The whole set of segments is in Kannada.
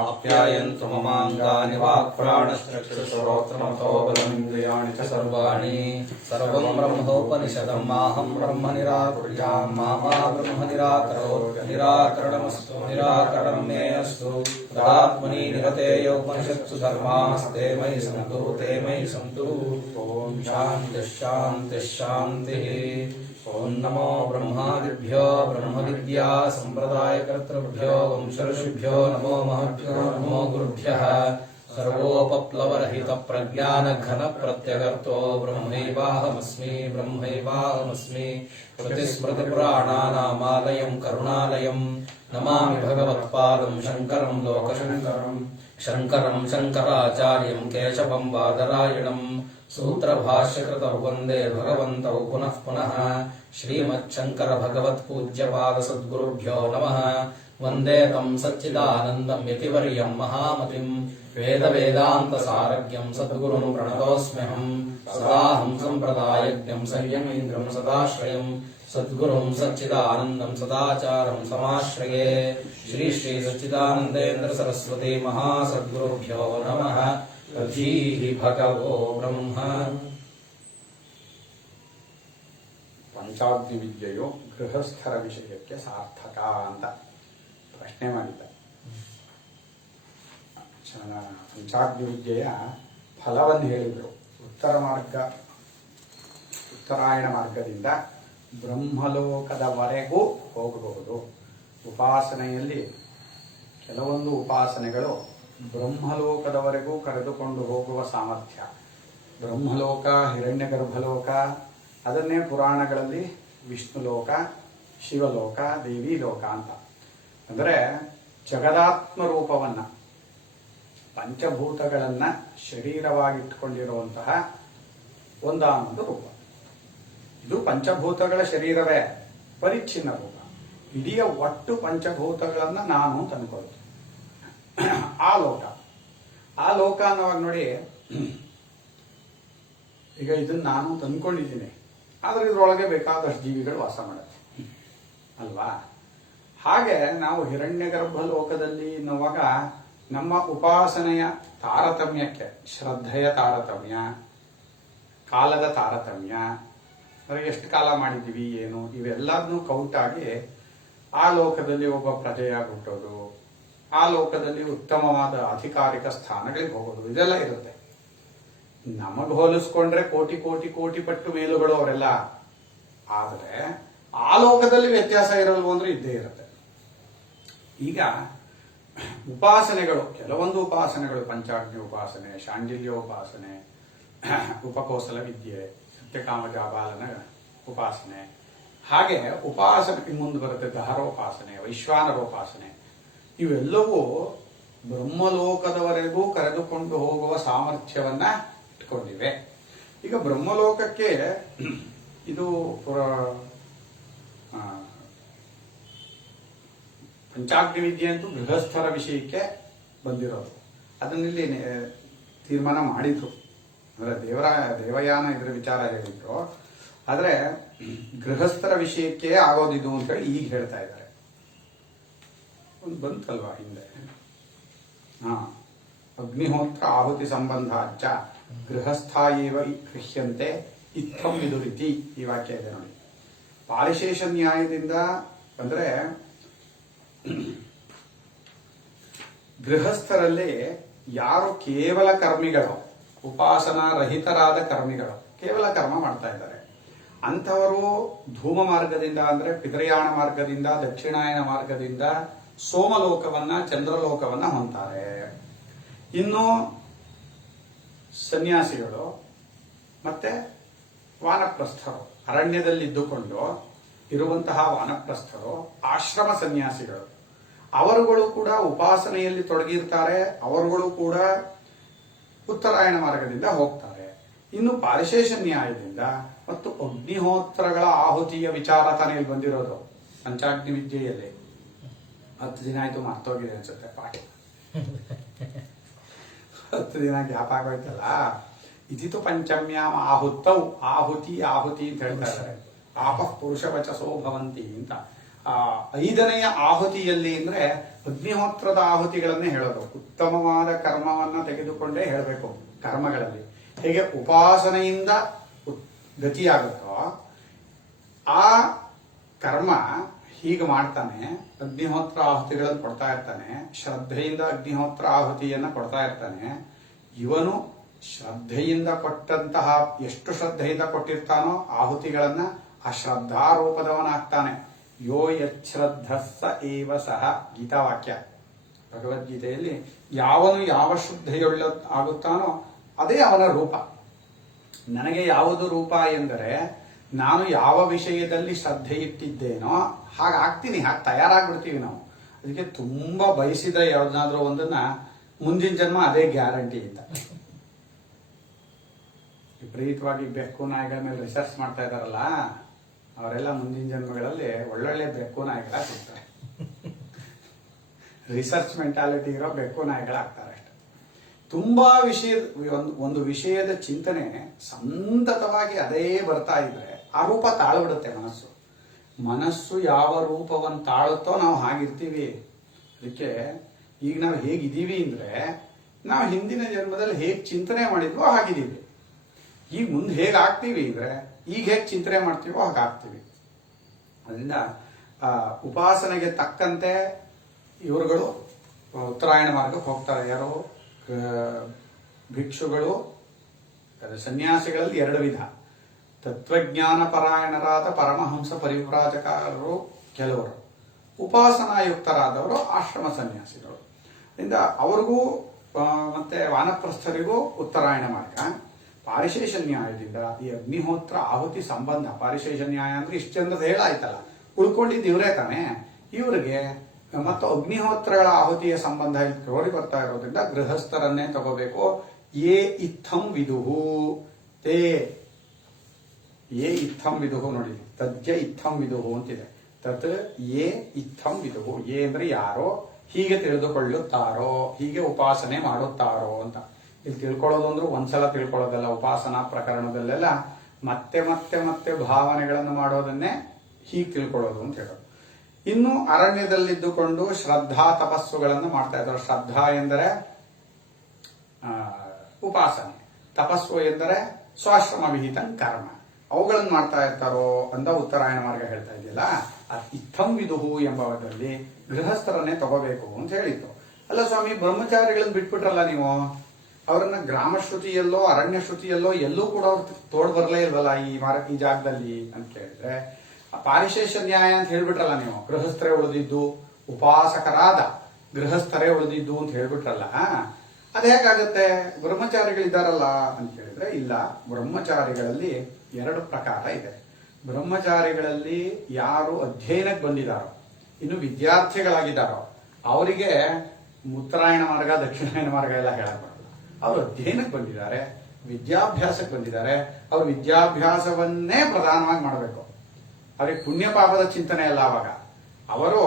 आप्यायन्तु ममाङ्गानि वाक्प्राणश्चक्षुश्रोत्रमथो बलमिन्द्रियाणि च सर्वाणि सर्वं ब्रह्मोपनिषदं माहं ब्रह्म निराकुर्याम् मा ब्रह्म निराकरोत् निराकरणमस्तु निराकरणं मे अस्तु तदात्मनि निरतेयो उपनिषत्सु धर्मास्ते मयि सन्तु ॐ शान्तिः शान्तिः शान्तिः। ओं नमो ब्रह्मादिभ्यो ब्रह्मविद्या संप्रदायकर्तृभ्यो वंशऋषिभ्यो नमो महभ्यो नमो गुरुभ्यः। सर्वोपप्लवरहित प्रज्ञानघन प्रत्यगर्तो ब्रह्मैवाहमस्मि श्रुतिस्मृतिपुराणानामालयं करुणालयं नमामि भगवत्पादं शङ्करं लोकशङ्करं शङ्करं शङ्कराचार्यं केशवं बादरायणं सूत्रभाष्यकृतौ वन्दे भगवन्तौ पुनः पुनः। श्रीमच्छङ्करभगवत्पूज्यपादसद्गुरुभ्यो नमः। वन्दे तं सच्चिदानन्दं यतिवर्यं महामतिं वेदवेदान्तसारज्ञं सद्गुरुं प्रणतोऽस्म्यहं सदाहं सम्प्रदायज्ञं संयमीन्द्रं सदाश्रयं सद्गुरुं सच्चिदानन्दं सदाचारं समाश्रये। श्री श्री सच्चिदानन्देन्द्र सरस्वती महासद्गुरुभ्यो नमः। अधीः भगवो ब्रह्म। ಪಂಚಾಗ್ನಿ ವಿದ್ಯೆಯು ಗೃಹಸ್ಥರ ವಿಷಯಕ್ಕೆ ಸಾರ್ಥಕ ಅಂತ ಪ್ರಶ್ನೆ ಮಾಡಿದ್ದಾರೆ. ಪಂಚಾಗ್ನಿ ವಿದ್ಯೆಯ ಫಲವನ್ನು ಹೇಳಿದರು. ಉತ್ತರಾಯಣ ಮಾರ್ಗದಿಂದ ಬ್ರಹ್ಮಲೋಕದವರೆಗೂ ಹೋಗಬಹುದು. ಉಪಾಸನೆಯಲ್ಲಿ ಕೆಲವೊಂದು ಉಪಾಸನೆಗಳು ಬ್ರಹ್ಮಲೋಕದವರೆಗೂ ಕರೆದುಕೊಂಡು ಹೋಗುವ ಸಾಮರ್ಥ್ಯ. ಬ್ರಹ್ಮಲೋಕ, ಹಿರಣ್ಯಗರ್ಭಲೋಕ, ಅದನ್ನೇ ಪುರಾಣಗಳಲ್ಲಿ ವಿಷ್ಣುಲೋಕ, ಶಿವಲೋಕ, ದೇವಿ ಲೋಕ ಅಂತ. ಅಂದರೆ ಜಗದಾತ್ಮ ರೂಪವನ್ನ, ಪಂಚಭೂತಗಳನ್ನ ಶರೀರವಾಗಿಟ್ಟುಕೊಂಡಿರುವಂತಹ ಒಂದಾನೊಂದು ರೂಪ. ಇದು ಪಂಚಭೂತಗಳ ಶರೀರವೇ ಪರಿಚ್ಛಿನ್ನ ರೂಪ. ಇಡೀ ಒಟ್ಟು ಪಂಚಭೂತಗಳನ್ನ ನಾನು ತಂದುಕೊಳ್ತೀನಿ. ಆ ಲೋಕ ಅನ್ನೋವಾಗ ನೋಡಿ, ಈಗ ಇದನ್ನ ನಾನು ತಂದ್ಕೊಂಡಿದ್ದೀನಿ, ಆದ್ರೆ ಇದ್ರೊಳಗೆ ಬೇಕಾದಷ್ಟು ಜೀವಿಗಳು ವಾಸ ಮಾಡುತ್ತೆ ಅಲ್ವಾ. ಹಾಗೆ ನಾವು ಹಿರಣ್ಯಗರ್ಭ ಲೋಕದಲ್ಲಿ ಎನ್ನುವಾಗ ನಮ್ಮ ಉಪಾಸನೆಯ ತಾರತಮ್ಯಕ್ಕೆ, ಶ್ರದ್ಧೆಯ ತಾರತಮ್ಯ, ಕಾಲದ ತಾರತಮ್ಯ, ಎಷ್ಟು ಕಾಲ ಮಾಡಿದ್ದೀವಿ ಏನು, ಇವೆಲ್ಲದನ್ನೂ ಕೌಂಟಾಗಿ ಆ ಲೋಕದಲ್ಲಿ ಒಬ್ಬ ಪ್ರಜೆಯಾಗಿ ಹುಟ್ಟೋದು, ಆ ಲೋಕದಲ್ಲಿ ಉತ್ತಮವಾದ ಅಧಿಕಾರಿಕ ಸ್ಥಾನಗಳಿಗೆ ಹೋಗೋದು, ಇದೆಲ್ಲ ಇರುತ್ತೆ. ನಮಗ್ ಹೋಲಿಸ್ಕೊಂಡ್ರೆ ಕೋಟಿ ಕೋಟಿ ಕೋಟಿ ಪಟ್ಟು ಮೇಲುಗಳು ಅವರೆಲ್ಲ. ಆದರೆ ಆ ಲೋಕದಲ್ಲಿ ವ್ಯತ್ಯಾಸ ಇರಲ್ವೋ ಅಂದ್ರೆ ಇದ್ದೇ ಇರುತ್ತೆ. ಈಗ ಉಪಾಸನೆಗಳು, ಕೆಲವೊಂದು ಉಪಾಸನೆಗಳು, ಪಂಚಾಗ್ನಿ ಉಪಾಸನೆ, ಶಾಂಡಿಲ್ಯ ಉಪಾಸನೆ, ಉಪಕೋಸಲ ವಿದ್ಯೆ, ಸತ್ಯಕಾಮಜಾಬಾಲನ ಉಪಾಸನೆ, ಹಾಗೆ ಉಪಾಸನೆ ಮುಂದೆ ಬರುತ್ತೆ ದಹರೋಪಾಸನೆ, ವೈಶ್ವಾನರೋಪಾಸನೆ. ಇವೆಲ್ಲವೂ ಬ್ರಹ್ಮಲೋಕದವರೆಗೂ ಕರೆದುಕೊಂಡು ಹೋಗುವ ಸಾಮರ್ಥ್ಯವನ್ನ ಇಟ್ಕೊಂಡಿವೆ. ಈಗ ಬ್ರಹ್ಮಲೋಕಕ್ಕೆ ಇದು ಪಂಚಾಗ್ನಿ ವಿದ್ಯೆ ಅಂತೂ ಗೃಹಸ್ಥರ ವಿಷಯಕ್ಕೆ ಬಂದಿರೋದು. ಅದನ್ನಿಲ್ಲಿ ತೀರ್ಮಾನ ಮಾಡಿದ್ರು. ಅಂದ್ರೆ ದೇವಯಾನ ಇದರ ವಿಚಾರ ಹೇಳಿದ್ರು. ಆದ್ರೆ ಗೃಹಸ್ಥರ ವಿಷಯಕ್ಕೆ ಆಗೋದಿದು ಅಂತ ಹೇಳಿ ಈಗ ಹೇಳ್ತಾ ಇದ್ದಾರೆ. ಒಂದು ಬಂತಲ್ವಾ ಹಿಂದೆ, ಅಗ್ನಿಹೋತ್ರ ಆಹುತಿ ಸಂಬಂಧ ಅಚ್ಚ ಗೃಹಸ್ಥ ಏವ ಗೃಹ್ಯಂತೆ ಇತ್ತಂ ವಿದುರಿತಿ, ಈ ವಾಕ್ಯ ಇದೆ ನೋಡಿ. ಪಾರಿಶೇಷ ನ್ಯಾಯದಿಂದ ಅಂದ್ರೆ ಗೃಹಸ್ಥರಲ್ಲಿ ಯಾರು ಕೇವಲ ಕರ್ಮಿಗಳು, ಉಪಾಸನಾ ರಹಿತರಾದ ಕರ್ಮಿಗಳು, ಕೇವಲ ಕರ್ಮ ಮಾಡ್ತಾ ಇದ್ದಾರೆ, ಅಂಥವರು ಧೂಮ ಮಾರ್ಗದಿಂದ ಅಂದ್ರೆ ಪಿತೃಯಾಣ ಮಾರ್ಗದಿಂದ, ದಕ್ಷಿಣಾಯನ ಮಾರ್ಗದಿಂದ ಸೋಮಲೋಕವನ್ನ, ಚಂದ್ರಲೋಕವನ್ನ ಹೊಂತಾರೆ. ಇನ್ನು ಸನ್ಯಾಸಿಗಳು ಮತ್ತೆ ವಾನಪ್ರಸ್ಥರು, ಅರಣ್ಯದಲ್ಲಿದ್ದುಕೊಂಡು ಇರುವಂತಹ ವಾನಪ್ರಸ್ಥರು, ಆಶ್ರಮ ಸನ್ಯಾಸಿಗಳು, ಅವರುಗಳು ಕೂಡ ಉಪಾಸನೆಯಲ್ಲಿ ತೊಡಗಿರ್ತಾರೆ. ಅವರುಗಳು ಕೂಡ ಉತ್ತರಾಯಣ ಮಾರ್ಗದಿಂದ ಹೋಗ್ತಾರೆ. ಇನ್ನು ಪಾರಿಶೇಷ ನ್ಯಾಯದಿಂದ ಮತ್ತು ಅಗ್ನಿಹೋತ್ರಗಳ ಆಹುತಿಯ ವಿಚಾರ ತಾನೇ ಇಲ್ಲಿ ಬಂದಿರೋದು ಪಂಚಾಗ್ನಿ ವಿದ್ಯೆಯಲ್ಲಿ. 10 ದಿನ ಆಯ್ತು, ಮರ್ತೋಗಿದೆ ಅನ್ಸುತ್ತೆ ಪಾಠ. 10 ದಿನ ಗ್ಯಾಪ್ ಆಗೋಯ್ತಲ್ಲ. ಇದಿತು ಪಂಚಮ್ಯಾಂ ಆಹುತೌ, ಆಹುತಿ ಆಹುತಿ ಅಂತ ಹೇಳ್ತಾ ಇದ್ದಾರೆ. ಆಪಃ ಪುರುಷ ವಚಸೋ ಭವಂತಿ ಅಂತ. 5ನೆಯ ಆಹುತಿಯಲ್ಲಿ ಅಂದ್ರೆ ಅಗ್ನಿಹೋತ್ರದ ಆಹುತಿಗಳನ್ನೇ ಹೇಳೋದು. ಉತ್ತಮವಾದ ಕರ್ಮವನ್ನ ತೆಗೆದುಕೊಂಡೇ ಹೇಳಬೇಕು. ಕರ್ಮಗಳಲ್ಲಿ ಹೇಗೆ ಉಪಾಸನೆಯಿಂದ ಗತಿಯಾಗುತ್ತೋ ಆ ಕರ್ಮ ಹೀಗೆ ಮಾಡ್ತಾನೆ. ಅಗ್ನಿಹೋತ್ರ ಆಹುತಿಗಳನ್ನು ಕೊಡ್ತಾ ಇರ್ತಾನೆ, ಶ್ರದ್ಧೆಯಿಂದ ಅಗ್ನಿಹೋತ್ರ ಆಹುತಿಯನ್ನ ಕೊಡ್ತಾ ಇರ್ತಾನೆ. ಇವನು ಶ್ರದ್ಧೆಯಿಂದ ಕೊಟ್ಟಂತಹ, ಎಷ್ಟು ಶ್ರದ್ಧೆಯಿಂದ ಕೊಟ್ಟಿರ್ತಾನೋ ಆಹುತಿಗಳನ್ನ, ಆ ಶ್ರದ್ಧಾರೂಪದವನಾಗ್ತಾನೆ. ಯೋ ಯಚ್ಛ್ರದ್ಧಸ್ಸ ಏವ ಸಹ, ಗೀತಾವಾಕ್ಯ ಭಗವದ್ಗೀತೆಯಲ್ಲಿ. ಯಾವನು ಯಾವ ಶ್ರದ್ಧೆಯುಳ್ಳ ಆಗುತ್ತಾನೋ ಅದೇ ಅವನ ರೂಪ. ನನಗೆ ಯಾವುದು ರೂಪ ಎಂದರೆ, ನಾನು ಯಾವ ವಿಷಯದಲ್ಲಿ ಶ್ರದ್ಧೆ ಇಟ್ಟಿದ್ದೇನೋ ಹಾಗಾಗ್ತೀನಿ, ಹಾಗೆ ತಯಾರಾಗ್ಬಿಡ್ತೀವಿ ನಾವು. ಅದಕ್ಕೆ ತುಂಬಾ ಬಯಸಿದ್ರೆ ಯಾವ್ದಾದ್ರೂ ಒಂದನ್ನ ಮುಂದಿನ ಜನ್ಮ ಅದೇ ಗ್ಯಾರಂಟಿ ಅಂತ. ವಿಪರೀತವಾಗಿ ಬೆಕ್ಕು ನಾಯಿಗಳ ಮೇಲೆ ರಿಸರ್ಚ್ ಮಾಡ್ತಾ ಇದಾರಲ್ಲ, ಅವರೆಲ್ಲ ಮುಂದಿನ ಜನ್ಮಗಳಲ್ಲಿ ಒಳ್ಳೊಳ್ಳೆ ಬೆಕ್ಕು ನಾಯಿಗಳಾಗ್ತಾರೆ. ರಿಸರ್ಚ್ ಮೆಂಟಾಲಿಟಿ ಇರೋ ಬೆಕ್ಕು ನಾಯಿಗಳಾಗ್ತಾರೆ ಅಷ್ಟೆ. ತುಂಬಾ ಒಂದು ವಿಷಯದ ಚಿಂತನೆ ಸಂತತವಾಗಿ ಅದೇ ಬರ್ತಾ ಇದ್ರೆ ಆ ರೂಪ ತಾಳ್ಬಿಡುತ್ತೆ ಮನಸ್ಸು. ಮನಸ್ಸು ಯಾವ ರೂಪವನ್ನು ತಾಳುತ್ತೋ ನಾವು ಹಾಗಿರ್ತೀವಿ. ಅದಕ್ಕೆ ಈಗ ನಾವು ಹೇಗಿದ್ದೀವಿ ಅಂದ್ರೆ, ನಾವು ಹಿಂದಿನ ಜನ್ಮದಲ್ಲಿ ಹೇಗೆ ಚಿಂತನೆ ಮಾಡಿದ್ವೋ ಹಾಗಿದ್ದೀವಿ. ಈಗ ಮುಂದೆ ಹೇಗೆ ಆಗ್ತೀವಿ ಅಂದ್ರೆ, ಈಗ ಹೇಗೆ ಚಿಂತನೆ ಮಾಡ್ತೀವೋ ಹಾಗಾಗ್ತೀವಿ. ಅದರಿಂದ ಉಪಾಸನೆಗೆ ತಕ್ಕಂತೆ ಇವರುಗಳು ಉತ್ತರಾಯಣ ಮಾರ್ಗಕ್ಕೆ ಹೋಗ್ತಾರೆ. ಯಾರು? ಭಿಕ್ಷುಗಳು, ಸನ್ಯಾಸಿಗಳಲ್ಲಿ ಎರಡು ವಿಧ. ತತ್ವಜ್ಞಾನ ಪರಾಯಣರಾದ ಪರಮಹಂಸ ಪರಿವ್ರಾಜಕರು ಕೆಲವರು, ಉಪಾಸನಾಯುಕ್ತರಾದವರು ಆಶ್ರಮ ಸನ್ಯಾಸಿಗಳು. ಇಂದ ಅವ್ರಿಗೂ ಮತ್ತೆ ವಾನಪ್ರಸ್ಥರಿಗೂ ಉತ್ತರಾಯಣ ಮಾರ್ಗ. ಪಾರಿಶೇಷ ನ್ಯಾಯದಿಂದ ಈ ಅಗ್ನಿಹೋತ್ರ ಆಹುತಿ ಸಂಬಂಧ, ಪಾರಿಶೇಷ ನ್ಯಾಯ ಅಂದ್ರೆ ಇಷ್ಟು ಜನರದ್ದು ಹೇಳಾಯ್ತಲ್ಲ, ಉಳ್ಕೊಂಡಿದ್ದು ಇವರೇ ತಾನೆ. ಇವರಿಗೆ ಮತ್ತು ಅಗ್ನಿಹೋತ್ರಗಳ ಆಹುತಿಯ ಸಂಬಂಧ ತೋರಿ ಬರ್ತಾ ಇರೋದ್ರಿಂದ ಗೃಹಸ್ಥರನ್ನೇ ತಗೋಬೇಕು. ಯೇ ಇತ್ತಂ ವಿದುಹು ತೇ, ಯೇ ಇತ್ತಂ ವಿದುಹು ನೋಡಿ, ತಜ್ಜ ಇತ್ತಂ ವಿದುಹು ಅಂತಿದೆ. ತತ್ ಯೇ ಇತ್ತಂ ವಿದುಹು, ಯೇ ಅಂದ್ರೆ ಯಾರೋ ಹೀಗೆ ತಿಳಿದುಕೊಳ್ಳುತ್ತಾರೋ, ಹೀಗೆ ಉಪಾಸನೆ ಮಾಡುತ್ತಾರೋ ಅಂತ. ಇಲ್ಲಿ ತಿಳ್ಕೊಳ್ಳೋದು ಅಂದ್ರೆ ಒಂದ್ಸಲ ತಿಳ್ಕೊಳ್ಳೋದಲ್ಲ. ಉಪಾಸನಾ ಪ್ರಕರಣದಲ್ಲೆಲ್ಲ ಮತ್ತೆ ಮತ್ತೆ ಮತ್ತೆ ಭಾವನೆಗಳನ್ನು ಮಾಡೋದನ್ನೇ ಹೀಗೆ ತಿಳ್ಕೊಳ್ಳೋದು ಅಂತ ಹೇಳೋದು. ಇನ್ನು ಅರಣ್ಯದಲ್ಲಿದ್ದುಕೊಂಡು ಶ್ರದ್ಧಾ ತಪಸ್ಸುಗಳನ್ನು ಮಾಡ್ತಾ ಇದ್ದಾರೆ. ಶ್ರದ್ಧಾ ಎಂದರೆ ಉಪಾಸನೆ, ತಪಸ್ಸು ಎಂದರೆ ಸ್ವಾಶ್ರಮ ವಿಹಿತ ಕರ್ಮ. ಅವುಗಳನ್ನು ಮಾಡ್ತಾ ಇರ್ತಾರೋ ಅಂತ ಉತ್ತರಾಯಣ ಮಾರ್ಗ ಹೇಳ್ತಾ ಇದೆಯಲ್ಲ. ಇತ್ತಂ ವಿದುಹು ಎಂಬುದರಲ್ಲಿ ಗೃಹಸ್ಥರನ್ನೇ ತಗೋಬೇಕು ಅಂತ ಹೇಳಿತ್ತು. ಅಲ್ಲ ಸ್ವಾಮಿ, ಬ್ರಹ್ಮಚಾರಿಗಳನ್ನು ಬಿಟ್ಬಿಟ್ರಲ್ಲ ನೀವು, ಅವರನ್ನ ಗ್ರಾಮ ಶ್ರುತಿಯಲ್ಲೋ ಅರಣ್ಯ ಶ್ರುತಿಯಲ್ಲೋ ಎಲ್ಲೂ ಕೂಡ ಅವ್ರು ತೋಡ್ ಬರಲೇ ಇಲ್ವಲ್ಲ ಈ ಜಾಗದಲ್ಲಿ ಅಂತ ಕೇಳಿದ್ರೆ, ಪಾರಿಶೇಷ ನ್ಯಾಯ ಅಂತ ಹೇಳ್ಬಿಟ್ರಲ್ಲ ನೀವು. ಗೃಹಸ್ಥರೇ ಉಳಿದಿದ್ದು, ಉಪಾಸಕರಾದ ಗೃಹಸ್ಥರೇ ಉಳಿದಿದ್ದು ಅಂತ ಹೇಳ್ಬಿಟ್ರಲ್ಲ. ಅದ್ ಹೇಗಾಗತ್ತೆ? ಬ್ರಹ್ಮಚಾರಿಗಳಿದ್ದಾರಲ್ಲ ಅಂತ ಕೇಳಿದ್ರೆ, ಇಲ್ಲ. ಬ್ರಹ್ಮಚಾರಿಗಳಲ್ಲಿ ಎರಡು ಪ್ರಕಾರ ಇದೆ. ಬ್ರಹ್ಮಚಾರಿಗಳಲ್ಲಿ ಯಾರು ಅಧ್ಯಯನಕ್ಕೆ ಬಂದಿದ್ದಾರೋ, ಇನ್ನು ವಿದ್ಯಾರ್ಥಿಗಳಾಗಿದ್ದಾರೋ, ಅವರಿಗೆ ಉತ್ತರಾಯಣ ಮಾರ್ಗ ದಕ್ಷಿಣಾಯನ ಮಾರ್ಗ ಎಲ್ಲ ಹೇಳಕ್ ಬರಲ್ಲ. ಅವರು ಅಧ್ಯಯನಕ್ಕೆ ಬಂದಿದ್ದಾರೆ, ವಿದ್ಯಾಭ್ಯಾಸಕ್ಕೆ ಬಂದಿದ್ದಾರೆ. ಅವ್ರ ವಿದ್ಯಾಭ್ಯಾಸವನ್ನೇ ಪ್ರಧಾನವಾಗಿ ಮಾಡಬೇಕು. ಅವ್ರಿಗೆ ಪುಣ್ಯ ಪಾಪದ ಚಿಂತನೆ ಅಲ್ಲ. ಅವಾಗ ಅವರು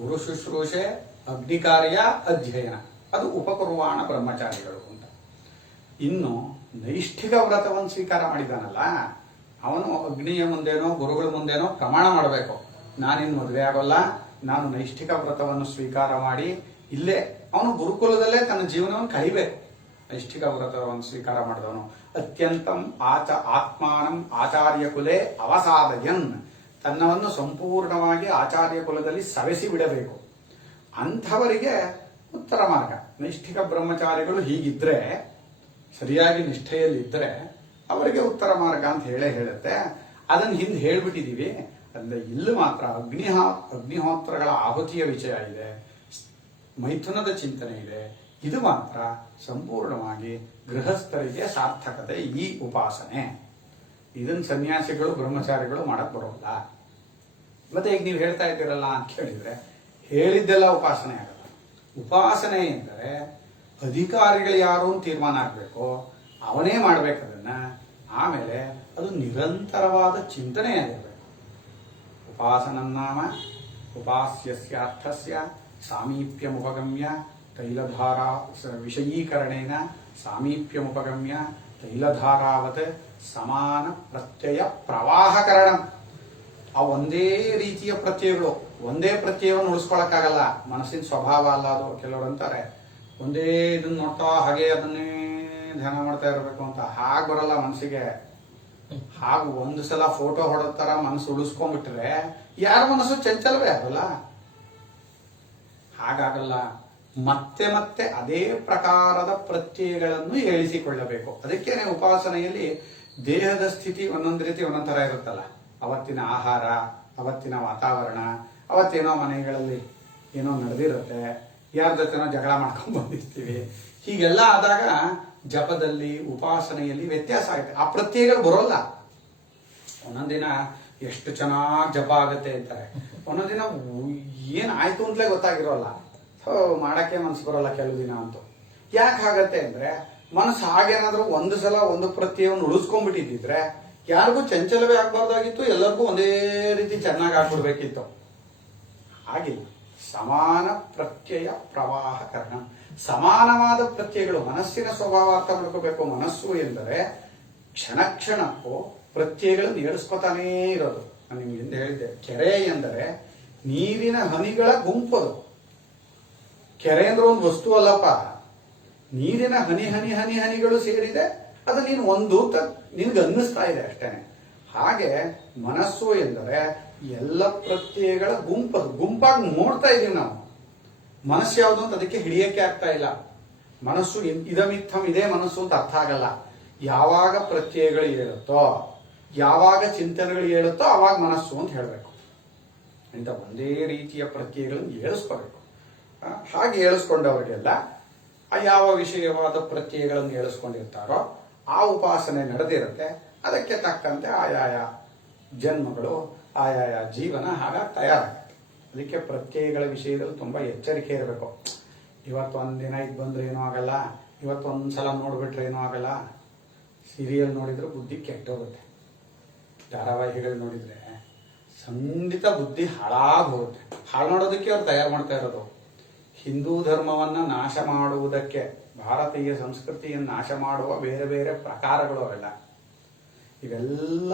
ಗುರು ಶುಶ್ರೂಷೆ, ಅಗ್ನಿ ಕಾರ್ಯ, ಅಧ್ಯಯನ, ಅದು ಉಪಕುರ್ವಾಣ ಬ್ರಹ್ಮಚಾರಿಗಳು ಅಂತ. ಇನ್ನು ನೈಷ್ಠಿಕ ವ್ರತವನ್ನು ಸ್ವೀಕಾರ ಮಾಡಿದಾನಲ್ಲ, ಅವನು ಅಗ್ನಿಯ ಮುಂದೇನೋ ಗುರುಗಳ ಮುಂದೇನೋ ಪ್ರಮಾಣ ಮಾಡಬೇಕು. ನಾನಿನ್ ಮದುವೆ ಆಗೋಲ್ಲ, ನಾನು ನೈಷ್ಠಿಕ ವ್ರತವನ್ನು ಸ್ವೀಕಾರ ಮಾಡಿ ಇಲ್ಲೇ ಅವನು ಗುರುಕುಲದಲ್ಲೇ ತನ್ನ ಜೀವನವನ್ನು ಕಳಿಬೇಕು. ನೈಷ್ಠಿಕ ವ್ರತವನ್ನು ಸ್ವೀಕಾರ ಮಾಡಿದವನು ಅತ್ಯಂತಂ ಆತ್ಮಾನಂ ಆಚಾರ್ಯ ಕುಲೆ ಅವಸಾದಯನ್, ತನ್ನವನ್ನು ಸಂಪೂರ್ಣವಾಗಿ ಆಚಾರ್ಯ ಕುಲದಲ್ಲಿ ಸವೆಸಿ ಬಿಡಬೇಕು. ಅಂಥವರಿಗೆ ಉತ್ತರ ಮಾರ್ಗ. ನೈಷ್ಠಿಕ ಬ್ರಹ್ಮಚಾರಿಗಳು ಹೀಗಿದ್ರೆ, ಸರಿಯಾಗಿ ನಿಷ್ಠೆಯಲ್ಲಿದ್ದರೆ ಅವರಿಗೆ ಉತ್ತರ ಮಾರ್ಗ ಅಂತ ಹೇಳುತ್ತೆ. ಅದನ್ನು ಹಿಂದೆ ಹೇಳ್ಬಿಟ್ಟಿದೀವಿ. ಅಂದ್ರೆ ಇಲ್ಲಿ ಮಾತ್ರ ಅಗ್ನಿಹೋತ್ರಗಳ ಆಹುತಿಯ ವಿಷಯ ಇದೆ, ಮೈಥುನದ ಚಿಂತನೆ ಇದೆ. ಇದು ಮಾತ್ರ ಸಂಪೂರ್ಣವಾಗಿ ಗೃಹಸ್ಥರಿಗೆ ಸಾರ್ಥಕತೆ ಈ ಉಪಾಸನೆ. ಇದನ್ನ ಸನ್ಯಾಸಿಗಳು ಬ್ರಹ್ಮಚಾರಿಗಳು ಮಾಡಕ್ ಬರೋಲ್ಲ. ಮತ್ತೆ ಈಗ ನೀವು ಹೇಳ್ತಾ ಇದ್ದೀರಲ್ಲ ಅಂತ ಕೇಳಿದ್ರೆ, ಹೇಳಿದ್ದೆಲ್ಲ ಉಪಾಸನೆ ಆಗಲ್ಲ. ಉಪಾಸನೆ ಎಂದರೆ ಅಧಿಕಾರಿಗಳು ಯಾರು ಅಂತ ತೀರ್ಮಾನ ಆಗ್ಬೇಕು, ಅವನೇ ಮಾಡ್ಬೇಕು ಅದನ್ನ. ಆಮೇಲೆ ಅದು ನಿರಂತರವಾದ ಚಿಂತನೆ ಆಗಿರ್ಬೇಕು. ಉಪಾಸನನ್ನಾಮ ಉಪಾಸ್ಯಸ್ಯಾರ್ಥಸ್ಯ ಸಾಮೀಪ್ಯಮುಪಗಮ್ಯ ತೈಲಧಾರಾ ವಿಷಯೀಕರಣೇನ ಸಾಮೀಪ್ಯಮುಪಗಮ್ಯ ತೈಲಧಾರಾವತ್ ಸಮಾನ ಪ್ರತ್ಯಯ ಪ್ರವಾಹಕರಣ. ಆ ಒಂದೇ ರೀತಿಯ ಪ್ರತ್ಯಯಗಳು ಒಂದೇ ಪ್ರತ್ಯಯವನ್ನು ಉಳಿಸ್ಕೊಳಕ್ಕಾಗಲ್ಲ. ಮನಸ್ಸಿನ ಸ್ವಭಾವ ಅಲ್ಲ ಅದು. ಕೆಲವರು ಅಂತಾರೆ ಒಂದೇ ಇದನ್ನ ನೋಡ್ತಾ ಹಾಗೆ ಅದನ್ನೇ ಧ್ಯಾನ ಮಾಡ್ತಾ ಇರಬೇಕು ಅಂತ. ಹಾಗೆ ಬರಲ್ಲ ಮನಸ್ಸಿಗೆ. ಹಾಗೆ ಒಂದು ಸಲ ಫೋಟೋ ಹೊಡೋ ತರ ಮನಸ್ಸು ಉಳಿಸ್ಕೊಂಡ್ಬಿಟ್ರೆ ಯಾರ ಮನಸ್ಸು ಚಂಚಲವೇ ಆಗಲ್ಲ. ಹಾಗಾಗಲ್ಲ. ಮತ್ತೆ ಮತ್ತೆ ಅದೇ ಪ್ರಕಾರದ ಪ್ರತ್ಯಯಗಳನ್ನು ಹೇಳಿಸಿಕೊಳ್ಳಬೇಕು. ಅದಕ್ಕೇನೆ ಉಪಾಸನೆಯಲ್ಲಿ ದೇಹದ ಸ್ಥಿತಿ ಒಂದೊಂದು ರೀತಿ ಒಂದೊಂದು ತರ ಇರುತ್ತಲ್ಲ. ಅವತ್ತಿನ ಆಹಾರ, ಅವತ್ತಿನ ವಾತಾವರಣ, ಅವತ್ತೇನೋ ಮನೆಗಳಲ್ಲಿ ಏನೋ ನಡೆದಿರುತ್ತೆ, ಯಾರ ಜೊತೆನೋ ಜಗಳ ಮಾಡ್ಕೊಂಡು ಬಂದಿರ್ತೀವಿ. ಹೀಗೆಲ್ಲ ಆದಾಗ ಜಪದಲ್ಲಿ ಉಪಾಸನೆಯಲ್ಲಿ ವ್ಯತ್ಯಾಸ ಆಗುತ್ತೆ. ಆ ಪ್ರತ್ಯಯಗಳು ಬರೋಲ್ಲ. ಒಂದೊಂದಿನ ಎಷ್ಟು ಚೆನ್ನಾಗಿ ಜಪ ಆಗುತ್ತೆ ಅಂತಾರೆ, ಒಂದೊಂದಿನ ಏನಾಯ್ತು ಅಂತಲೇ ಗೊತ್ತಾಗಿರೋಲ್ಲ. ಮಾಡಕ್ಕೆ ಮನಸ್ಸು ಬರೋಲ್ಲ ಕೆಲವು ದಿನ ಅಂತೂ. ಯಾಕೆ ಹಾಗತ್ತೆ ಅಂದ್ರೆ ಮನಸ್ಸು ಹಾಗೇನಾದ್ರೂ ಒಂದು ಸಲ ಒಂದು ಪ್ರತ್ಯಯವನ್ನು ಉಳಿಸ್ಕೊಂಡ್ಬಿಟ್ಟಿದ್ರೆ ಯಾರಿಗೂ ಚಂಚಲವೇ ಆಗ್ಬಾರ್ದಾಗಿತ್ತು, ಎಲ್ಲರಿಗೂ ಒಂದೇ ರೀತಿ ಚೆನ್ನಾಗಿ ಆಗ್ಬಿಡ್ಬೇಕಿತ್ತು. ಹಾಗಿಲ್ಲ. ಸಮಾನ ಪ್ರತ್ಯಯ ಪ್ರವಾಹ ಕಾರಣ. ಸಮಾನವಾದ ಪ್ರತ್ಯಯಗಳು. ಮನಸ್ಸಿನ ಸ್ವಭಾವ ಅರ್ಥ ಮಾಡ್ಕೋಬೇಕು. ಮನಸ್ಸು ಎಂದರೆ ಕ್ಷಣ ಕ್ಷಣಕ್ಕೂ ಪ್ರತ್ಯಯಗಳನ್ನು ಏಳಿಸ್ಕೊತಾನೇ ಇರೋದು. ನಾನು ನಿಮ್ಗೆ ಹಿಂದೆ ಹೇಳಿದ್ದೆ, ಕೆರೆ ಎಂದರೆ ನೀರಿನ ಹನಿಗಳ ಗುಂಪದು. ಕೆರೆ ಅಂದ್ರೆ ಒಂದು ವಸ್ತು ಅಲ್ಲಪ್ಪ, ನೀರಿನ ಹನಿ ಹನಿ ಹನಿ ಹನಿಗಳು ಸೇರಿದೆ, ಅದು ನೀನು ಒಂದು ನಿನ್ಗೆ ಅನ್ನಿಸ್ತಾ ಇದೆ ಅಷ್ಟೇನೆ. ಹಾಗೆ ಮನಸ್ಸು ಎಂದರೆ ಎಲ್ಲ ಪ್ರತ್ಯಯಗಳ ಗುಂಪದು. ಗುಂಪಾಗಿ ನೋಡ್ತಾ ಇದೀವಿ ನಾವು. ಮನಸ್ಸು ಯಾವುದು ಅಂತ ಅದಕ್ಕೆ ಹಿಡಿಯಕ್ಕೆ ಆಗ್ತಾ ಇಲ್ಲ. ಮನಸ್ಸು ಇದಮಿತ್ತಂ ಇದೇ ಮನಸ್ಸು ಅಂತ ಅರ್ಥ ಆಗಲ್ಲ. ಯಾವಾಗ ಪ್ರತ್ಯಯಗಳು ಹೇಳುತ್ತೋ, ಯಾವಾಗ ಚಿಂತನೆಗಳು ಹೇಳುತ್ತೋ ಅವಾಗ ಮನಸ್ಸು ಅಂತ ಹೇಳಬೇಕು. ಇಂಥ ಒಂದೇ ರೀತಿಯ ಪ್ರತ್ಯಯಗಳನ್ನು ಏಳಿಸ್ಕೋಬೇಕು. ಹಾಗೆ ಏಳಿಸ್ಕೊಂಡವರಿಗೆಲ್ಲ ಯಾವ ವಿಷಯವಾದ ಪ್ರತ್ಯಯಗಳನ್ನು ಏಳಿಸ್ಕೊಂಡಿರ್ತಾರೋ ಆ ಉಪಾಸನೆ ನಡೆದಿರುತ್ತೆ. ಅದಕ್ಕೆ ತಕ್ಕಂತೆ ಆಯಾಯ ಜನ್ಮಗಳು, ಆಯಾಯ ಜೀವನ ಹಾಗಾಗಿ ತಯಾರಾಗುತ್ತೆ. ಅದಕ್ಕೆ ಪ್ರತ್ಯಯಗಳ ವಿಷಯದಲ್ಲಿ ತುಂಬಾ ಎಚ್ಚರಿಕೆ ಇರಬೇಕು. ಇವತ್ತು ಒಂದಿನ ಇದು ಬಂದ್ರೆ ಏನೂ ಆಗಲ್ಲ, ಇವತ್ತು ಒಂದ್ಸಲ ನೋಡ್ಬಿಟ್ರೆ ಏನೂ ಆಗಲ್ಲ. ಸೀರಿಯಲ್ ನೋಡಿದ್ರೆ ಬುದ್ಧಿ ಕೆಟ್ಟೋಗುತ್ತೆ, ಧಾರಾವಾಹಿಗಳು ನೋಡಿದ್ರೆ ಖಂಡಿತ ಬುದ್ಧಿ ಹಾಳಾಗಿ ಹೋಗುತ್ತೆ. ಹಾಳು ಮಾಡೋದಕ್ಕೆ ಅವ್ರು ತಯಾರು ಮಾಡ್ತಾ ಇರೋದು. ಹಿಂದೂ ಧರ್ಮವನ್ನ ನಾಶ ಮಾಡುವುದಕ್ಕೆ, ಭಾರತೀಯ ಸಂಸ್ಕೃತಿಯನ್ನು ನಾಶ ಮಾಡುವ ಬೇರೆ ಬೇರೆ ಪ್ರಕಾರಗಳು ಅವೆಲ್ಲ. ಇವೆಲ್ಲ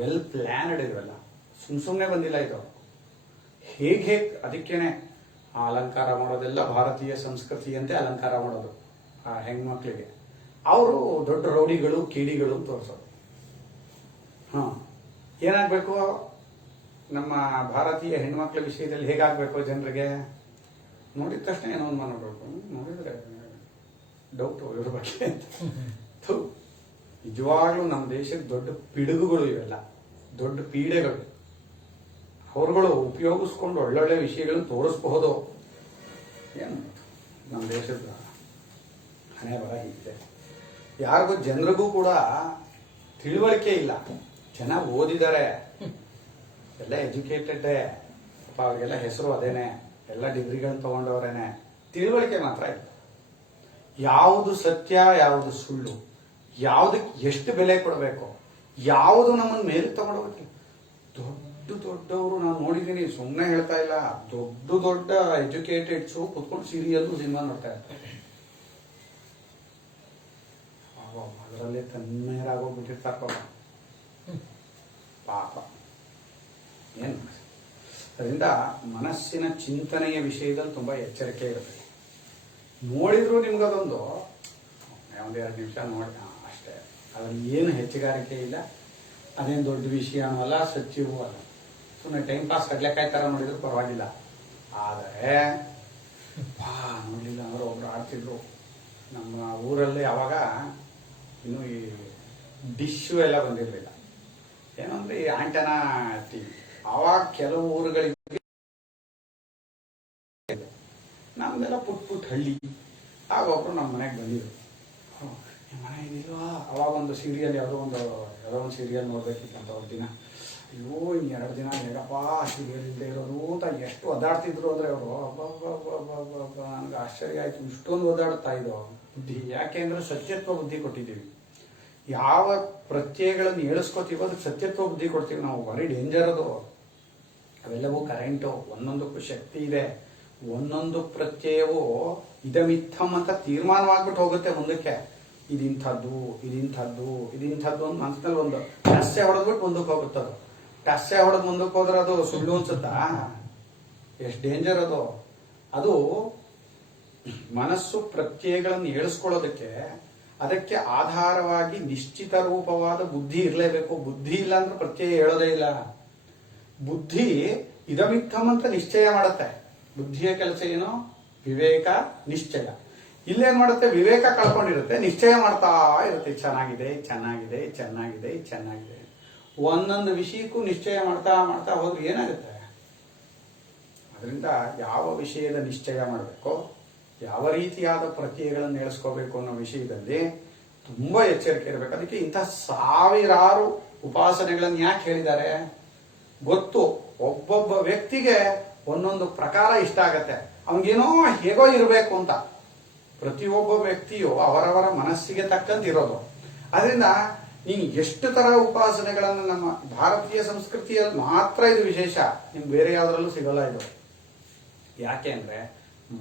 ವೆಲ್ ಪ್ಲಾನ್ಡ್. ಇವೆಲ್ಲ ಸುಮ್ಮನೆ ಬಂದಿಲ್ಲ. ಇದು ಹೇಗೆ ಅದಕ್ಕೇನೆ ಆ ಅಲಂಕಾರ ಮಾಡೋದೆಲ್ಲ ಭಾರತೀಯ ಸಂಸ್ಕೃತಿಯಂತೆ ಅಲಂಕಾರ ಮಾಡೋದು. ಆ ಹೆಣ್ಮಕ್ಳಿಗೆ ಅವರು ದೊಡ್ಡ ರೌಡಿಗಳು, ಕೀಡಿಗಳು ತೋರಿಸೋದು. ಏನಾಗ್ಬೇಕು ನಮ್ಮ ಭಾರತೀಯ ಹೆಣ್ಮಕ್ಳ ವಿಷಯದಲ್ಲಿ? ಹೇಗಾಗ್ಬೇಕು ಜನರಿಗೆ? ನೋಡಿದ ತಕ್ಷಣ ಏನೋ ಒಂದು ನೋಡ್ಬೇಕು, ನೋಡಿದ್ರೆ ಡೌಟ್ ಇವ್ರ ಬಗ್ಗೆ ಅಂತ. ನಿಜವಾಗ್ಲೂ ನಮ್ಮ ದೇಶದ ದೊಡ್ಡ ಪಿಡುಗುಗಳು ಇವೆಲ್ಲ, ದೊಡ್ಡ ಪೀಡೆಗಳು. ಅವರುಗಳು ಉಪಯೋಗಿಸ್ಕೊಂಡು ಒಳ್ಳೊಳ್ಳೆ ವಿಷಯಗಳನ್ನು ತೋರಿಸಬಹುದು. ಏನು ನಮ್ಮ ದೇಶದ ಹಣೆ ಬರ ಹೀಗಿದೆ. ಯಾರಿಗೂ ಜನರಿಗೂ ಕೂಡ ತಿಳುವಳಿಕೆ ಇಲ್ಲ. ಜನ ಓದಿದ್ದಾರೆ, ಎಲ್ಲ ಎಜುಕೇಟೆಡ್, ಅವ್ರಿಗೆಲ್ಲ ಹೆಸರು ಅದೇನೆ, ಎಲ್ಲ ಡಿಗ್ರಿಗಳನ್ನ ತಗೊಂಡವ್ರೇನೆ. ತಿಳುವಳಿಕೆ ಮಾತ್ರ ಇಲ್ಲ. ಯಾವುದು ಸತ್ಯ, ಯಾವುದು ಸುಳ್ಳು, ಯಾವುದಕ್ಕೆ ಎಷ್ಟು ಬೆಲೆ ಕೊಡಬೇಕು, ಯಾವುದು ನಮ್ಮನ್ನು ಮೇಲೆ ತಗೊಂಡೋಗುತ್ತೆ. ದೊಡ್ಡವರು ನಾನು ನೋಡಿದ್ದೀನಿ, ಸುಮ್ಮನೆ ಹೇಳ್ತಾ ಇಲ್ಲ, ದೊಡ್ಡ ಎಜುಕೇಟೆಡ್ಸು ಕುತ್ಕೊಂಡು ಸೀರಿಯಲ್ ಸಿನಿಮಾ ನೋಡ್ತಾ ಇರ್ತಾರೆ. ಅದರಲ್ಲೇ ತನ್ನೇರಾಗೋಗ್ಬಿಟ್ಟಿರ್ತಾರೆ ಪಾಪ. ಏನು ಅದರಿಂದ ಮನಸ್ಸಿನ ಚಿಂತನೆಯ ವಿಷಯದಲ್ಲಿ ತುಂಬಾ ಎಚ್ಚರಿಕೆ ಇರಬೇಕು. ನೋಡಿದ್ರು ನಿಮ್ಗದೊಂದು ಒಂದೆರಡು ನಿಮಿಷ ನೋಡಿ ಅಷ್ಟೇ, ಅದ್ರಲ್ಲಿ ಏನು ಹೆಚ್ಚುಗಾರಿಕೆ ಇಲ್ಲ, ಅದೇನು ದೊಡ್ಡ ವಿಷಯನೂ ಅಲ್ಲ, ಸತ್ಯವೂ ಅಲ್ಲ. ಸುಮ್ಮನೆ ಟೈಮ್ ಪಾಸ್ ಕಡ್ಲೆಕಾಯಿ ತರ ನೋಡಿದ್ರು ಪರವಾಗಿಲ್ಲ. ಆದರೆ ನೋಡ್ಲಿಲ್ಲ ಅಂದ್ರೆ ಒಬ್ರು ಆಡ್ತಿದ್ರು ನಮ್ಮ ಊರಲ್ಲಿ. ಅವಾಗ ಇನ್ನು ಈ ಡಿಶ್ಶು ಎಲ್ಲ ಬಂದಿರಲಿಲ್ಲ. ಏನಂದ್ರೆ ಈ ಆಂಟನಾ ಟಿವಿ. ಅವಾಗ ಕೆಲವು ಊರುಗಳಿಗೆ, ನಮ್ದೆಲ್ಲ ಪುಟ್ ಹಳ್ಳಿ. ಆಗ ಒಬ್ರು ನಮ್ಮ ಮನೆಗೆ ಬಂದಿದ್ರು. ನಿಮ್ಮ ಮನೆ ಇದಿಲ್ವಾ? ಅವಾಗ ಒಂದು ಸೀರಿಯಲ್ ಯಾವುದೋ ಒಂದು ಸೀರಿಯಲ್ ನೋಡ್ಬೇಕಿತ್ತಂತ ಅವ್ರ ದಿನ. ಅಯ್ಯೋ ಇನ್ನು 2 ದಿನ ಹೇಗಪ್ಪ ಸೀರಿಯಲ್ ಇಲ್ಲದೆ ಇರೋದು ಅಂತ ಎಷ್ಟು ಒದ್ದಾಡ್ತಿದ್ರು ಅಂದ್ರೆ ಅವರು. ನನ್ಗೆ ಆಶ್ಚರ್ಯ ಆಯ್ತು, ಇಷ್ಟೊಂದು ಒದ್ದಾಡ್ತಾ ಇದ್ದೋ ಬುದ್ಧಿ. ಯಾಕೆಂದ್ರೆ ಸತ್ಯತ್ವ ಬುದ್ಧಿ ಕೊಟ್ಟಿದ್ದೀವಿ. ಯಾವ ಪ್ರತ್ಯಯಗಳನ್ನು ಏಳಿಸ್ಕೋತೀವೋ ಅದಕ್ಕೆ ಸತ್ಯತ್ವ ಬುದ್ಧಿ ಕೊಡ್ತೀವಿ ನಾವು. ವೆರಿ ಡೇಂಜರ್ ಅದು. ಅವೆಲ್ಲವೂ ಕರೆಂಟು, ಒಂದೊಂದಕ್ಕೂ ಶಕ್ತಿ ಇದೆ. ಒಂದೊಂದು ಪ್ರತ್ಯಯವು ಇದಮಿತ್ತಂ ಅಂತ ತೀರ್ಮಾನವಾಗ್ಬಿಟ್ಟು ಹೋಗುತ್ತೆ ಮುಂದಕ್ಕೆ. ಇದinಥದ್ದು ಅಂತ ಮನಸ್ಸಿನಲ್ಲಿ ಒಂದು ರಸ್ತೆ ಹೊಡೆದ್ಬಿಟ್ಟು ಮುಂದಕ್ಕೆ ಹೋಗುತ್ತದು. ಟಸ್ಸೆ ಹೊಡೆದು ಮುಂದಕ್ಕೆ ಹೋದ್ರೆ ಅದು ಸುಳ್ಳು ಅನ್ಸುತ್ತಾ? ಎಷ್ಟು ಡೇಂಜರ್ ಅದು. ಅದು ಮನಸ್ಸು ಪ್ರತ್ಯಯಗಳನ್ನು ಏಳಿಸ್ಕೊಳ್ಳೋದಕ್ಕೆ ಅದಕ್ಕೆ ಆಧಾರವಾಗಿ ನಿಶ್ಚಿತ ರೂಪವಾದ ಬುದ್ಧಿ ಇರಲೇಬೇಕು. ಬುದ್ಧಿ ಇಲ್ಲ ಅಂದ್ರೆ ಪ್ರತ್ಯಯ ಹೇಳೋದೇ ಇಲ್ಲ. ಬುದ್ಧಿ ಇದಮಿತ್ತಮ್ ಅಂತ ನಿಶ್ಚಯ ಮಾಡುತ್ತೆ. ಬುದ್ಧಿಯ ಕೆಲಸ ಏನು? ವಿವೇಕ, ನಿಶ್ಚಯ. ಇಲ್ಲೇನ್ ಮಾಡುತ್ತೆ? ವಿವೇಕ ಕಳ್ಕೊಂಡಿರುತ್ತೆ, ನಿಶ್ಚಯ ಮಾಡ್ತಾ ಇರುತ್ತೆ. ಚೆನ್ನಾಗಿದೆ, ಚೆನ್ನಾಗಿದೆ, ಚೆನ್ನಾಗಿದೆ, ಚೆನ್ನಾಗಿದೆ. ಒಂದೊಂದು ವಿಷಯಕ್ಕೂ ನಿಶ್ಚಯ ಮಾಡ್ತಾ ಮಾಡ್ತಾ ಹೋದ್ರೆ ಏನಾಗುತ್ತೆ? ಅದರಿಂದ ಯಾವ ವಿಷಯದ ನಿಶ್ಚಯ ಮಾಡಬೇಕು, ಯಾವ ರೀತಿಯಾದ ಪ್ರತ್ಯಯಗಳನ್ನು ಏಳಿಸ್ಕೋಬೇಕು ಅನ್ನೋ ವಿಷಯದಲ್ಲಿ ತುಂಬಾ ಎಚ್ಚರಿಕೆ ಇರಬೇಕು. ಅದಕ್ಕೆ ಇಂಥ ಸಾವಿರಾರು ಉಪಾಸನೆಗಳನ್ನು ಯಾಕೆ ಹೇಳಿದ್ದಾರೆ ಗೊತ್ತು. ಒಬ್ಬೊಬ್ಬ ವ್ಯಕ್ತಿಗೆ ಒಂದೊಂದು ಪ್ರಕಾರ ಇಷ್ಟ ಆಗತ್ತೆ. ಅವನಿಗೇನೋ ಹೇಗೋ ಇರಬೇಕು ಅಂತ. ಪ್ರತಿಯೊಬ್ಬ ವ್ಯಕ್ತಿಯು ಅವರವರ ಮನಸ್ಸಿಗೆ ತಕ್ಕಂತೆ ಇರೋದು. ಅದರಿಂದ ನೀನು ಎಷ್ಟು ತರ ಉಪಾಸನೆಗಳನ್ನು ನಮ್ಮ ಭಾರತೀಯ ಸಂಸ್ಕೃತಿಯಲ್ಲಿ ಮಾತ್ರ ಇದು ವಿಶೇಷ, ನಿಮ್ಗೆ ಬೇರೆ ಯಾವ್ದ್ರಲ್ಲೂ ಸಿಗಲ್ಲ ಇದು. ಯಾಕೆ ಅಂದ್ರೆ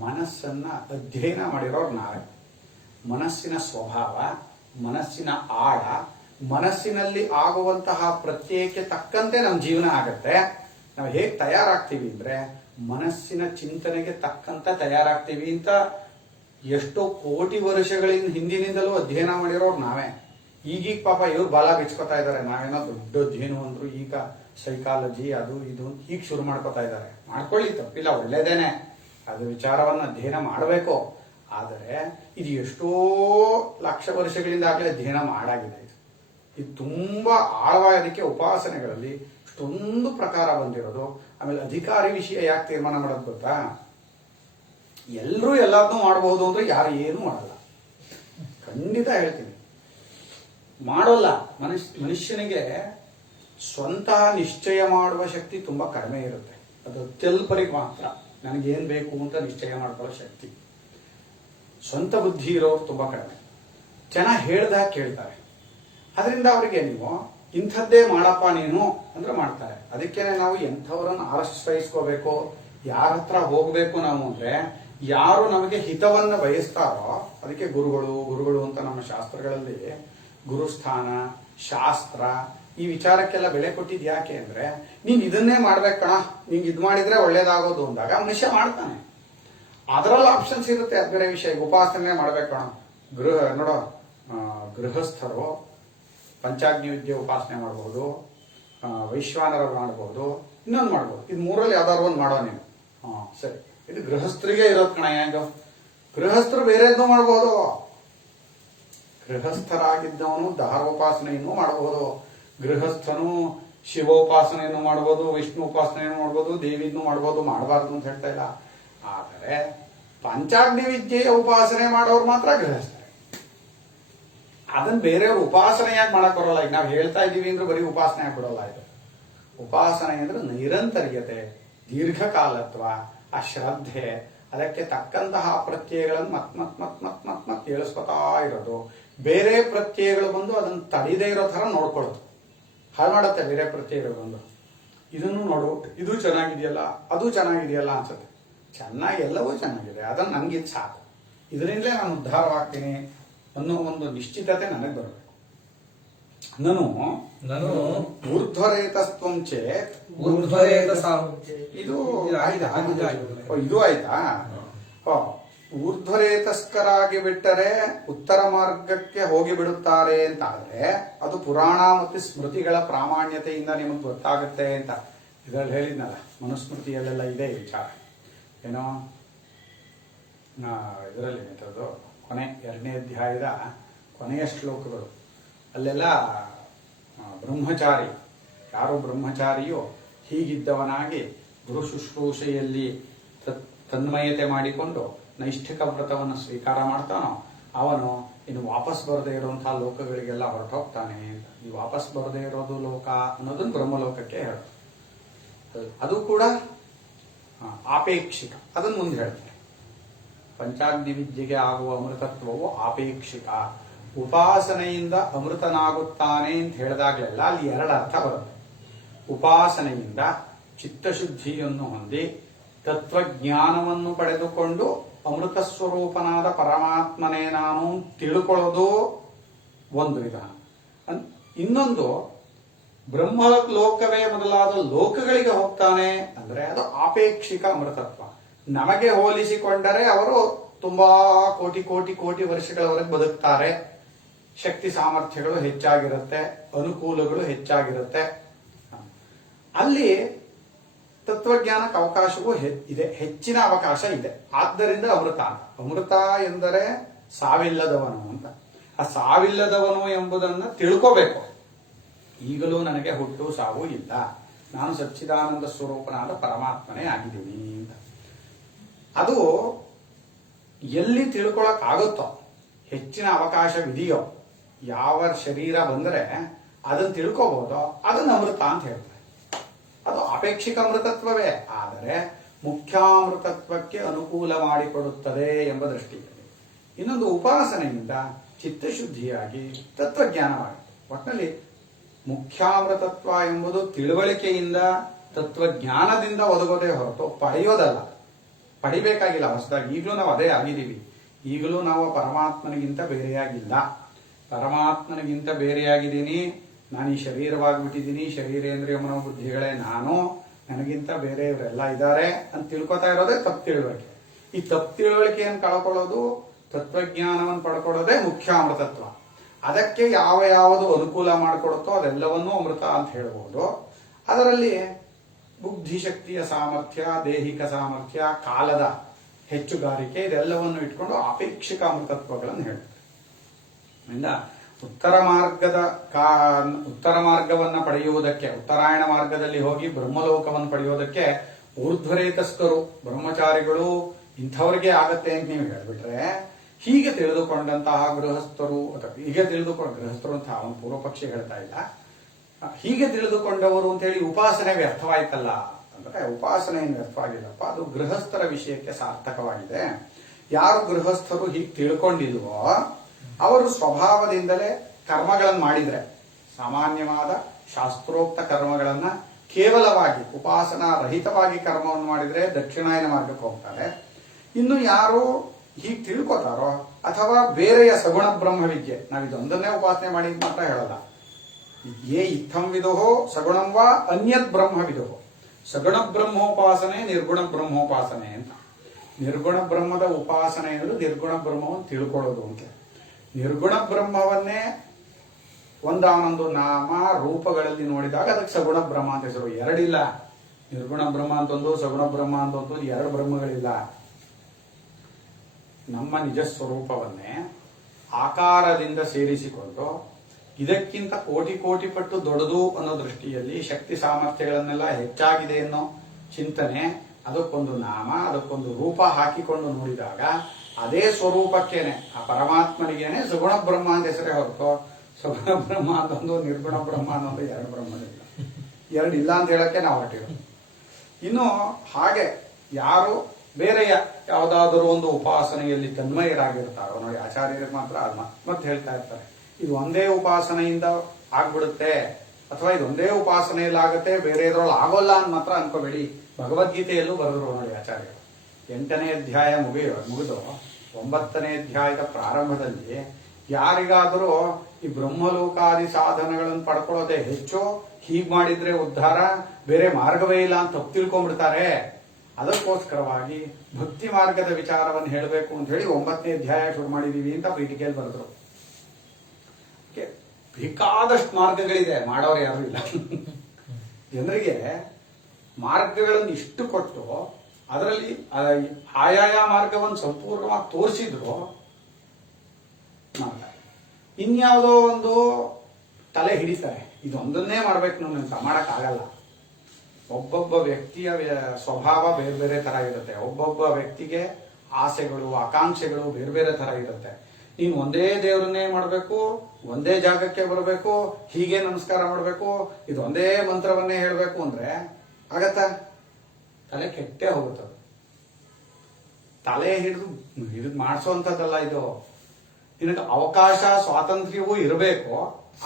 ಮನಸ್ಸನ್ನ ಅಧ್ಯಯನ ಮಾಡಿರೋರು ನಾವೇ. ಮನಸ್ಸಿನ ಸ್ವಭಾವ, ಮನಸ್ಸಿನ ಆಳ, ಮನಸ್ಸಿನಲ್ಲಿ ಆಗುವಂತಹ ಪ್ರತ್ಯಯಕ್ಕೆ ತಕ್ಕಂತೆ ನಮ್ಮ ಜೀವನ ಆಗತ್ತೆ. ನಾವು ಹೇಗೆ ತಯಾರಾಗ್ತೀವಿ ಅಂದ್ರೆ ಮನಸ್ಸಿನ ಚಿಂತನೆಗೆ ತಕ್ಕಂತ ತಯಾರಾಗ್ತೀವಿ ಅಂತ ಎಷ್ಟೋ ಕೋಟಿ ವರ್ಷಗಳಿಂದ ಹಿಂದಿನಿಂದಲೂ ಅಧ್ಯಯನ ಮಾಡಿರೋರು ನಾವೇ. ಈಗೀಗ ಪಾಪ ಇವ್ರು ಬಾಲ ಬಿಚ್ಕೋತಾ ಇದ್ದಾರೆ. ನಾವೇನೋ ದೊಡ್ಡ ಅಧ್ಯಯನ ಅಂದ್ರು ಈಗ ಸೈಕಾಲಜಿ ಅದು ಇದು ಈಗ ಶುರು ಮಾಡ್ಕೋತಾ ಇದ್ದಾರೆ. ಮಾಡ್ಕೊಳ್ಳಿ, ತಪ್ಪಿಲ್ಲ, ಒಳ್ಳೇದೇನೆ. ಅದು ವಿಚಾರವನ್ನ ಅಧ್ಯಯನ ಮಾಡಬೇಕು. ಆದರೆ ಇದು ಎಷ್ಟೋ ಲಕ್ಷ ವರ್ಷಗಳಿಂದ ಆಗಲೇ ಅಧ್ಯಯನ ಮಾಡಾಗಿದೆ. ಇದು ತುಂಬಾ ಆಳವಾದಕ್ಕೆ ಉಪಾಸನೆಗಳಲ್ಲಿ ಇಷ್ಟೊಂದು ಪ್ರಕಾರ ಬಂದಿರೋದು. ಆಮೇಲೆ ಅಧಿಕಾರಿ ವಿಷಯ ಯಾಕೆ ತೀರ್ಮಾನ ಮಾಡೋದು ಗೊತ್ತಾ? ಎಲ್ಲರೂ ಎಲ್ಲದನ್ನೂ ಮಾಡಬಹುದು ಅಂದ್ರೆ ಯಾರು ಏನೂ ಮಾಡಲ್ಲ. ಖಂಡಿತ ಹೇಳ್ತೀನಿ, ಮಾಡೋಲ್ಲ. ಮನುಷ್ಯನಿಗೆ ಸ್ವಂತ ನಿಶ್ಚಯ ಮಾಡುವ ಶಕ್ತಿ ತುಂಬಾ ಕಡಿಮೆ ಇರುತ್ತೆ. ಅದು ಅತ್ಯಲ್ಪರಿಗೆ ಮಾತ್ರ ನನಗೇನ್ ಬೇಕು ಅಂತ ನಿಶ್ಚಯ ಮಾಡ್ಕೊಳ್ಳೋ ಶಕ್ತಿ. ಸ್ವಂತ ಬುದ್ಧಿ ಇರೋರು ತುಂಬಾ ಕಡಿಮೆ. ಜನ ಹೇಳ್ದಾಗ ಕೇಳ್ತಾರೆ. ಅದರಿಂದ ಅವರಿಗೆ ನೀವು ಇಂಥದ್ದೇ ಮಾಡಪ್ಪ ನೀನು ಅಂದ್ರೆ ಮಾಡ್ತಾರೆ. ಅದಕ್ಕೇನೆ ನಾವು ಎಂಥವರನ್ನು ಆಶ್ರಯಿಸ್ಕೋಬೇಕು, ಯಾರ ಹತ್ರ ಹೋಗ್ಬೇಕು ನಾವು ಅಂದ್ರೆ ಯಾರು ನಮಗೆ ಹಿತವನ್ನ ಬಯಸ್ತಾರೋ ಅದಕ್ಕೆ ಗುರುಗಳು ಅಂತ ನಮ್ಮ ಶಾಸ್ತ್ರಗಳಲ್ಲಿ ಗುರುಸ್ಥಾನ, ಶಾಸ್ತ್ರ ಈ ವಿಚಾರಕ್ಕೆಲ್ಲ ಬೆಲೆ ಕೊಟ್ಟಿದ್ ಯಾಕೆ ಅಂದ್ರೆ ನೀನ್ ಇದನ್ನೇ ಮಾಡ್ಬೇಕು ಕಣ, ನಿಂಗೆ ಇದ್ ಮಾಡಿದ್ರೆ ಒಳ್ಳೇದಾಗೋದು ಅಂದಾಗ ಮನುಷ್ಯ ಮಾಡ್ತಾನೆ. ಅದರಲ್ಲಿ ಆಪ್ಷನ್ಸ್ ಇರುತ್ತೆ, ಅದು ಬೇರೆ ವಿಷಯ. ಉಪಾಸನೆ ಮಾಡ್ಬೇಕು ಕಣ, ನೋಡೋ ಗೃಹಸ್ಥರು ಪಂಚಾಗ್ನಿ ವಿದ್ಯೆ ಉಪಾಸನೆ ಮಾಡಬಹುದು, ವೈಶ್ವಾನರ ಮಾಡಬಹುದು, ಇನ್ನೊಂದು ಮಾಡಬಹುದು. ಇದು ಮೂರಲ್ಲಿ ಯಾವ್ದಾದ್ರು ಒಂದು ಮಾಡೋ ನೀನು. ಸರಿ, ಇದು ಗೃಹಸ್ಥರಿಗೆ ಇರೋದು ಕಣ. ಹೆಂಗ ಗೃಹಸ್ಥರು ಬೇರೆದನ್ನು ಮಾಡಬಹುದು. ಗೃಹಸ್ಥರಾಗಿದ್ದವನು ದಾರೋಪಾಸನೆಯನ್ನು ಮಾಡಬಹುದು, ಗೃಹಸ್ಥನು ಶಿವೋಪಾಸನೆಯನ್ನು ಮಾಡಬಹುದು, ವಿಷ್ಣು ಉಪಾಸನೆಯನ್ನು ಮಾಡಬಹುದು, ದೇವಿಯನ್ನು ಮಾಡಬಹುದು. ಮಾಡಬಾರ್ದು ಅಂತ ಹೇಳ್ತಾ ಇಲ್ಲ. ಆದರೆ ಪಂಚಾಗ್ನಿ ವಿದ್ಯೆಯ ಉಪಾಸನೆ ಮಾಡೋರು ಮಾತ್ರ ಗೃಹಸ್ಥರೇ. ಅದನ್ನ ಬೇರೆಯವ್ರು ಉಪಾಸನೆಯಾಗಿ ಮಾಡಕ್ ಬರೋಲ್ಲ. ಈಗ ನಾವು ಹೇಳ್ತಾ ಇದೀವಿ ಅಂದ್ರೆ ಬರೀ ಉಪಾಸನೆ ಆಗ್ಬಿಡೋಲ್ಲ. ಇದು ಉಪಾಸನೆ ಅಂದ್ರೆ ನೈರಂತರ್ಯತೆ, ದೀರ್ಘಕಾಲತ್ವ, ಆ ಶ್ರದ್ಧೆ, ಅದಕ್ಕೆ ತಕ್ಕಂತಹ ಪ್ರತ್ಯಯಗಳನ್ನು ಮತ್ ಏಳಿಸ್ಕೊತಾ ಇರೋದು. ಬೇರೆ ಪ್ರತ್ಯಯಗಳು ಬಂದು ಅದನ್ನು ತಡೆಯದೇ ಇರೋ ತರ ನೋಡ್ಕೊಳ್ಳೋದು. ಹಾಳು ಮಾಡುತ್ತೆ ಬೇರೆ ಪ್ರತ್ಯಯಗಳು ಬಂದು. ಇದನ್ನು ನೋಡು, ಇದು ಚೆನ್ನಾಗಿದೆಯಲ್ಲ, ಅದು ಚೆನ್ನಾಗಿದೆಯಲ್ಲ ಅನ್ಸುತ್ತೆ. ಚೆನ್ನಾಗಿ ಎಲ್ಲವೂ ಚೆನ್ನಾಗಿದೆ, ಅದನ್ನು ನನ್ಗಿದ್ ಸಾಕು, ಇದರಿಂದಲೇ ನಾನು ಉದ್ಧಾರವಾಗ್ತೀನಿ ಅನ್ನೋ ಒಂದು ನಿಶ್ಚಿತತೆ ನನಗೆ ಬರಬೇಕು. ನಾನು ಊರ್ಧ್ವರೇತಸ್ತ್ವಂ ಚೇತ್ ಇದು ಆಯ್ತಾ? ಊರ್ಧ್ವರೇತಸ್ಕರಾಗಿ ಬಿಟ್ಟರೆ ಉತ್ತರ ಮಾರ್ಗಕ್ಕೆ ಹೋಗಿ ಬಿಡುತ್ತಾರೆ ಅಂತ ಆದ್ರೆ ಅದು ಪುರಾಣ ಮತ್ತು ಸ್ಮೃತಿಗಳ ಪ್ರಾಮಾಣ್ಯತೆಯಿಂದ ನಿಮಗೆ ಗೊತ್ತಾಗುತ್ತೆ ಅಂತ ಇದರಲ್ಲಿ ಹೇಳಿದ್ನಲ್ಲ. ಮನುಸ್ಮೃತಿಯಲ್ಲೆಲ್ಲ ಇದೆ ವಿಚಾರ. ಏನೋ ಇದರಲ್ಲಿ ಎಂಥದ್ದು ಕೊನೆ 2ನೇ ಅಧ್ಯಾಯದ ಕೊನೆಯ ಶ್ಲೋಕಗಳು ಅಲ್ಲೆಲ್ಲ ಬ್ರಹ್ಮಚಾರಿ, ಯಾರು ಬ್ರಹ್ಮಚಾರಿಯೋ ಹೀಗಿದ್ದವನಾಗಿ ಗುರು ಶುಶ್ರೂಷೆಯಲ್ಲಿ ತನ್ಮಯತೆ ಮಾಡಿಕೊಂಡು ನೈಷ್ಠಿಕ ವ್ರತವನ್ನು ಸ್ವೀಕಾರ ಮಾಡ್ತಾನೋ ಅವನು ಇನ್ನು ವಾಪಸ್ ಬರದೇ ಇರುವಂತಹ ಲೋಕಗಳಿಗೆಲ್ಲ ಹೊರಟೋಗ್ತಾನೆ ಅಂತ. ಈ ವಾಪಸ್ ಬರದೇ ಇರೋದು ಲೋಕ ಅನ್ನೋದನ್ನ ಬ್ರಹ್ಮಲೋಕಕ್ಕೆ ಹೇಳೋದು. ಅದು ಕೂಡ ಆಪೇಕ್ಷಿಕ. ಅದನ್ನು ಮುಂದೆ ಹೇಳ್ತಾರೆ. ಪಂಚಾಗ್ನಿ ವಿದ್ಯೆಗೆ ಆಗುವ ಅಮೃತತ್ವವು ಆಪೇಕ್ಷಿಕ. ಉಪಾಸನೆಯಿಂದ ಅಮೃತನಾಗುತ್ತಾನೆ ಅಂತ ಹೇಳಿದಾಗಲೆಲ್ಲ ಅಲ್ಲಿ 2 ಅರ್ಥ ಬರುತ್ತೆ. ಉಪಾಸನೆಯಿಂದ ಚಿತ್ತಶುದ್ಧಿಯನ್ನು ಹೊಂದಿ ತತ್ವಜ್ಞಾನವನ್ನು ಪಡೆದುಕೊಂಡು ಅಮೃತ ಸ್ವರೂಪನಾದ ಪರಮಾತ್ಮನೇ ನಾನು ತಿಳ್ಕೊಳ್ಳೋದು ಒಂದು ವಿಧಾನ. ಇನ್ನೊಂದು ಬ್ರಹ್ಮ ಲೋಕವೇ ಮೊದಲಾದ ಲೋಕಗಳಿಗೆ ಹೋಗ್ತಾನೆ ಅಂದ್ರೆ ಅದು ಆಪೇಕ್ಷಿಕ ಅಮೃತತ್ವ. ನಮಗೆ ಹೋಲಿಸಿಕೊಂಡರೆ ಅವರು ತುಂಬಾ ಕೋಟಿ ಕೋಟಿ ಕೋಟಿ ವರ್ಷಗಳವರೆಗೆ ಬದುಕ್ತಾರೆ, ಶಕ್ತಿ ಸಾಮರ್ಥ್ಯಗಳು ಹೆಚ್ಚಾಗಿರುತ್ತೆ, ಅನುಕೂಲಗಳು ಹೆಚ್ಚಾಗಿರುತ್ತೆ. ಅಲ್ಲಿ ತತ್ವಜ್ಞಾನಕ್ಕೆ ಅವಕಾಶವೂ ಇದೆ, ಹೆಚ್ಚಿನ ಅವಕಾಶ ಇದೆ. ಆದ್ದರಿಂದ ಅಮೃತ ಎಂದರೆ ಸಾವಿಲ್ಲದವನು ಅಂತ. ಆ ಸಾವಿಲ್ಲದವನು ಎಂಬುದನ್ನು ತಿಳ್ಕೋಬೇಕು. ಈಗಲೂ ನನಗೆ ಹುಟ್ಟು ಸಾವು ಇಲ್ಲ, ನಾನು ಸಚ್ಚಿದಾನಂದ ಸ್ವರೂಪನಾದ ಪರಮಾತ್ಮನೇ ಆಗಿದ್ದೀನಿ ಅಂತ. ಅದು ಎಲ್ಲಿ ತಿಳ್ಕೊಳಕ್ಕಾಗುತ್ತೋ, ಹೆಚ್ಚಿನ ಅವಕಾಶವಿದೆಯೋ, ಯಾವ ಶರೀರ ಬಂದರೆ ಅದನ್ನು ತಿಳ್ಕೋಬಹುದೋ ಅದನ್ನು ಅಮೃತ ಅಂತ ಹೇಳ್ತಾರೆ. ಅದು ಅಪೇಕ್ಷಿಕ ಅಮೃತತ್ವವೇ, ಆದರೆ ಮುಖ್ಯಾಮೃತತ್ವಕ್ಕೆ ಅನುಕೂಲ ಮಾಡಿಕೊಡುತ್ತದೆ ಎಂಬ ದೃಷ್ಟಿಯಲ್ಲಿ. ಇನ್ನೊಂದು ಉಪಾಸನೆಯಿಂದ ಚಿತ್ತಶುದ್ಧಿಯಾಗಿ ತತ್ವಜ್ಞಾನವಾಗಿ. ಒಟ್ಟಿನಲ್ಲಿ ಮುಖ್ಯಾಮೃತತ್ವ ಎಂಬುದು ತಿಳುವಳಿಕೆಯಿಂದ ತತ್ವಜ್ಞಾನದಿಂದ ಒದಗೋದೇ ಹೊರತು ಪಡೆಯೋದಲ್ಲ, ಪಡಿಬೇಕಾಗಿಲ್ಲ ಹೊಸದಾಗಿ. ಈಗಲೂ ನಾವು ಅದೇ ಆಗಿದ್ದೀವಿ. ಈಗಲೂ ನಾವು ಪರಮಾತ್ಮನಿಗಿಂತ ಬೇರೆಯಾಗಿಲ್ಲ. ಪರಮಾತ್ಮನಿಗಿಂತ ಬೇರೆಯಾಗಿದ್ದೀನಿ, ನಾನು ಈ ಶರೀರವಾಗಿಬಿಟ್ಟಿದ್ದೀನಿ, ಶರೀರೇಂದ್ರಿಯ ಮನೋಬುದ್ಧಿಗಳೇ ನಾನು, ನನಗಿಂತ ಬೇರೆಯವರೆಲ್ಲ ಇದ್ದಾರೆ ಅಂತ ತಿಳ್ಕೊತಾ ಇರೋದೇ ತಪ್ಪು ತಿಳುವಳಿಕೆ. ಈ ತಪ್ಪು ತಿಳುವಳಿಕೆಯನ್ನು ಕಳ್ಕೊಳ್ಳೋದು, ತತ್ವಜ್ಞಾನವನ್ನು ಪಡ್ಕೊಳ್ಳೋದೇ ಮುಖ್ಯ ಅಮೃತತ್ವ. ಅದಕ್ಕೆ ಯಾವ ಯಾವುದು ಅನುಕೂಲ ಮಾಡಿಕೊಡುತ್ತೋ ಅದೆಲ್ಲವನ್ನೂ ಅಮೃತ ಅಂತ ಹೇಳ್ಬೋದು. ಅದರಲ್ಲಿ ಬುದ್ಧಿಶಕ್ತಿಯ ಸಾಮರ್ಥ್ಯ, ದೈಹಿಕ ಸಾಮರ್ಥ್ಯ, ಕಾಲದ ಹೆಚ್ಚುಗಾರಿಕೆ ಇದೆಲ್ಲವನ್ನು ಇಟ್ಕೊಂಡು ಅಪೇಕ್ಷಿಕ ಅಮೃತತ್ವಗಳನ್ನು ಹೇಳ್ತಾರೆ. ಉತ್ತರ ಮಾರ್ಗವನ್ನ ಪಡೆಯುವುದಕ್ಕೆ, ಉತ್ತರಾಯಣ ಮಾರ್ಗದಲ್ಲಿ ಹೋಗಿ ಬ್ರಹ್ಮಲೋಕವನ್ನು ಪಡೆಯುವುದಕ್ಕೆ ಊರ್ಧ್ವರೇತಸ್ಕರು, ಬ್ರಹ್ಮಚಾರಿಗಳು ಇಂಥವ್ರಿಗೆ ಆಗತ್ತೆ ಅಂತ ನೀವು ಹೇಳ್ಬಿಟ್ರೆ, ಹೀಗೆ ತಿಳಿದುಕೊಂಡಂತಹ ಗೃಹಸ್ಥರು, ಅಥವಾ ಹೀಗೆ ಗೃಹಸ್ಥರು ಅಂತ ಅವನು ಪೂರ್ವ ಪಕ್ಷಿ ಹೇಳ್ತಾ ಇಲ್ಲ, ಹೀಗೆ ತಿಳಿದುಕೊಂಡವರು ಅಂತ ಹೇಳಿ ಉಪಾಸನೆ ವ್ಯರ್ಥವಾಯ್ತಲ್ಲ ಅಂದ್ರೆ ಉಪಾಸನೆ ಏನು ವ್ಯರ್ಥವಾಗಿಲ್ಲಪ್ಪ, ಅದು ಗೃಹಸ್ಥರ ವಿಷಯಕ್ಕೆ ಸಾರ್ಥಕವಾಗಿದೆ. ಯಾರು ಗೃಹಸ್ಥರು ಹೀಗೆ ತಿಳ್ಕೊಂಡಿಲ್ವೋ ಅವರು ಸ್ವಭಾವದಿಂದಲೇ ಕರ್ಮಗಳನ್ನು ಮಾಡಿದ್ರೆ, ಸಾಮಾನ್ಯವಾದ ಶಾಸ್ತ್ರೋಕ್ತ ಕರ್ಮಗಳನ್ನ ಕೇವಲವಾಗಿ ಉಪಾಸನಾ ರಹಿತವಾಗಿ ಕರ್ಮವನ್ನು ಮಾಡಿದ್ರೆ ದಕ್ಷಿಣಾಯನ ಮಾರ್ಗಕ್ಕೆ ಹೋಗ್ತಾರೆ. ಇನ್ನು ಯಾರು ಹೀಗೆ ತಿಳ್ಕೊತಾರೋ, ಅಥವಾ ಬೇರೆಯ ಸಗುಣ ಬ್ರಹ್ಮವಿದ್ಯೆ, ನಾವಿದೊಂದನ್ನೇ ಉಪಾಸನೆ ಮಾಡಿ ಮಾತ್ರ ಹೇಳಲ್ಲ, ಯೇ ಇತ್ತಂ ವಿದುಹೋ ಸಗುಣಂ ವಾ ಅನ್ಯದ್ ಬ್ರಹ್ಮವಿದುಹೋ. ಸಗುಣ ಬ್ರಹ್ಮೋಪಾಸನೆ, ನಿರ್ಗುಣ ಬ್ರಹ್ಮೋಪಾಸನೆ ಅಂತ. ನಿರ್ಗುಣ ಬ್ರಹ್ಮದ ಉಪಾಸನೆ ಅನ್ನೋದು ನಿರ್ಗುಣ ಬ್ರಹ್ಮವನ್ನು ತಿಳ್ಕೊಳ್ಳೋದು ಅಂತ. ನಿರ್ಗುಣ ಬ್ರಹ್ಮವನ್ನೇ ಒಂದಾನೊಂದು ನಾಮ ರೂಪಗಳಲ್ಲಿ ನೋಡಿದಾಗ ಅದಕ್ಕೆ ಸಗುಣ ಬ್ರಹ್ಮ ಅಂತ ಹೆಸರು. ಎರಡಿಲ್ಲ, ನಿರ್ಗುಣ ಬ್ರಹ್ಮ ಅಂತಂದು ಸಗುಣ ಬ್ರಹ್ಮ ಅಂತಂದು ಎರಡು ಬ್ರಹ್ಮಗಳಿಲ್ಲ. ನಮ್ಮ ನಿಜ ಸ್ವರೂಪವನ್ನೇ ಆಕಾರದಿಂದ ಸೇರಿಸಿಕೊಂಡು ಇದಕ್ಕಿಂತ ಕೋಟಿ ಕೋಟಿ ಪಟ್ಟು ದೊಡ್ಡದು ಅನ್ನೋ ದೃಷ್ಟಿಯಲ್ಲಿ ಶಕ್ತಿ ಸಾಮರ್ಥ್ಯಗಳನ್ನೆಲ್ಲ ಹೆಚ್ಚಾಗಿದೆ ಅನ್ನೋ ಚಿಂತನೆ, ಅದಕ್ಕೊಂದು ನಾಮ, ಅದಕ್ಕೊಂದು ರೂಪ ಹಾಕಿಕೊಂಡು ನೋಡಿದಾಗ ಅದೇ ಸ್ವರೂಪಕ್ಕೇನೆ, ಆ ಪರಮಾತ್ಮನಿಗೇನೆ ಸಗುಣ ಬ್ರಹ್ಮ ಅಂತ ಹೆಸರೇ ಹೊರತು ಸಗುಣ ಬ್ರಹ್ಮ ಅಂತಂದು ನಿರ್ಗುಣ ಬ್ರಹ್ಮ ಅನ್ನೋದು ಎರಡು ಬ್ರಹ್ಮಗಳಿಲ್ಲ. ಎರಡಿಲ್ಲ ಅಂತ ಹೇಳಕ್ಕೆ ನಾವು ಹೊರಟಿರೋದು. ಇನ್ನು ಹಾಗೆ ಯಾರು ಬೇರೆಯ ಯಾವುದಾದರೂ ಒಂದು ಉಪಾಸನೆಯಲ್ಲಿ ತನ್ಮಯರಾಗಿರ್ತಾರೋ ನೋಡಿ, ಆಚಾರ್ಯರಿಗೆ ಮಾತ್ರ ಅದು ಮತ್ತೆ ಹೇಳ್ತಾ ಇರ್ತಾರೆ, ಇದು ಒಂದೇ ಉಪಾಸನೆಯಿಂದ ಆಗ್ಬಿಡುತ್ತೆ, ಅಥವಾ ಇದೊಂದೇ ಉಪಾಸನೆಯಲ್ಲಿ ಆಗುತ್ತೆ, ಬೇರೆ ಇದ್ರೊಳಗೆ ಆಗೋಲ್ಲ ಅಂತ ಮಾತ್ರ ಅನ್ಕೋಬೇಡಿ. ಭಗವದ್ಗೀತೆಯಲ್ಲೂ ಬರೆದ್ರು ನೋಡಿ ಆಚಾರ್ಯರು. 8ನೇ ಅಧ್ಯಾಯ ಮುಗಿದು 9ನೇ ಅಧ್ಯಾಯದ ಪ್ರಾರಂಭದಲ್ಲಿ ಯಾರಿಗಾದರೂ ಈ ಬ್ರಹ್ಮಲೋಕಾದಿ ಸಾಧನಗಳನ್ನು ಪಡ್ಕೊಳ್ಳೋದೇ ಹೆಚ್ಚು, ಹೀಗ್ ಮಾಡಿದ್ರೆ ಉದ್ಧಾರ, ಬೇರೆ ಮಾರ್ಗವೇ ಇಲ್ಲ ಅಂತ ತಪ್ಪು ತಿಳ್ಕೊಂಡ್ಬಿಡ್ತಾರೆ. ಅದಕ್ಕೋಸ್ಕರವಾಗಿ ಭಕ್ತಿ ಮಾರ್ಗದ ವಿಚಾರವನ್ನು ಹೇಳಬೇಕು ಅಂತ ಹೇಳಿ 9ನೇ ಅಧ್ಯಾಯ ಶುರು ಮಾಡಿದೀವಿ ಅಂತ ಪೀಠಿಕೆಯಲ್ಲಿ ಬರೆದ್ರು. ಬೇಕಾದಷ್ಟು ಮಾರ್ಗಗಳಿದೆ, ಮಾಡೋರು ಯಾರು ಇಲ್ಲ. ಜನರಿಗೆ ಮಾರ್ಗಗಳನ್ನು ಇಷ್ಟು ಕೊಟ್ಟು ಅದರಲ್ಲಿ ಆಯಾಯ ಮಾರ್ಗವನ್ನು ಸಂಪೂರ್ಣವಾಗಿ ತೋರಿಸಿದ್ರು ಮಾಡ್ತಾರೆ. ಇನ್ಯಾವುದೋ ಒಂದು ತಲೆ ಹಿಡಿತಾರೆ, ಇದೊಂದನ್ನೇ ಮಾಡ್ಬೇಕು ನಾವು ಅಂತ ಮಾಡಕ್ಕಾಗಲ್ಲ. ಒಬ್ಬೊಬ್ಬ ವ್ಯಕ್ತಿಯ ಸ್ವಭಾವ ಬೇರೆ ಬೇರೆ ತರ ಇರುತ್ತೆ. ಒಬ್ಬೊಬ್ಬ ವ್ಯಕ್ತಿಗೆ ಆಸೆಗಳು, ಆಕಾಂಕ್ಷೆಗಳು ಬೇರೆ ಬೇರೆ ತರ ಇರುತ್ತೆ. ನೀನು ಒಂದೇ ದೇವರನ್ನೇ ಮಾಡಬೇಕು, ಒಂದೇ ಜಾಗಕ್ಕೆ ಬರಬೇಕು, ಹೀಗೆ ನಮಸ್ಕಾರ ಮಾಡಬೇಕು, ಇದು ಒಂದೇ ಮಂತ್ರವನ್ನೇ ಹೇಳಬೇಕು ಅಂದ್ರೆ ಆಗತ್ತ? ತಲೆ ಕೆಟ್ಟೇ ಹೋಗುತ್ತದೆ. ತಲೆ ಹಿಡಿದು ಮಾಡಿಸೋಂಥದ್ದಲ್ಲ ಇದು. ನಿನಗೆ ಅವಕಾಶ ಸ್ವಾತಂತ್ರ್ಯವೂ ಇರಬೇಕು,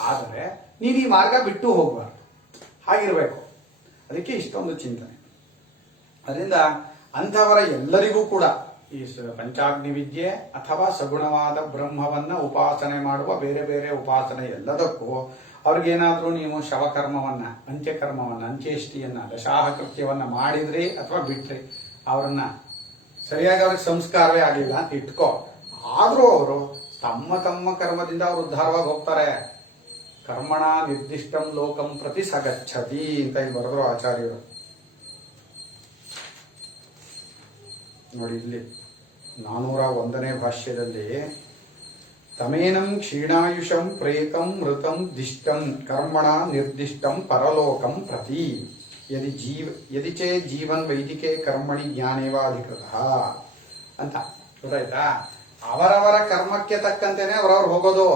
ಆದರೆ ನೀನು ಈ ಮಾರ್ಗ ಬಿಟ್ಟು ಹೋಗಬಾರ್ದು, ಹಾಗಿರ್ಬೇಕು. ಅದಕ್ಕೆ ಇಷ್ಟೊಂದು ಚಿಂತನೆ. ಅದರಿಂದ ಅಂಥವರ ಎಲ್ಲರಿಗೂ ಕೂಡ ಈ ಪಂಚಾಗ್ನಿ ವಿದ್ಯೆ ಅಥವಾ ಸಗುಣವಾದ ಬ್ರಹ್ಮವನ್ನ ಉಪಾಸನೆ ಮಾಡುವ ಬೇರೆ ಬೇರೆ ಉಪಾಸನೆ ಎಲ್ಲದಕ್ಕೂ ಅವ್ರಿಗೇನಾದ್ರೂ ನೀವು ಶವಕರ್ಮವನ್ನ, ಅಂತ್ಯಕರ್ಮವನ್ನ, ಅಂತ್ಯೇಷ್ಟಿಯನ್ನ, ದಶಾಹ ಕೃತ್ಯವನ್ನ ಮಾಡಿದ್ರಿ ಅಥವಾ ಬಿಟ್ರಿ, ಅವ್ರನ್ನ ಸರಿಯಾಗಿ ಅವ್ರಿಗೆ ಸಂಸ್ಕಾರವೇ ಆಗಲಿಲ್ಲ ಅಂತ ಇಟ್ಕೋ. ಆದ್ರೂ ಅವರು ತಮ್ಮ ತಮ್ಮ ಕರ್ಮದಿಂದ ಅವ್ರು ಉದ್ಧಾರವಾಗಿ ಹೋಗ್ತಾರೆ. ಕರ್ಮಣ ನಿರ್ದಿಷ್ಟಂ ಲೋಕಂ ಪ್ರತಿ ಸಗಚ್ಚತಿ ಅಂತ ಇಲ್ಲಿ ಬರೆದ್ರು ಆಚಾರ್ಯರು. ನೋಡಿ ಇಲ್ಲಿ 401ನೇ ಭಾಷ್ಯದಲ್ಲಿ ತಮೇನಂ ಕ್ಷೀಣಾಯುಷಂ ಪ್ರೇತಂ ಮೃತಂ ದಿಷ್ಟಂ ಕರ್ಮಣ ನಿರ್ದಿಷ್ಟಂ ಪರಲೋಕಂ ಪ್ರತಿ ಯದಿ ಚೇ ಜೀವನ್ ವೈದಿಕೆ ಕರ್ಮಣಿ ಜ್ಞಾನೇವಾಧಿಕೃತ ಅಂತ ಗೊತ್ತಾಯ್ತಾ. ಅವರವರ ಕರ್ಮಕ್ಕೆ ತಕ್ಕಂತೆನೆ ಅವರವ್ರು ಹೋಗೋದು.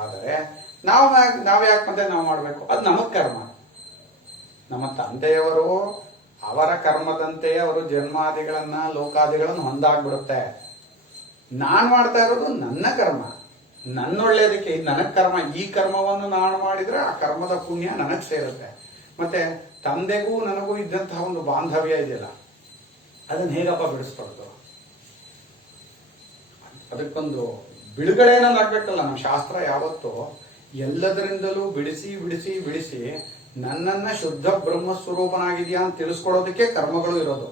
ಆದರೆ ನಾವು ಯಾಕೆ ಮತ್ತೆ ನಾವು ಮಾಡ್ಬೇಕು? ಅದು ನಮಗ್ ಕರ್ಮ. ನಮ್ಮ ತಂದೆಯವರು ಅವರ ಕರ್ಮದಂತೆ ಅವರು ಜನ್ಮಾದಿಗಳನ್ನ, ಲೋಕಾದಿಗಳನ್ನು ಹೊಂದಾಗ್ಬಿಡುತ್ತೆ. ನಾನ್ ಮಾಡ್ತಾ ಇರೋದು ನನ್ನ ಕರ್ಮ, ನನ್ನೊಳ್ಳೇದಕ್ಕೆ, ನನಗ್ ಕರ್ಮ. ಈ ಕರ್ಮವನ್ನು ನಾನು ಮಾಡಿದ್ರೆ ಆ ಕರ್ಮದ ಪುಣ್ಯ ನನಗ್ ಸೇರುತ್ತೆ. ಮತ್ತೆ ತಂದೆಗೂ ನನಗೂ ಇದ್ದಂತಹ ಒಂದು ಬಾಂಧವ್ಯ ಇದೆಯಲ್ಲ, ಅದನ್ನ ಹೇಗಪ್ಪ ಬಿಡಿಸ್ಬಾರ್ದು? ಅದಕ್ಕೊಂದು ಬಿಡುಗಡೆನ ಆಗ್ಬೇಕಲ್ಲ. ನಮ್ಮ ಶಾಸ್ತ್ರ ಯಾವತ್ತೂ ಎಲ್ಲದರಿಂದಲೂ ಬಿಡಿಸಿ ಬಿಡಿಸಿ ಬಿಡಿಸಿ ನನ್ನನ್ನ ಶುದ್ಧ ಬ್ರಹ್ಮ ಸ್ವರೂಪನಾಗಿದೆಯಾ ಅಂತ ತಿಳಿಸ್ಕೊಡೋದಕ್ಕೆ ಕರ್ಮಗಳು ಇರೋದು,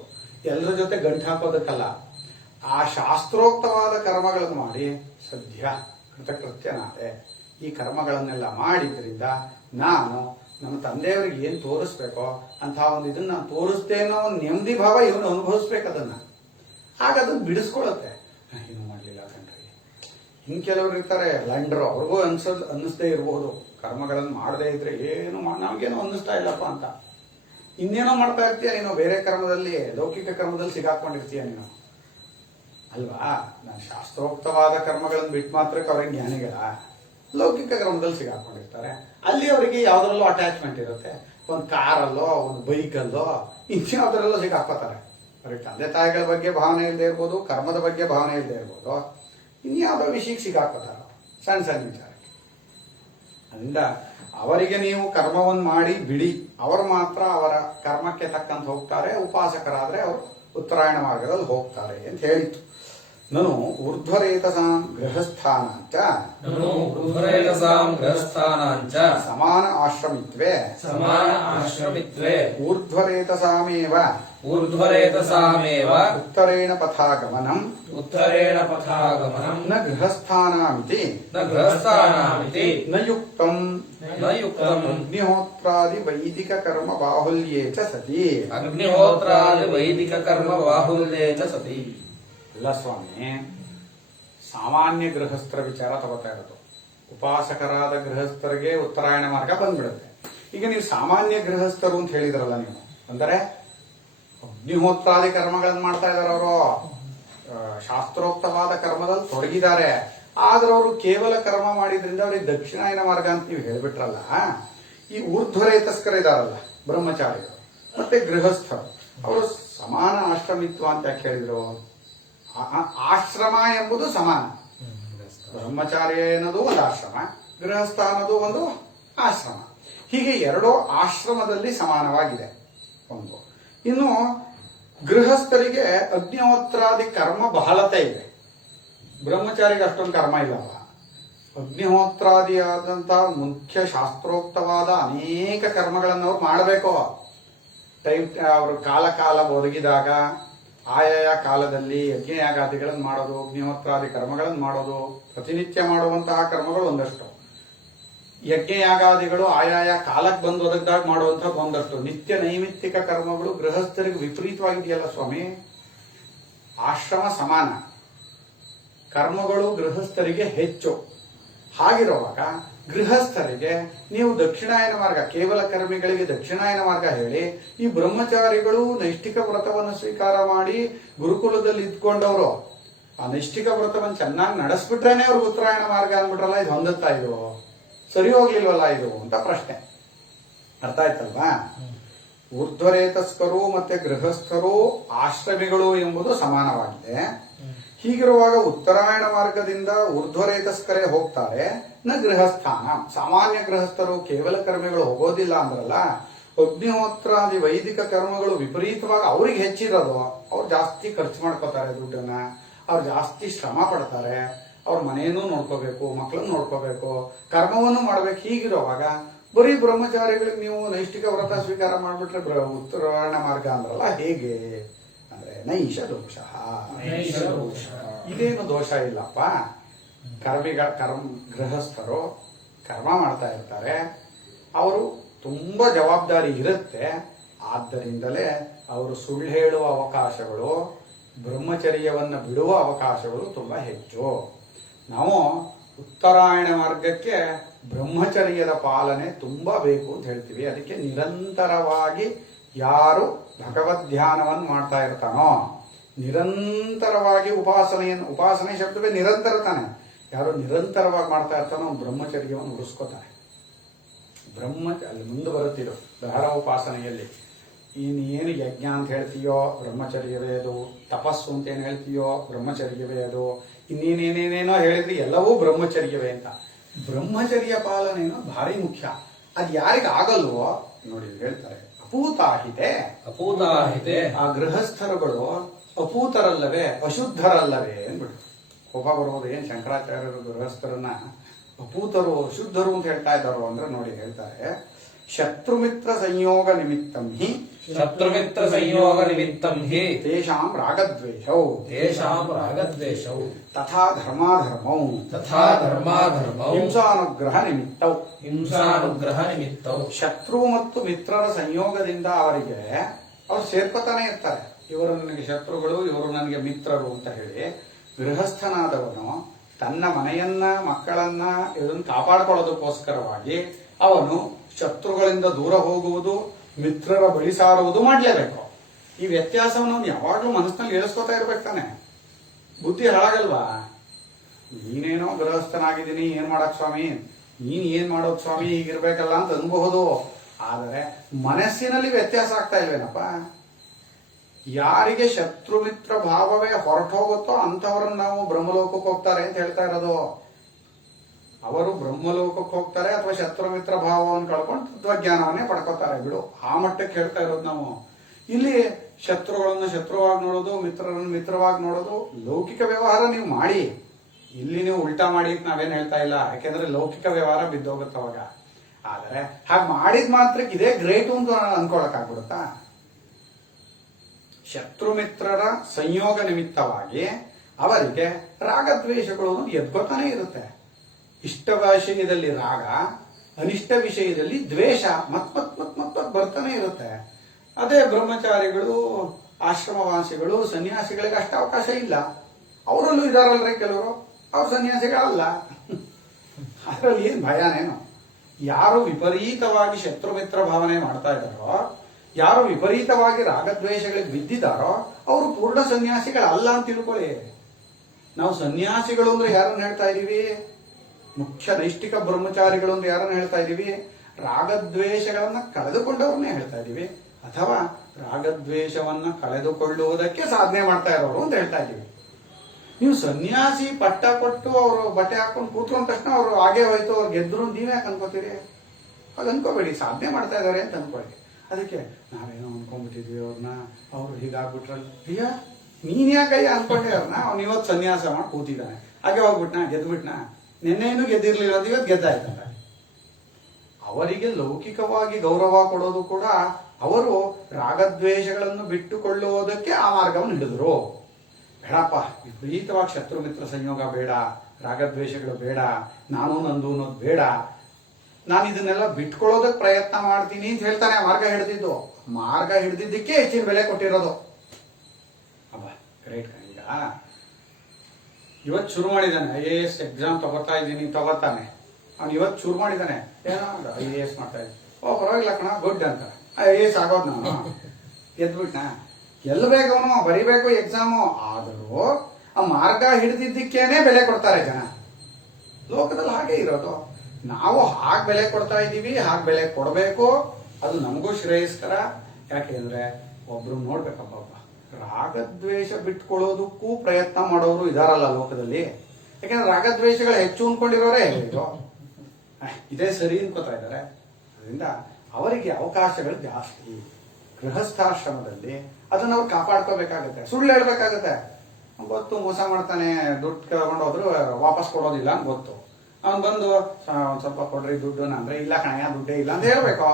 ಎಲ್ಲರ ಜೊತೆ ಗಂಟು ಹಾಕೋದಕ್ಕಲ್ಲ. ಆ ಶಾಸ್ತ್ರೋಕ್ತವಾದ ಕರ್ಮಗಳನ್ನು ಮಾಡಿ ಸದ್ಯ ಕೃತಕೃತ್ಯನಾದೆ. ಈ ಕರ್ಮಗಳನ್ನೆಲ್ಲ ಮಾಡಿದ್ರಿಂದ ನಾನು ನಮ್ಮ ತಂದೆಯವರಿಗೆ ಏನ್ ತೋರಿಸ್ಬೇಕೋ ಅಂತ ಒಂದು ಇದನ್ನ ನಾನು ತೋರಿಸ್ತೇನೋ ಒಂದು ನೆಮ್ಮದಿ ಭಾವ ಇವನು ಅನುಭವಿಸ್ಬೇಕು. ಅದನ್ನ ಆಗ ಅದನ್ನ ಬಿಡಿಸ್ಕೊಳತ್ತೆ. ಏನು ಮಾಡ್ಲಿಲ್ಲ ಕಣ್ರಿ. ಇನ್ ಕೆಲವರು ಇರ್ತಾರೆ ಲಂಡ್ರು, ಅವ್ರಿಗೂ ಅನ್ನಿಸ್ದೇ ಇರಬಹುದು ಕರ್ಮಗಳನ್ನು ಮಾಡದೇ ಇದ್ರೆ ಏನು ನಮ್ಗೇನು ಅನ್ನಿಸ್ತಾ ಇಲ್ಲಪ್ಪ ಅಂತ. ಇನ್ನೇನೋ ಮಾಡ್ತಾ ಇರ್ತೀಯ ನೀನು, ಬೇರೆ ಕರ್ಮದಲ್ಲಿ, ಲೌಕಿಕ ಕರ್ಮದಲ್ಲಿ ಸಿಗಾಕೊಂಡಿರ್ತೀಯ ನೀನು ಅಲ್ವಾ. ನಾನು ಶಾಸ್ತ್ರೋಕ್ತವಾದ ಕರ್ಮಗಳನ್ನು ಬಿಟ್ಟು ಮಾತ್ರಕ್ಕೆ ಅವ್ರಿಗೆ ಜ್ಞಾನಿಗಳ ಲೌಕಿಕ ಕರ್ಮದಲ್ಲಿ ಸಿಗಾಕೊಂಡಿರ್ತಾರೆ. ಅಲ್ಲಿ ಅವರಿಗೆ ಯಾವ್ದ್ರಲ್ಲೋ ಅಟ್ಯಾಚ್ಮೆಂಟ್ ಇರುತ್ತೆ. ಒಂದು ಕಾರಲ್ಲೋ, ಒಂದು ಬೈಕಲ್ಲೋ, ಇನ್ಯಾವ್ದ್ರಲ್ಲೋ ಸಿಗಾಕೋತಾರೆ. ಅವ್ರಿಗೆ ತಂದೆ ತಾಯಿಗಳ ಬಗ್ಗೆ ಭಾವನೆ ಇಲ್ಲದೆ ಇರ್ಬೋದು, ಕರ್ಮದ ಬಗ್ಗೆ ಭಾವನೆ ಇಲ್ಲದೆ ಇರ್ಬೋದು, ಇನ್ಯಾವುದೋ ವಿಷಯಕ್ಕೆ ಸಿಗಾಕೋತಾರ ಸಣ್ಣ ಸಣ್ಣ ವಿಚಾರಕ್ಕೆ. ಅದರಿಂದ ಅವರಿಗೆ ನೀವು ಕರ್ಮವನ್ನು ಮಾಡಿ ಬಿಡಿ, ಅವರು ಮಾತ್ರ ಅವರ ಕರ್ಮಕ್ಕೆ ತಕ್ಕಂತ ಹೋಗ್ತಾರೆ. ಉಪಾಸಕರಾದ್ರೆ ಅವರು ಉತ್ತರಾಯಣ ಮಾರ್ಗದಲ್ಲಿ ಹೋಗ್ತಾರೆ ಅಂತ ಹೇಳಿತ್ತು. ನನು ಊರ್ಧ್ವರೇತಸಾಂ ಗೃಹಸ್ಥಾನಾಂಚ ಸಮಾನ ಆಶ್ರಮಿತ್ವೇ ಊರ್ಧ್ವರೇತಸಾಮೇವ ಉತ್ತರೇಣ ಪಥಾಗಮನಂ ನ ಗೃಹಸ್ಥಾನಾಮಿತಿ ನ ಯುಕ್ತಂ ಅಗ್ನಿಹೋತ್ರಾದಿ ವೈದಿಕ ಕರ್ಮ ಬಾಹುಲ್ಯೇ ಚ ಸತಿ. ಅಲ್ಲ ಸ್ವಾಮಿ, ಸಾಮಾನ್ಯ ಗೃಹಸ್ಥರ ವಿಚಾರ ತಗೋತಾ ಇರೋದು. ಉಪಾಸಕರಾದ ಗೃಹಸ್ಥರಿಗೆ ಉತ್ತರಾಯಣ ಮಾರ್ಗ ಬಂದ್ಬಿಡುತ್ತೆ. ಈಗ ನೀವು ಸಾಮಾನ್ಯ ಗೃಹಸ್ಥರು ಅಂತ ಹೇಳಿದ್ರಲ್ಲ ನೀವು, ಅಂದರೆ ಅಗ್ನಿಹೋತ್ರಾದಿ ಕರ್ಮಗಳನ್ನು ಮಾಡ್ತಾ ಇದಾರೆ. ಅವರು ಶಾಸ್ತ್ರೋಕ್ತವಾದ ಕರ್ಮದಲ್ಲಿ ತೊಡಗಿದ್ದಾರೆ. ಆದ್ರೆ ಅವರು ಕೇವಲ ಕರ್ಮ ಮಾಡಿದ್ರಿಂದ ಅವ್ರಿಗೆ ದಕ್ಷಿಣಾಯನ ಮಾರ್ಗ ಅಂತ ನೀವು ಹೇಳ್ಬಿಟ್ರಲ್ಲ. ಈ ಊರ್ಧ್ವರೇತಸ್ಕರ ಇದಾರಲ್ಲ ಬ್ರಹ್ಮಚಾರಿಗಳು ಮತ್ತೆ ಗೃಹಸ್ಥರು, ಅವರು ಸಮಾನ ಆಶ್ರಮಿತ್ವ ಅಂತ ಯಾಕೆ ಹೇಳಿದ್ರು? ಆಶ್ರಮ ಎಂಬುದು ಸಮಾನ. ಬ್ರಹ್ಮಚಾರಿ ಅನ್ನೋದು ಒಂದು ಆಶ್ರಮ, ಗೃಹಸ್ಥ ಅನ್ನೋದು ಒಂದು ಆಶ್ರಮ. ಹೀಗೆ ಎರಡೂ ಆಶ್ರಮದಲ್ಲಿ ಸಮಾನವಾಗಿದೆ ಒಂದು. ಇನ್ನು ಗೃಹಸ್ಥರಿಗೆ ಅಗ್ನಿಹೋತ್ರಾದಿ ಕರ್ಮ ಬಹಳತೆ ಇದೆ, ಬ್ರಹ್ಮಚಾರಿಗೆ ಅಷ್ಟೊಂದು ಕರ್ಮ ಇಲ್ಲವ. ಅಗ್ನಿಹೋತ್ರಾದಿಯಾದಂತಹ ಮುಖ್ಯ ಶಾಸ್ತ್ರೋಕ್ತವಾದ ಅನೇಕ ಕರ್ಮಗಳನ್ನು ಅವ್ರು ಮಾಡಬೇಕು. ಅವರು ಕಾಲ ಒದಗಿದಾಗ ಆಯಾಯ ಕಾಲದಲ್ಲಿ ಯಜ್ಞಯಾಗಾದಿಗಳನ್ನು ಮಾಡೋದು, ಅಗ್ನಿಹೋತ್ರಾದಿ ಕರ್ಮಗಳನ್ನು ಮಾಡೋದು, ಪ್ರತಿನಿತ್ಯ ಮಾಡುವಂತಹ ಕರ್ಮಗಳು ಒಂದಷ್ಟು, ಯಜ್ಞಯಾಗಾದಿಗಳು ಆಯಾಯ ಕಾಲಕ್ಕೆ ಬಂದು ಒದಗಿದಾಗ ಮಾಡುವಂತಹದ್ದು ಒಂದಷ್ಟು, ನಿತ್ಯ ನೈಮಿತ್ತಿಕ ಕರ್ಮಗಳು ಗೃಹಸ್ಥರಿಗೆ ವಿಪರೀತವಾಗಿದೆಯಲ್ಲ ಸ್ವಾಮಿ. ಆಶ್ರಮ ಸಮಾನ, ಕರ್ಮಗಳು ಗೃಹಸ್ಥರಿಗೆ ಹೆಚ್ಚು. ಹಾಗಿರುವಾಗ ಗೃಹಸ್ಥರಿಗೆ ನೀವು ದಕ್ಷಿಣಾಯನ ಮಾರ್ಗ, ಕೇವಲ ಕರ್ಮಿಗಳಿಗೆ ದಕ್ಷಿಣಾಯನ ಮಾರ್ಗ ಹೇಳಿ, ಈ ಬ್ರಹ್ಮಚಾರಿಗಳು ನೈಷ್ಠಿಕ ವ್ರತವನ್ನು ಸ್ವೀಕಾರ ಮಾಡಿ ಗುರುಕುಲದಲ್ಲಿ ಇದ್ಕೊಂಡವರು ಆ ನೈಷ್ಠಿಕ ವ್ರತವನ್ನು ಚೆನ್ನಾಗಿ ನಡೆಸ್ಬಿಟ್ರೇನೆ ಅವ್ರಿಗೆ ಉತ್ತರಾಯಣ ಮಾರ್ಗ ಅಂದ್ಬಿಟ್ರಲ್ಲ, ಇದು ಹೊಂದುತ್ತಾ ಇದು ಸರಿ ಹೋಗ್ಲಿಲ್ವಲ್ಲ ಇದು ಅಂತ ಪ್ರಶ್ನೆ. ಅರ್ಥ ಆಯ್ತಲ್ವಾ? ಊರ್ಧ್ವರೇತಸ್ಕರು ಮತ್ತೆ ಗೃಹಸ್ಥರು ಆಶ್ರಮಿಗಳು ಎಂಬುದು ಸಮಾನವಾಗಿದೆ. ಹೀಗಿರುವಾಗ ಉತ್ತರಾಯಣ ಮಾರ್ಗದಿಂದ ಊರ್ಧ್ವರೇತಸ್ಕರೇ ಹೋಗ್ತಾರೆ, ನ ಗೃಹಸ್ಥಾನ. ಸಾಮಾನ್ಯ ಗೃಹಸ್ಥರು ಕೇವಲ ಕರ್ಮಿಗಳು ಹೋಗೋದಿಲ್ಲ ಅಂದ್ರಲ್ಲ. ಅಗ್ನಿಹೋತ್ರಾದಿ ವೈದಿಕ ಕರ್ಮಗಳು ವಿಪರೀತವಾಗಿ ಅವ್ರಿಗೆ ಹೆಚ್ಚಿರೋದು, ಅವ್ರು ಜಾಸ್ತಿ ಖರ್ಚು ಮಾಡ್ಕೋತಾರೆ ದುಡ್ಡನ್ನ, ಅವ್ರು ಜಾಸ್ತಿ ಶ್ರಮ ಪಡ್ತಾರೆ. ಅವ್ರ ಮನೆಯನ್ನು ನೋಡ್ಕೋಬೇಕು, ಮಕ್ಕಳನ್ನು ನೋಡ್ಕೋಬೇಕು, ಕರ್ಮವನ್ನು ಮಾಡ್ಬೇಕು. ಹೀಗಿರುವಾಗ ಬರೀ ಬ್ರಹ್ಮಚಾರಿಗಳಿಗೆ ನೀವು ನೈಷ್ಠಿಕ ವ್ರತ ಸ್ವೀಕಾರ ಮಾಡ್ಬಿಟ್ರೆ ಉತ್ತರಾಯಣ ಮಾರ್ಗ ಅಂದ್ರಲ್ಲ, ಹೇಗೆ ಅಂದ್ರೆ ನೈಷ ದೋಷ. ಇದೇನು ದೋಷ ಇಲ್ಲಪ್ಪ. ಗೃಹಸ್ಥರು ಕರ್ಮ ಮಾಡ್ತಾ ಇರ್ತಾರೆ, ಅವರು ತುಂಬಾ ಜವಾಬ್ದಾರಿ ಇರುತ್ತೆ. ಆದ್ದರಿಂದಲೇ ಅವರು ಸುಳ್ಳು ಹೇಳುವ ಅವಕಾಶಗಳು, ಬ್ರಹ್ಮಚರ್ಯವನ್ನು ಬಿಡುವ ಅವಕಾಶಗಳು ತುಂಬಾ ಹೆಚ್ಚು. ನಾವು ಉತ್ತರಾಯಣ ಮಾರ್ಗಕ್ಕೆ ಬ್ರಹ್ಮಚರ್ಯದ ಪಾಲನೆ ತುಂಬಾ ಬೇಕು ಅಂತ ಹೇಳ್ತೀವಿ. ಅದಕ್ಕೆ ನಿರಂತರವಾಗಿ ಯಾರು ಭಗವದ್ ಧ್ಯಾನವನ್ನು ಮಾಡ್ತಾ ಇರ್ತಾನೋ, ನಿರಂತರವಾಗಿ ಉಪಾಸನೆ ಶಬ್ದವೇ ನಿರಂತರ ತಾನೆ, ಯಾರು ನಿರಂತರವಾಗಿ ಮಾಡ್ತಾ ಇರ್ತಾನೋ ಬ್ರಹ್ಮಚರ್ಯವನ್ನು ಉಳಿಸ್ಕೋತಾನೆ. ಅಲ್ಲಿ ಮುಂದೆ ಬರುತ್ತಿರೋ ದಹರ ಉಪಾಸನೆಯಲ್ಲಿ ಏನು ಯಜ್ಞ ಅಂತ ಹೇಳ್ತೀಯೋ ಬ್ರಹ್ಮಚರ್ಯವೇ ಅದು, ತಪಸ್ಸು ಅಂತ ಏನ್ ಹೇಳ್ತೀಯೋ ಬ್ರಹ್ಮಚರ್ಯವೇ ಅದು, ಇನ್ನೇನೇನೇನೇನೋ ಹೇಳಿದ್ರಿ ಎಲ್ಲವೂ ಬ್ರಹ್ಮಚರ್ಯವೇ ಅಂತ. ಬ್ರಹ್ಮಚರ್ಯ ಪಾಲನೆನೋ ಭಾರಿ ಮುಖ್ಯ. ಅದ್ ಯಾರಿಗೆ ಆಗಲ್ವೋ ನೋಡಿ ಹೇಳ್ತಾರೆ, ಅಪೂತಾಹಿತೆ ಆ ಗೃಹಸ್ಥರುಗಳು ಅಪೂತರಲ್ಲವೇ ಅಶುದ್ಧರಲ್ಲವೇ ಅಂದ್ಬಿಟ್ಟು ಕೋಪ ಬರುವುದು. ಏನ್ ಶಂಕರಾಚಾರ್ಯರು ಗೃಹಸ್ಥರನ್ನ ಅಪೂತರು ಅಶುದ್ಧರು ಅಂತ ಹೇಳ್ತಾ ಇದ್ದಾರೋ ಅಂದ್ರೆ ನೋಡಿ ಹೇಳ್ತಾರೆ, ಶತ್ರುಮಿತ್ರ ಸಂಯೋಗ ನಿಮಿತ್ತಂ ಹಿ ತೇಷಾಂ ರಾಗದ್ವೇಷೌ ತಥಾ ಧರ್ಮಾಧರ್ಮೌ ಹಿಂಸಾನುಗ್ರಹ ನಿಮಿತ್ತೌ ಶತ್ರು ಮತ್ತು ಮಿತ್ರರ ಸಂಯೋಗದಿಂದ ಅವರಿಗೆ ಅವ್ರು ಸೇರ್ಕೊತಾನೆ ಇರ್ತಾರೆ. ಇವರು ನನಗೆ ಶತ್ರುಗಳು, ಇವರು ನನಗೆ ಮಿತ್ರರು ಅಂತ ಹೇಳಿ ಗೃಹಸ್ಥನಾದವನು ತನ್ನ ಮನೆಯನ್ನ ಮಕ್ಕಳನ್ನ ಇದನ್ನು ಕಾಪಾಡಿಕೊಳ್ಳೋದಕ್ಕೋಸ್ಕರವಾಗಿ ಅವನು ಶತ್ರುಗಳಿಂದ ದೂರ ಹೋಗುವುದು, ಮಿತ್ರರ ಬಳಿ ಸಾರುವುದು ಮಾಡ್ಲೇಬೇಕು. ಈ ವ್ಯತ್ಯಾಸವನ್ನು ಅವನು ಯಾವಾಗ್ಲೂ ಮನಸ್ಸಿನಲ್ಲಿ ಹೇಳಿಸ್ಕೊತಾ ಇರ್ಬೇಕು ತಾನೆ. ಬುದ್ಧಿ ಹಾಳಾಗಲ್ವಾ? ನೀನೇನೋ ಗೃಹಸ್ಥನಾಗಿದ್ದೀನಿ, ಏನ್ ಮಾಡಕ್ ಸ್ವಾಮಿ, ನೀನ್ ಏನ್ ಮಾಡೋಕ್ ಸ್ವಾಮಿ, ಹೀಗಿರ್ಬೇಕಲ್ಲ ಅಂತ ಅನ್ಬಹುದು. ಆದರೆ ಮನಸ್ಸಿನಲ್ಲಿ ವ್ಯತ್ಯಾಸ ಆಗ್ತಾ ಇಲ್ವೇನಪ್ಪ? ಯಾರಿಗೆ ಶತ್ರು ಮಿತ್ರ ಭಾವವೇ ಹೊರಟೋಗುತ್ತೋ ಅಂತವರನ್ನ ನಾವು ಬ್ರಹ್ಮಲೋಕಕ್ಕೆ ಹೋಗ್ತಾರೆ ಅಂತ ಹೇಳ್ತಾ ಇರೋದು. ಅವರು ಬ್ರಹ್ಮಲೋಕಕ್ಕೆ ಹೋಗ್ತಾರೆ ಅಥವಾ ಶತ್ರು ಮಿತ್ರ ಭಾವವನ್ನು ಕಳ್ಕೊಂಡು ತತ್ವಜ್ಞಾನವನ್ನೇ ಪಡ್ಕೋತಾರೆ ಬಿಡು. ಆ ಮಟ್ಟಕ್ಕೆ ಹೇಳ್ತಾ ಇರೋದು ನಾವು. ಇಲ್ಲಿ ಶತ್ರುಗಳನ್ನ ಶತ್ರುವಾಗಿ ನೋಡೋದು, ಮಿತ್ರರನ್ನು ಮಿತ್ರವಾಗಿ ನೋಡೋದು ಲೌಕಿಕ ವ್ಯವಹಾರ ನೀವು ಮಾಡಿ. ಇಲ್ಲಿ ನೀವು ಉಲ್ಟಾ ಮಾಡಿ ಅಂತ ನಾವೇನ್ ಹೇಳ್ತಾ ಇಲ್ಲ, ಯಾಕೆಂದ್ರೆ ಲೌಕಿಕ ವ್ಯವಹಾರ ಬಿದ್ದೋಗುತ್ತೆ ಅವಾಗ. ಆದರೆ ಹಾಗೆ ಮಾಡಿದ ಮಾತ್ರಕ್ಕೆ ಇದೇ ಗ್ರೇಟು ಅಂತ ಅನ್ಕೊಳಕ್ ಆಗ್ಬಿಡುತ್ತಾ? ಶತ್ರು ಮಿತ್ರರ ಸಂಯೋಗ ನಿಮಿತ್ತವಾಗಿ ಅವರಿಗೆ ರಾಗದ್ವೇಷಗಳು ಎದ್ಗೋತಾನೆ ಇರುತ್ತೆ. ಇಷ್ಟ ವಿಷಯದಲ್ಲಿ ರಾಗ, ಅನಿಷ್ಟ ವಿಷಯದಲ್ಲಿ ದ್ವೇಷ ಮತ್ ಬರ್ತಾನೆ ಇರುತ್ತೆ. ಅದೇ ಬ್ರಹ್ಮಚಾರಿಗಳು, ಆಶ್ರಮವಾಸಿಗಳು, ಸನ್ಯಾಸಿಗಳಿಗೆ ಅಷ್ಟು ಅವಕಾಶ ಇಲ್ಲ. ಅವರಲ್ಲೂ ಇದಾರಲ್ರಿ ಕೆಲವರು, ಅವ್ರು ಸನ್ಯಾಸಿಗಳಲ್ಲ. ಅದರಲ್ಲಿ ಏನ್ ಭಯನೇನು? ಯಾರು ವಿಪರೀತವಾಗಿ ಶತ್ರು ಮಿತ್ರ ಭಾವನೆ ಮಾಡ್ತಾ ಇದ್ದಾರೋ, ಯಾರು ವಿಪರೀತವಾಗಿ ರಾಗದ್ವೇಷಗಳಿಗೆ ಬಿದ್ದಿದ್ದಾರೋ ಅವರು ಪೂರ್ಣ ಸನ್ಯಾಸಿಗಳಲ್ಲ ಅಂತ ತಿಳ್ಕೊಳ್ಳಿ. ನಾವು ಸನ್ಯಾಸಿಗಳು ಅಂದ್ರೆ ಯಾರನ್ನ ಹೇಳ್ತಾ ಇದೀವಿ? ಮುಖ್ಯ ನೈಷ್ಠಿಕ ಬ್ರಹ್ಮಚಾರಿಗಳು ಅಂದ್ರೆ ಯಾರನ್ನ ಹೇಳ್ತಾ ಇದೀವಿ? ರಾಗದ್ವೇಷಗಳನ್ನ ಕಳೆದುಕೊಂಡವ್ರನ್ನೇ ಹೇಳ್ತಾ ಇದೀವಿ, ಅಥವಾ ರಾಗದ್ವೇಷವನ್ನ ಕಳೆದುಕೊಳ್ಳುವುದಕ್ಕೆ ಸಾಧನೆ ಮಾಡ್ತಾ ಇರೋರು ಅಂತ ಹೇಳ್ತಾ ಇದೀವಿ. ನೀವು ಸನ್ಯಾಸಿ ಪಟ್ಟ ಕೊಟ್ಟು ಅವರು ಬಟ್ಟೆ ಹಾಕೊಂಡು ಕೂತ್ಕೊಂಡ ತಕ್ಷಣ ಅವರು ಹಾಗೆ ಹೋಯ್ತು, ಅವ್ರು ಗೆದ್ರು ನೀವೇ ಯಾಕೆ ಅನ್ಕೋತೀರಿ? ಅದು ಅನ್ಕೋಬೇಡಿ, ಸಾಧನೆ ಮಾಡ್ತಾ ಇದಾರೆ ಅಂತ ಅನ್ಕೊಳ್ಳಿ. ಅದಕ್ಕೆ ನಾವೇನೋ ಅನ್ಕೊಂಡ್ಬಿಟ್ಟಿದ್ವಿ ಅವ್ರನ್ನ, ಅವ್ರು ಹೀಗಾಗ್ಬಿಟ್ರಲ್ಲ. ಅಯ್ಯ ನೀನ್ ಯಾಕಯ್ಯ ಅನ್ಕೊಂಡೆ ಅವ್ರನ್ನ? ಅವ್ನು ಇವತ್ತು ಸನ್ಯಾಸ ಮಾಡಿ ಕೂತಿದ್ದಾನೆ, ಹಾಗೆ ಹೋಗ್ಬಿಟ್ನಾ, ಗೆದ್ಬಿಟ್ನಾ? ನಿನ್ನೇನು ಗೆದ್ದಿರ್ಲಿಲ್ಲ, ಇವತ್ತು ಗೆದ್ದಾಯ್ತಲ್ಲ. ಅವರಿಗೆ ಲೌಕಿಕವಾಗಿ ಗೌರವ ಕೊಡೋದು ಕೂಡ ಅವರು ರಾಗದ್ವೇಷಗಳನ್ನು ಬಿಟ್ಟುಕೊಳ್ಳುವುದಕ್ಕೆ ಆ ಮಾರ್ಗವನ್ನು ಹಿಡಿದ್ರು. ಬೇಡಪ್ಪ, ವಿಪರೀತವಾಗಿ ಶತ್ರು ಮಿತ್ರ ಸಂಯೋಗ ಬೇಡ, ರಾಗದ್ವೇಷಗಳು ಬೇಡ, ನಾನು ನಂದು ಅನ್ನೋದು ಬೇಡ, ನಾನು ಇದನ್ನೆಲ್ಲ ಬಿಟ್ಕೊಳ್ಳೋದಕ್ಕೆ ಪ್ರಯತ್ನ ಮಾಡ್ತೀನಿ ಅಂತ ಹೇಳ್ತಾನೆ. ಮಾರ್ಗ ಹಿಡಿದಿದ್ದು, ಮಾರ್ಗ ಹಿಡಿದಿದ್ದಕ್ಕೆ ಹೆಚ್ಚಿನ ಬೆಲೆ ಕೊಟ್ಟಿರೋದು. ಅಬ್ಬ ಗ್ರೇಟ್. ಈಗ ಇವತ್ತು ಶುರು ಮಾಡಿದ್ದಾನೆ IAS ಎಕ್ಸಾಮ್ ತಗೋತಾನೆ. ಅವ್ನು ಇವತ್ತು ಶುರು ಮಾಡಿದ್ದಾನೆ, ಏನೋ IAS ಮಾಡ್ತಾ ಇದ್ದ. ಓ ಪರವಾಗಿಲ್ಲ ಕಣ, ಗುಡ್ ಅಂತ. IAS ಆಗೋದು ನಾನು ಗೆದ್ಬಿಟ್ನಾ? ಗೆಲ್ಲಬೇಕು, ಅವನು ಬರಿಬೇಕು ಎಕ್ಸಾಮು. ಆದರೂ ಆ ಮಾರ್ಗ ಹಿಡಿದಿದ್ದಕ್ಕೇನೆ ಬೆಲೆ ಕೊಡ್ತಾರೆ ಜನ. ಲೋಕದಲ್ಲಿ ಹಾಗೆ ಇರೋದು. ನಾವು ಹಾಗೆ ಬೆಲೆ ಕೊಡ್ತಾ ಇದ್ದೀವಿ, ಹಾಗೆ ಬೆಲೆ ಕೊಡಬೇಕು. ಅದು ನಮಗೂ ಶ್ರೇಯಸ್ಕರ. ಯಾಕೆಂದ್ರೆ ಒಬ್ರು ನೋಡ್ಬೇಕಪ್ಪ, ರಾಗದ್ವೇಷ ಬಿಟ್ಕೊಳ್ಳೋದಕ್ಕೂ ಪ್ರಯತ್ನ ಮಾಡೋರು ಇದಾರಲ್ಲ ಲೋಕದಲ್ಲಿ. ಯಾಕೆಂದ್ರೆ ರಾಗದ್ವೇಷಗಳು ಹೆಚ್ಚು ಅನ್ಕೊಂಡಿರೋರೇ ಹೇಳಿದ್ರು, ಇದೇ ಸರಿ ಅನ್ಕೋತಾ ಇದ್ದಾರೆ. ಅದರಿಂದ ಅವರಿಗೆ ಅವಕಾಶಗಳು ಜಾಸ್ತಿ. ಗೃಹಸ್ಥಾಶ್ರಮದಲ್ಲಿ ಅದನ್ನ ಅವ್ರು ಕಾಪಾಡ್ಕೋಬೇಕಾಗತ್ತೆ. ಸುಳ್ಳು ಹೇಳ್ಬೇಕಾಗತ್ತೆ. ಗೊತ್ತು ಮೋಸ ಮಾಡ್ತಾನೆ, ದುಡ್ಡು ಕೇಳ್ಕೊಂಡು ಹೋದ್ರು ವಾಪಸ್ ಕೊಡೋದಿಲ್ಲ ಅಂತ ಗೊತ್ತು. ಅವ್ನು ಬಂದು ಒಂದ್ ಸ್ವಲ್ಪ ಕೊಡ್ರಿ ದುಡ್ಡು ಅಂದ್ರೆ ಇಲ್ಲ ಕಣಯ್ಯ ದುಡ್ಡೇ ಇಲ್ಲ ಅಂತ ಹೇಳ್ಬೇಕು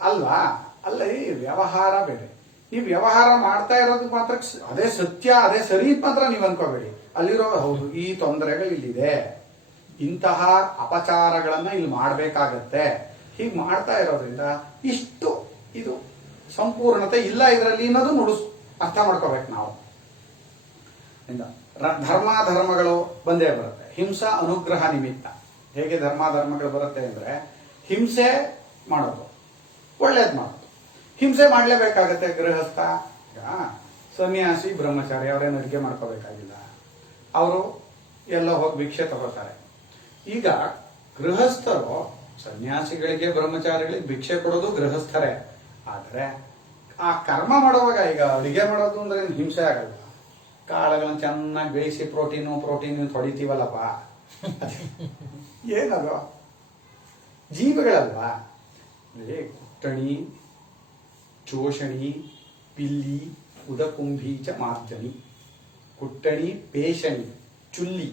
ಅಲ್ವಾ? ಅಲ್ಲ, ಈ ವ್ಯವಹಾರ ಬೇರೆ. ನೀವು ವ್ಯವಹಾರ ಮಾಡ್ತಾ ಇರೋದು ಮಾತ್ರ ಅದೇ ಸತ್ಯ, ಅದೇ ಸರಿ ಅಂತ ಮಾತ್ರ ನೀವು ಅನ್ಕೋಬೇಡಿ. ಅಲ್ಲಿರೋ ಹೌದು ಈ ತೊಂದರೆಗಳು ಇಲ್ಲಿದೆ, ಇಂತಹ ಅಪಚಾರಗಳನ್ನ ಇಲ್ಲಿ ಮಾಡ್ಬೇಕಾಗತ್ತೆ, ಹೀಗೆ ಮಾಡ್ತಾ ಇರೋದ್ರಿಂದ ಇಷ್ಟು ಇದು ಸಂಪೂರ್ಣತೆ ಇಲ್ಲ ಇದರಲ್ಲಿ ಅನ್ನೋದು ಅರ್ಥ ಮಾಡ್ಕೋಬೇಕು ನಾವು. ಧರ್ಮಗಳು ಬಂದೇ ಬರುತ್ತೆ. ಹಿಂಸಾ ಅನುಗ್ರಹ ನಿಮಿತ್ತ. ಹೇಗೆ ಧರ್ಮಗಳು ಬರುತ್ತೆ ಅಂದ್ರೆ ಹಿಂಸೆ ಮಾಡೋದು, ಒಳ್ಳೇದ್ ಮಾಡೋದು. ಹಿಂಸೆ ಮಾಡ್ಲೇಬೇಕಾಗತ್ತೆ. ಗೃಹಸ್ಥ, ಸನ್ಯಾಸಿ, ಬ್ರಹ್ಮಚಾರಿ ಅವರೇನು ಅಡಿಗೆ ಮಾಡ್ಕೋಬೇಕಾಗಿಲ್ಲ, ಅವರು ಎಲ್ಲ ಹೋಗಿ ಭಿಕ್ಷೆ ತಗೋತಾರೆ. ಈಗ ಗೃಹಸ್ಥರು ಸನ್ಯಾಸಿಗಳಿಗೆ ಬ್ರಹ್ಮಚಾರಿಗಳಿಗೆ ಭಿಕ್ಷೆ ಕೊಡೋದು ಗೃಹಸ್ಥರೇ. ಆದ್ರೆ ಆ ಕರ್ಮ ಮಾಡುವಾಗ ಈಗ ಅಡಿಗೆ ಮಾಡೋದು ಅಂದ್ರೆ ಹಿಂಸೆ ಆಗಲ್ಲ. ಕಾಳುಗಳನ್ನ ಚೆನ್ನಾಗಿ ಬೇಯಿಸಿ ಪ್ರೋಟೀನ್ ಹೊಡಿತೀವಲ್ಲಪ್ಪ, ಏನದು ಜೀವಗಳಲ್ವಾ? ಕುಟ್ಟಣಿ, ಚೋಷಣಿ, ಪಿಲ್ಲಿ, ಉದಕುಂಭೀಚ ಮಾರ್ಜನಿ. ಕುಟ್ಟಣಿ, ಪೇಷಣಿ, ಚುಲ್ಲಿ,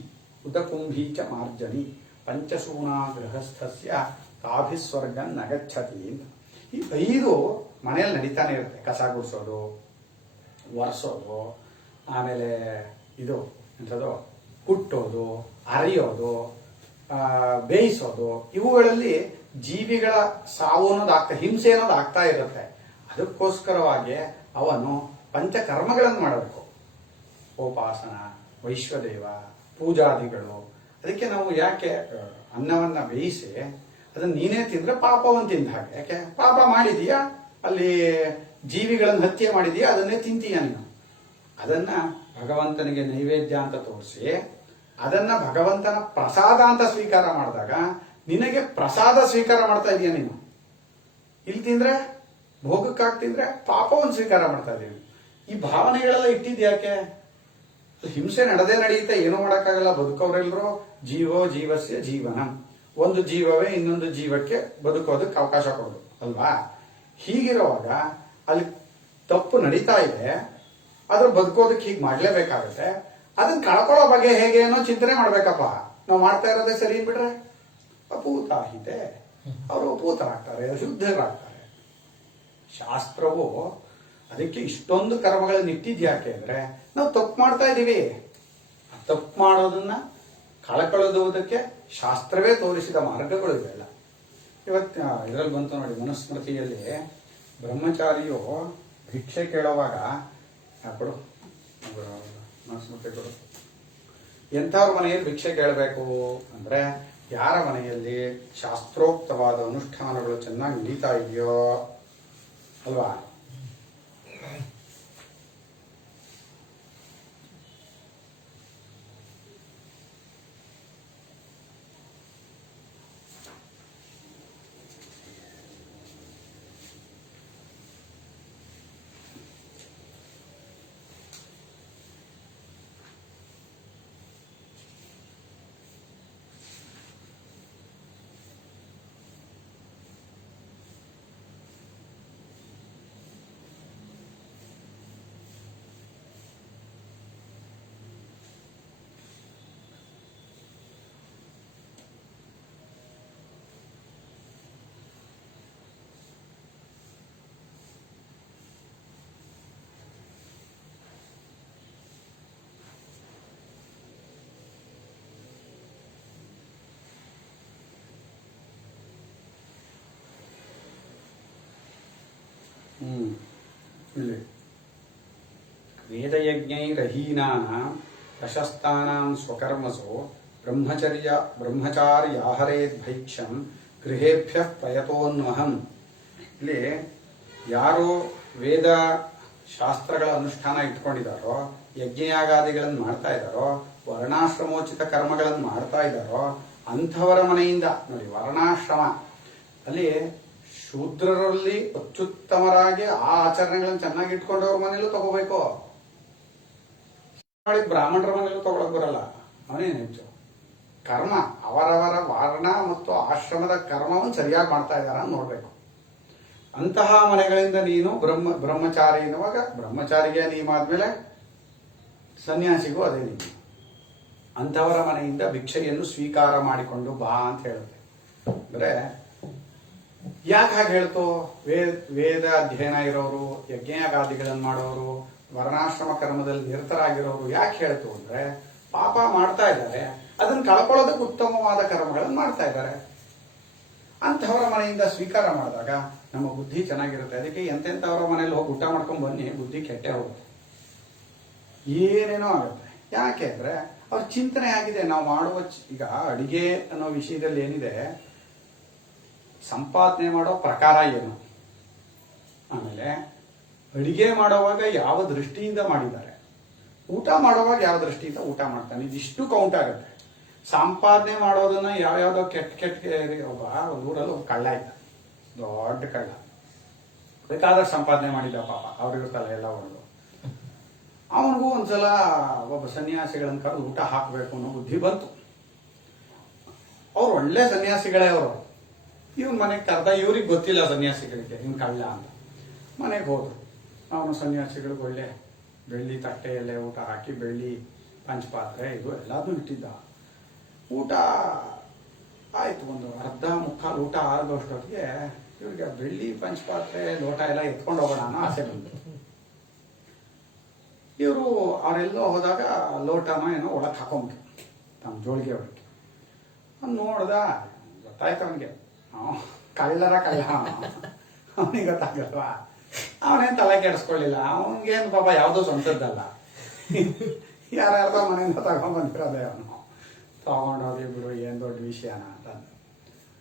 ಉದಕುಂಭೀಚ ಮಾರ್ಜನಿ. ಪಂಚಸೂನಾ ಗೃಹಸ್ಥಸ್ಯ ತಾಭಿಸ್ವರ್ಗ ನಗಚ್ಚತಿ. ಈ 5 ಮನೆಯಲ್ಲಿ ನಡೀತಾನೆ ಇರುತ್ತೆ. ಕಸ ಗುಡಿಸೋದು, ಒರೆಸೋದು, ಆಮೇಲೆ ಇದು ಎಂಥದ್ದು ಕುಟ್ಟೋದು, ಅರಿಯೋದು, ಬೇಯಿಸೋದು. ಇವುಗಳಲ್ಲಿ ಜೀವಿಗಳ ಸಾವು ಅನ್ನೋದು ಹಿಂಸೆ ಅನ್ನೋದು ಆಗ್ತಾ ಇರುತ್ತೆ. ಅದಕ್ಕೋಸ್ಕರವಾಗಿ ಅವನು ಪಂಚಕರ್ಮಗಳನ್ನು ಮಾಡಬೇಕು. ಉಪಾಸನ, ವೈಶ್ವದೇವ, ಪೂಜಾದಿಗಳು. ಅದಕ್ಕೆ ನಾವು ಯಾಕೆ ಅನ್ನವನ್ನ ಬೇಯಿಸಿ ಅದನ್ನ ನೀನೇ ತಿಂದ್ರೆ ಪಾಪವನ್ನು ತಿಂದ ಹಾಗೆ. ಯಾಕೆ ಪಾಪ ಮಾಡಿದೀಯಾ, ಅಲ್ಲಿ ಜೀವಿಗಳನ್ನು ಹತ್ಯೆ ಮಾಡಿದೀಯಾ, ಅದನ್ನೇ ತಿಂತೀಯ ನೀನು. ಅದನ್ನ ಭಗವಂತನಿಗೆ ನೈವೇದ್ಯ ಅಂತ ತೋರಿಸಿ ಅದನ್ನ ಭಗವಂತನ ಪ್ರಸಾದ ಅಂತ ಸ್ವೀಕಾರ ಮಾಡಿದಾಗ ನಿನಗೆ ಪ್ರಸಾದ ಸ್ವೀಕಾರ ಮಾಡ್ತಾ ಇದೀಯ ನೀನು. ಇಲ್ಲಿ ತಿಂದ್ರೆ ಭೋಗಕ್ಕಾಗಿ ತಿಂದ್ರೆ ಪಾಪವನ್ನು ಸ್ವೀಕಾರ ಮಾಡ್ತಾ ಇದೀನಿ. ಈ ಭಾವನೆಗಳೆಲ್ಲ ಇಟ್ಟಿದ್ಯಾಕೆ? ಹಿಂಸೆ ನಡೆಯುತ್ತೆ, ಏನೂ ಮಾಡಕ್ಕಾಗಲ್ಲ. ಬದುಕೋರೆಲ್ಲರೂ ಜೀವೋ ಜೀವಸ್ಯ ಜೀವನ. ಒಂದು ಜೀವವೇ ಇನ್ನೊಂದು ಜೀವಕ್ಕೆ ಬದುಕೋದಕ್ಕೆ ಅವಕಾಶ ಕೊಡೋದು ಅಲ್ವಾ? ಹೀಗಿರುವಾಗ ಅಲ್ಲಿ ತಪ್ಪು ನಡೀತಾ ಇದೆ, ಆದ್ರೂ ಬದುಕೋದಕ್ಕೆ ಹೀಗೆ ಮಾಡ್ಲೇಬೇಕಾಗತ್ತೆ. ಅದನ್ನ ಕಳ್ಕೊಳ್ಳೋ ಬಗ್ಗೆ ಹೇಗೆ ಏನೋ ಚಿಂತನೆ ಮಾಡ್ಬೇಕಪ್ಪ. ನಾವು ಮಾಡ್ತಾ ಇರೋದೇ ಸರಿ ಬಿಟ್ರೆ ಅಪೂತಾಹಿತೆ, ಅವರು ಅಪೂತರಾಗ್ತಾರೆ, ಶುದ್ಧರಾಗ್ತಾರೆ. ಶಾಸ್ತ್ರವು ಅದಕ್ಕೆ ಇಷ್ಟೊಂದು ಕರ್ಮಗಳನ್ನ ಇಟ್ಟಿದ್ಯಾಕೆ ಅಂದ್ರೆ ನಾವು ತಪ್ಪು ಮಾಡ್ತಾ ಇದೀವಿ. ತಪ್ಪು ಮಾಡೋದನ್ನ ಕಳ್ಕೊಳ್ಳೋದಕ್ಕೆ ಶಾಸ್ತ್ರವೇ ತೋರಿಸಿದ ಮಾರ್ಗಗಳು ಇವೆಲ್ಲ. ಇವತ್ತು ಇದರಲ್ಲಿ ಬಂತು ನೋಡಿ, ಮನುಸ್ಮೃತಿಯಲ್ಲಿ ಬ್ರಹ್ಮಚಾರಿಯು ಭಿಕ್ಷೆ ಕೇಳುವಾಗ ಕೊಡು ಮನುಸ್ಮೃತಿ ಕೊಡು. ಎಂಥವ್ರ ಮನೆಯಲ್ಲಿ ಭಿಕ್ಷೆ ಕೇಳಬೇಕು ಅಂದ್ರೆ ಯಾರ ಮನೆಯಲ್ಲಿ ಶಾಸ್ತ್ರೋಕ್ತವಾದ ಅನುಷ್ಠಾನಗಳು ಚೆನ್ನಾಗಿ ನಡೀತಾ ಇದೆಯೋ ಅಲ್ವಾ? ಇಲ್ಲಿ ವೇದಯಜ್ಞೈರಹೀನಾನಾಂ ಪ್ರಶಸ್ತಾನಾಂ ಸ್ವಕರ್ಮಸು ಬ್ರಹ್ಮಚಾರ್ಯಾಹರೇದ್ಭೈಕ್ಷಂ ಗೃಹೇಭ್ಯ ಪ್ರಯತೋನ್ವಹಂ. ಇಲ್ಲಿ ಯಾರು ವೇದ ಶಾಸ್ತ್ರಗಳ ಅನುಷ್ಠಾನ ಇಟ್ಕೊಂಡಿದ್ದಾರೋ, ಯಜ್ಞಯಾಗಾದಿಗಳನ್ನು ಮಾಡ್ತಾ ಇದ್ದಾರೋ, ವರ್ಣಾಶ್ರಮೋಚಿತ ಕರ್ಮಗಳನ್ನು ಮಾಡ್ತಾ ಇದ್ದಾರೋ ಅಂಥವರ ಮನೆಯಿಂದ ನೋಡಿ, ವರ್ಣಾಶ್ರಮ ಅಲ್ಲಿ ಶೂದ್ರರಲ್ಲಿ ಅತ್ಯುತ್ತಮರಾಗಿ ಆ ಆಚರಣೆಗಳನ್ನು ಚೆನ್ನಾಗಿ ಇಟ್ಕೊಂಡವ್ರ ಮನೇಲೂ ತಗೋಬೇಕು. ಬ್ರಾಹ್ಮಣರ ಮನೇಲೂ ತಗೊಳಕ್ ಬರಲ್ಲ. ಅವನೇನು ಹೆಚ್ಚು ಕರ್ಮ, ಅವರವರ ವರ್ಣ ಮತ್ತು ಆಶ್ರಮದ ಕರ್ಮವನ್ನು ಸರಿಯಾಗಿ ಮಾಡ್ತಾ ಇದ್ದಾರ ನೋಡ್ಬೇಕು. ಅಂತಹ ಮನೆಗಳಿಂದ ನೀನು ಬ್ರಹ್ಮಚಾರಿ ಎನ್ನುವಾಗ ಬ್ರಹ್ಮಚಾರಿಗೆ ನಿಯಮ ಆದ್ಮೇಲೆ ಸನ್ಯಾಸಿಗೂ ಅದೇ ನಿಯಮ. ಅಂಥವರ ಮನೆಯಿಂದ ಭಿಕ್ಷೆಯನ್ನು ಸ್ವೀಕಾರ ಮಾಡಿಕೊಂಡು ಬಾ ಅಂತ ಹೇಳುತ್ತೆ. ಅಂದ್ರೆ ಯಾಕೆ ಹಾಗೆ ಹೇಳ್ತು? ವೇದ ಅಧ್ಯಯನ ಇರೋರು, ಯಜ್ಞಯಾಗಾದಿಗಳನ್ನು ಮಾಡೋರು, ವರ್ಣಾಶ್ರಮ ಕರ್ಮದಲ್ಲಿ ನಿರತರಾಗಿರೋರು ಯಾಕೆ ಹೇಳ್ತು ಅಂದ್ರೆ ಪಾಪ ಮಾಡ್ತಾ ಇದ್ದಾರೆ, ಅದನ್ನು ಕಳ್ಕೊಳ್ಳೋದಕ್ಕೆ ಉತ್ತಮವಾದ ಕರ್ಮಗಳನ್ನು ಮಾಡ್ತಾ ಇದ್ದಾರೆ. ಅಂಥವರ ಮನೆಯಿಂದ ಸ್ವೀಕಾರ ಮಾಡಿದಾಗ ನಮ್ಮ ಬುದ್ಧಿ ಚೆನ್ನಾಗಿರುತ್ತೆ. ಅದಕ್ಕೆ ಎಂತೆಂಥವರ ಮನೇಲಿ ಹೋಗಿ ಊಟ ಮಾಡ್ಕೊಂಡು ಬನ್ನಿ, ಬುದ್ಧಿ ಕೆಟ್ಟೆ ಹೋಗುತ್ತೆ, ಏನೇನೋ ಆಗುತ್ತೆ. ಯಾಕೆ ಅಂದ್ರೆ ಅವ್ರ ಚಿಂತನೆ ಆಗಿದೆ. ನಾವು ಮಾಡುವ ಈಗ ಅಡಿಗೆ ಅನ್ನೋ ವಿಷಯದಲ್ಲಿ ಏನಿದೆ, ಸಂಪಾದನೆ ಮಾಡೋ ಪ್ರಕಾರ ಏನು, ಆಮೇಲೆ ಅಡಿಗೆ ಮಾಡುವಾಗ ಯಾವ ದೃಷ್ಟಿಯಿಂದ ಮಾಡಿದ್ದಾರೆ, ಊಟ ಮಾಡುವಾಗ ಯಾವ ದೃಷ್ಟಿಯಿಂದ ಊಟ ಮಾಡ್ತಾನೆ, ಇದಿಷ್ಟು ಕೌಂಟ್ ಆಗುತ್ತೆ. ಸಂಪಾದನೆ ಮಾಡೋದನ್ನ ಯಾವ್ಯಾವ್ದೋ ಕೆಟ್ಟ ಒಬ್ಬ ಊರಲ್ಲಿ ಒಬ್ಬ ಕಳ್ಳ ಇದ್ದ, ದೊಡ್ಡ ಕಳ್ಳ, ಬೇಕಾದಷ್ಟು ಸಂಪಾದನೆ ಮಾಡಿದ ಪಾಪ, ಅವ್ರಿಗೂ ತಲೆ ಎಲ್ಲ ಹೊಡೆದು. ಅವನಿಗೂ ಒಂದ್ಸಲ ಒಬ್ಬ ಸನ್ಯಾಸಿಗಳನ್ನ ಕರೆದು ಊಟ ಹಾಕಬೇಕು ಅನ್ನೋ ಬುದ್ಧಿ ಬಂತು. ಅವ್ರು ಒಳ್ಳೆ ಸನ್ಯಾಸಿಗಳೇ ಅವರು. ಇವನ್ ಮನೆಗೆ ಕರೆದ, ಇವ್ರಿಗೆ ಗೊತ್ತಿಲ್ಲ ಸನ್ಯಾಸಿಗಳಿಗೆ ಇವ್ನು ಕಳ್ಳ ಅಂತ. ಮನೆಗೆ ಹೋದ್ರು. ಅವನು ಸನ್ಯಾಸಿಗಳಿಗೆ ಒಳ್ಳೆ ಬೆಳ್ಳಿ ತಟ್ಟೆಯಲ್ಲೇ ಊಟ ಹಾಕಿ, ಬೆಳ್ಳಿ ಪಂಚಪಾತ್ರೆ ಇದು ಎಲ್ಲದೂ ಇಟ್ಟಿದ್ದ. ಊಟ ಆಯ್ತು, ಒಂದು ಅರ್ಧ ಮುಕ್ಕಾಲು ಊಟ ಆಗೋಷ್ಟೊತ್ತಿಗೆ ಇವ್ರಿಗೆ ಬೆಳ್ಳಿ ಪಂಚಪಾತ್ರೆ ಲೋಟ ಎಲ್ಲ ಎತ್ಕೊಂಡು ಹೋಗೋಣ ಅನ್ನೋ ಆಸೆ ಬಂತು. ಇವರು ಅವರೆಲ್ಲೋ ಹೋದಾಗ ಲೋಟನೋ ಏನೋ ಒಳಗೆ ಹಾಕೊಂಡ್ರು ತಮ್ಮ ಜೋಳಿಗೆ ಒಳಗೆ. ಅವ್ನು ನೋಡ್ದ, ಗೊತ್ತಾಯ್ತು ಅವನಿಗೆ ಕಳ್ಳರ ಕಳ್ಳ, ಅವನಿಗೆ ಗೊತ್ತಾಗಲ್ವಾ. ಅವನೇನು ತಲೆ ಕೆಡಿಸ್ಕೊಳ್ಳಿಲ್ಲ. ಅವನಿಗೇನು ಪಾಪ ಯಾವುದೋ ಸ್ವಂತದ್ದಲ್ಲ, ಯಾರ್ಯಾರ್ದೋ ಮನೆಯಿಂದ ತಗೊಂಡ್ಬಂದಿರೋದೇ. ಅವನು ತಗೊಂಡೋಗಿ ಬಿಡು, ಏನ್ ದೊಡ್ಡ ವಿಷಯನ ಅಂತ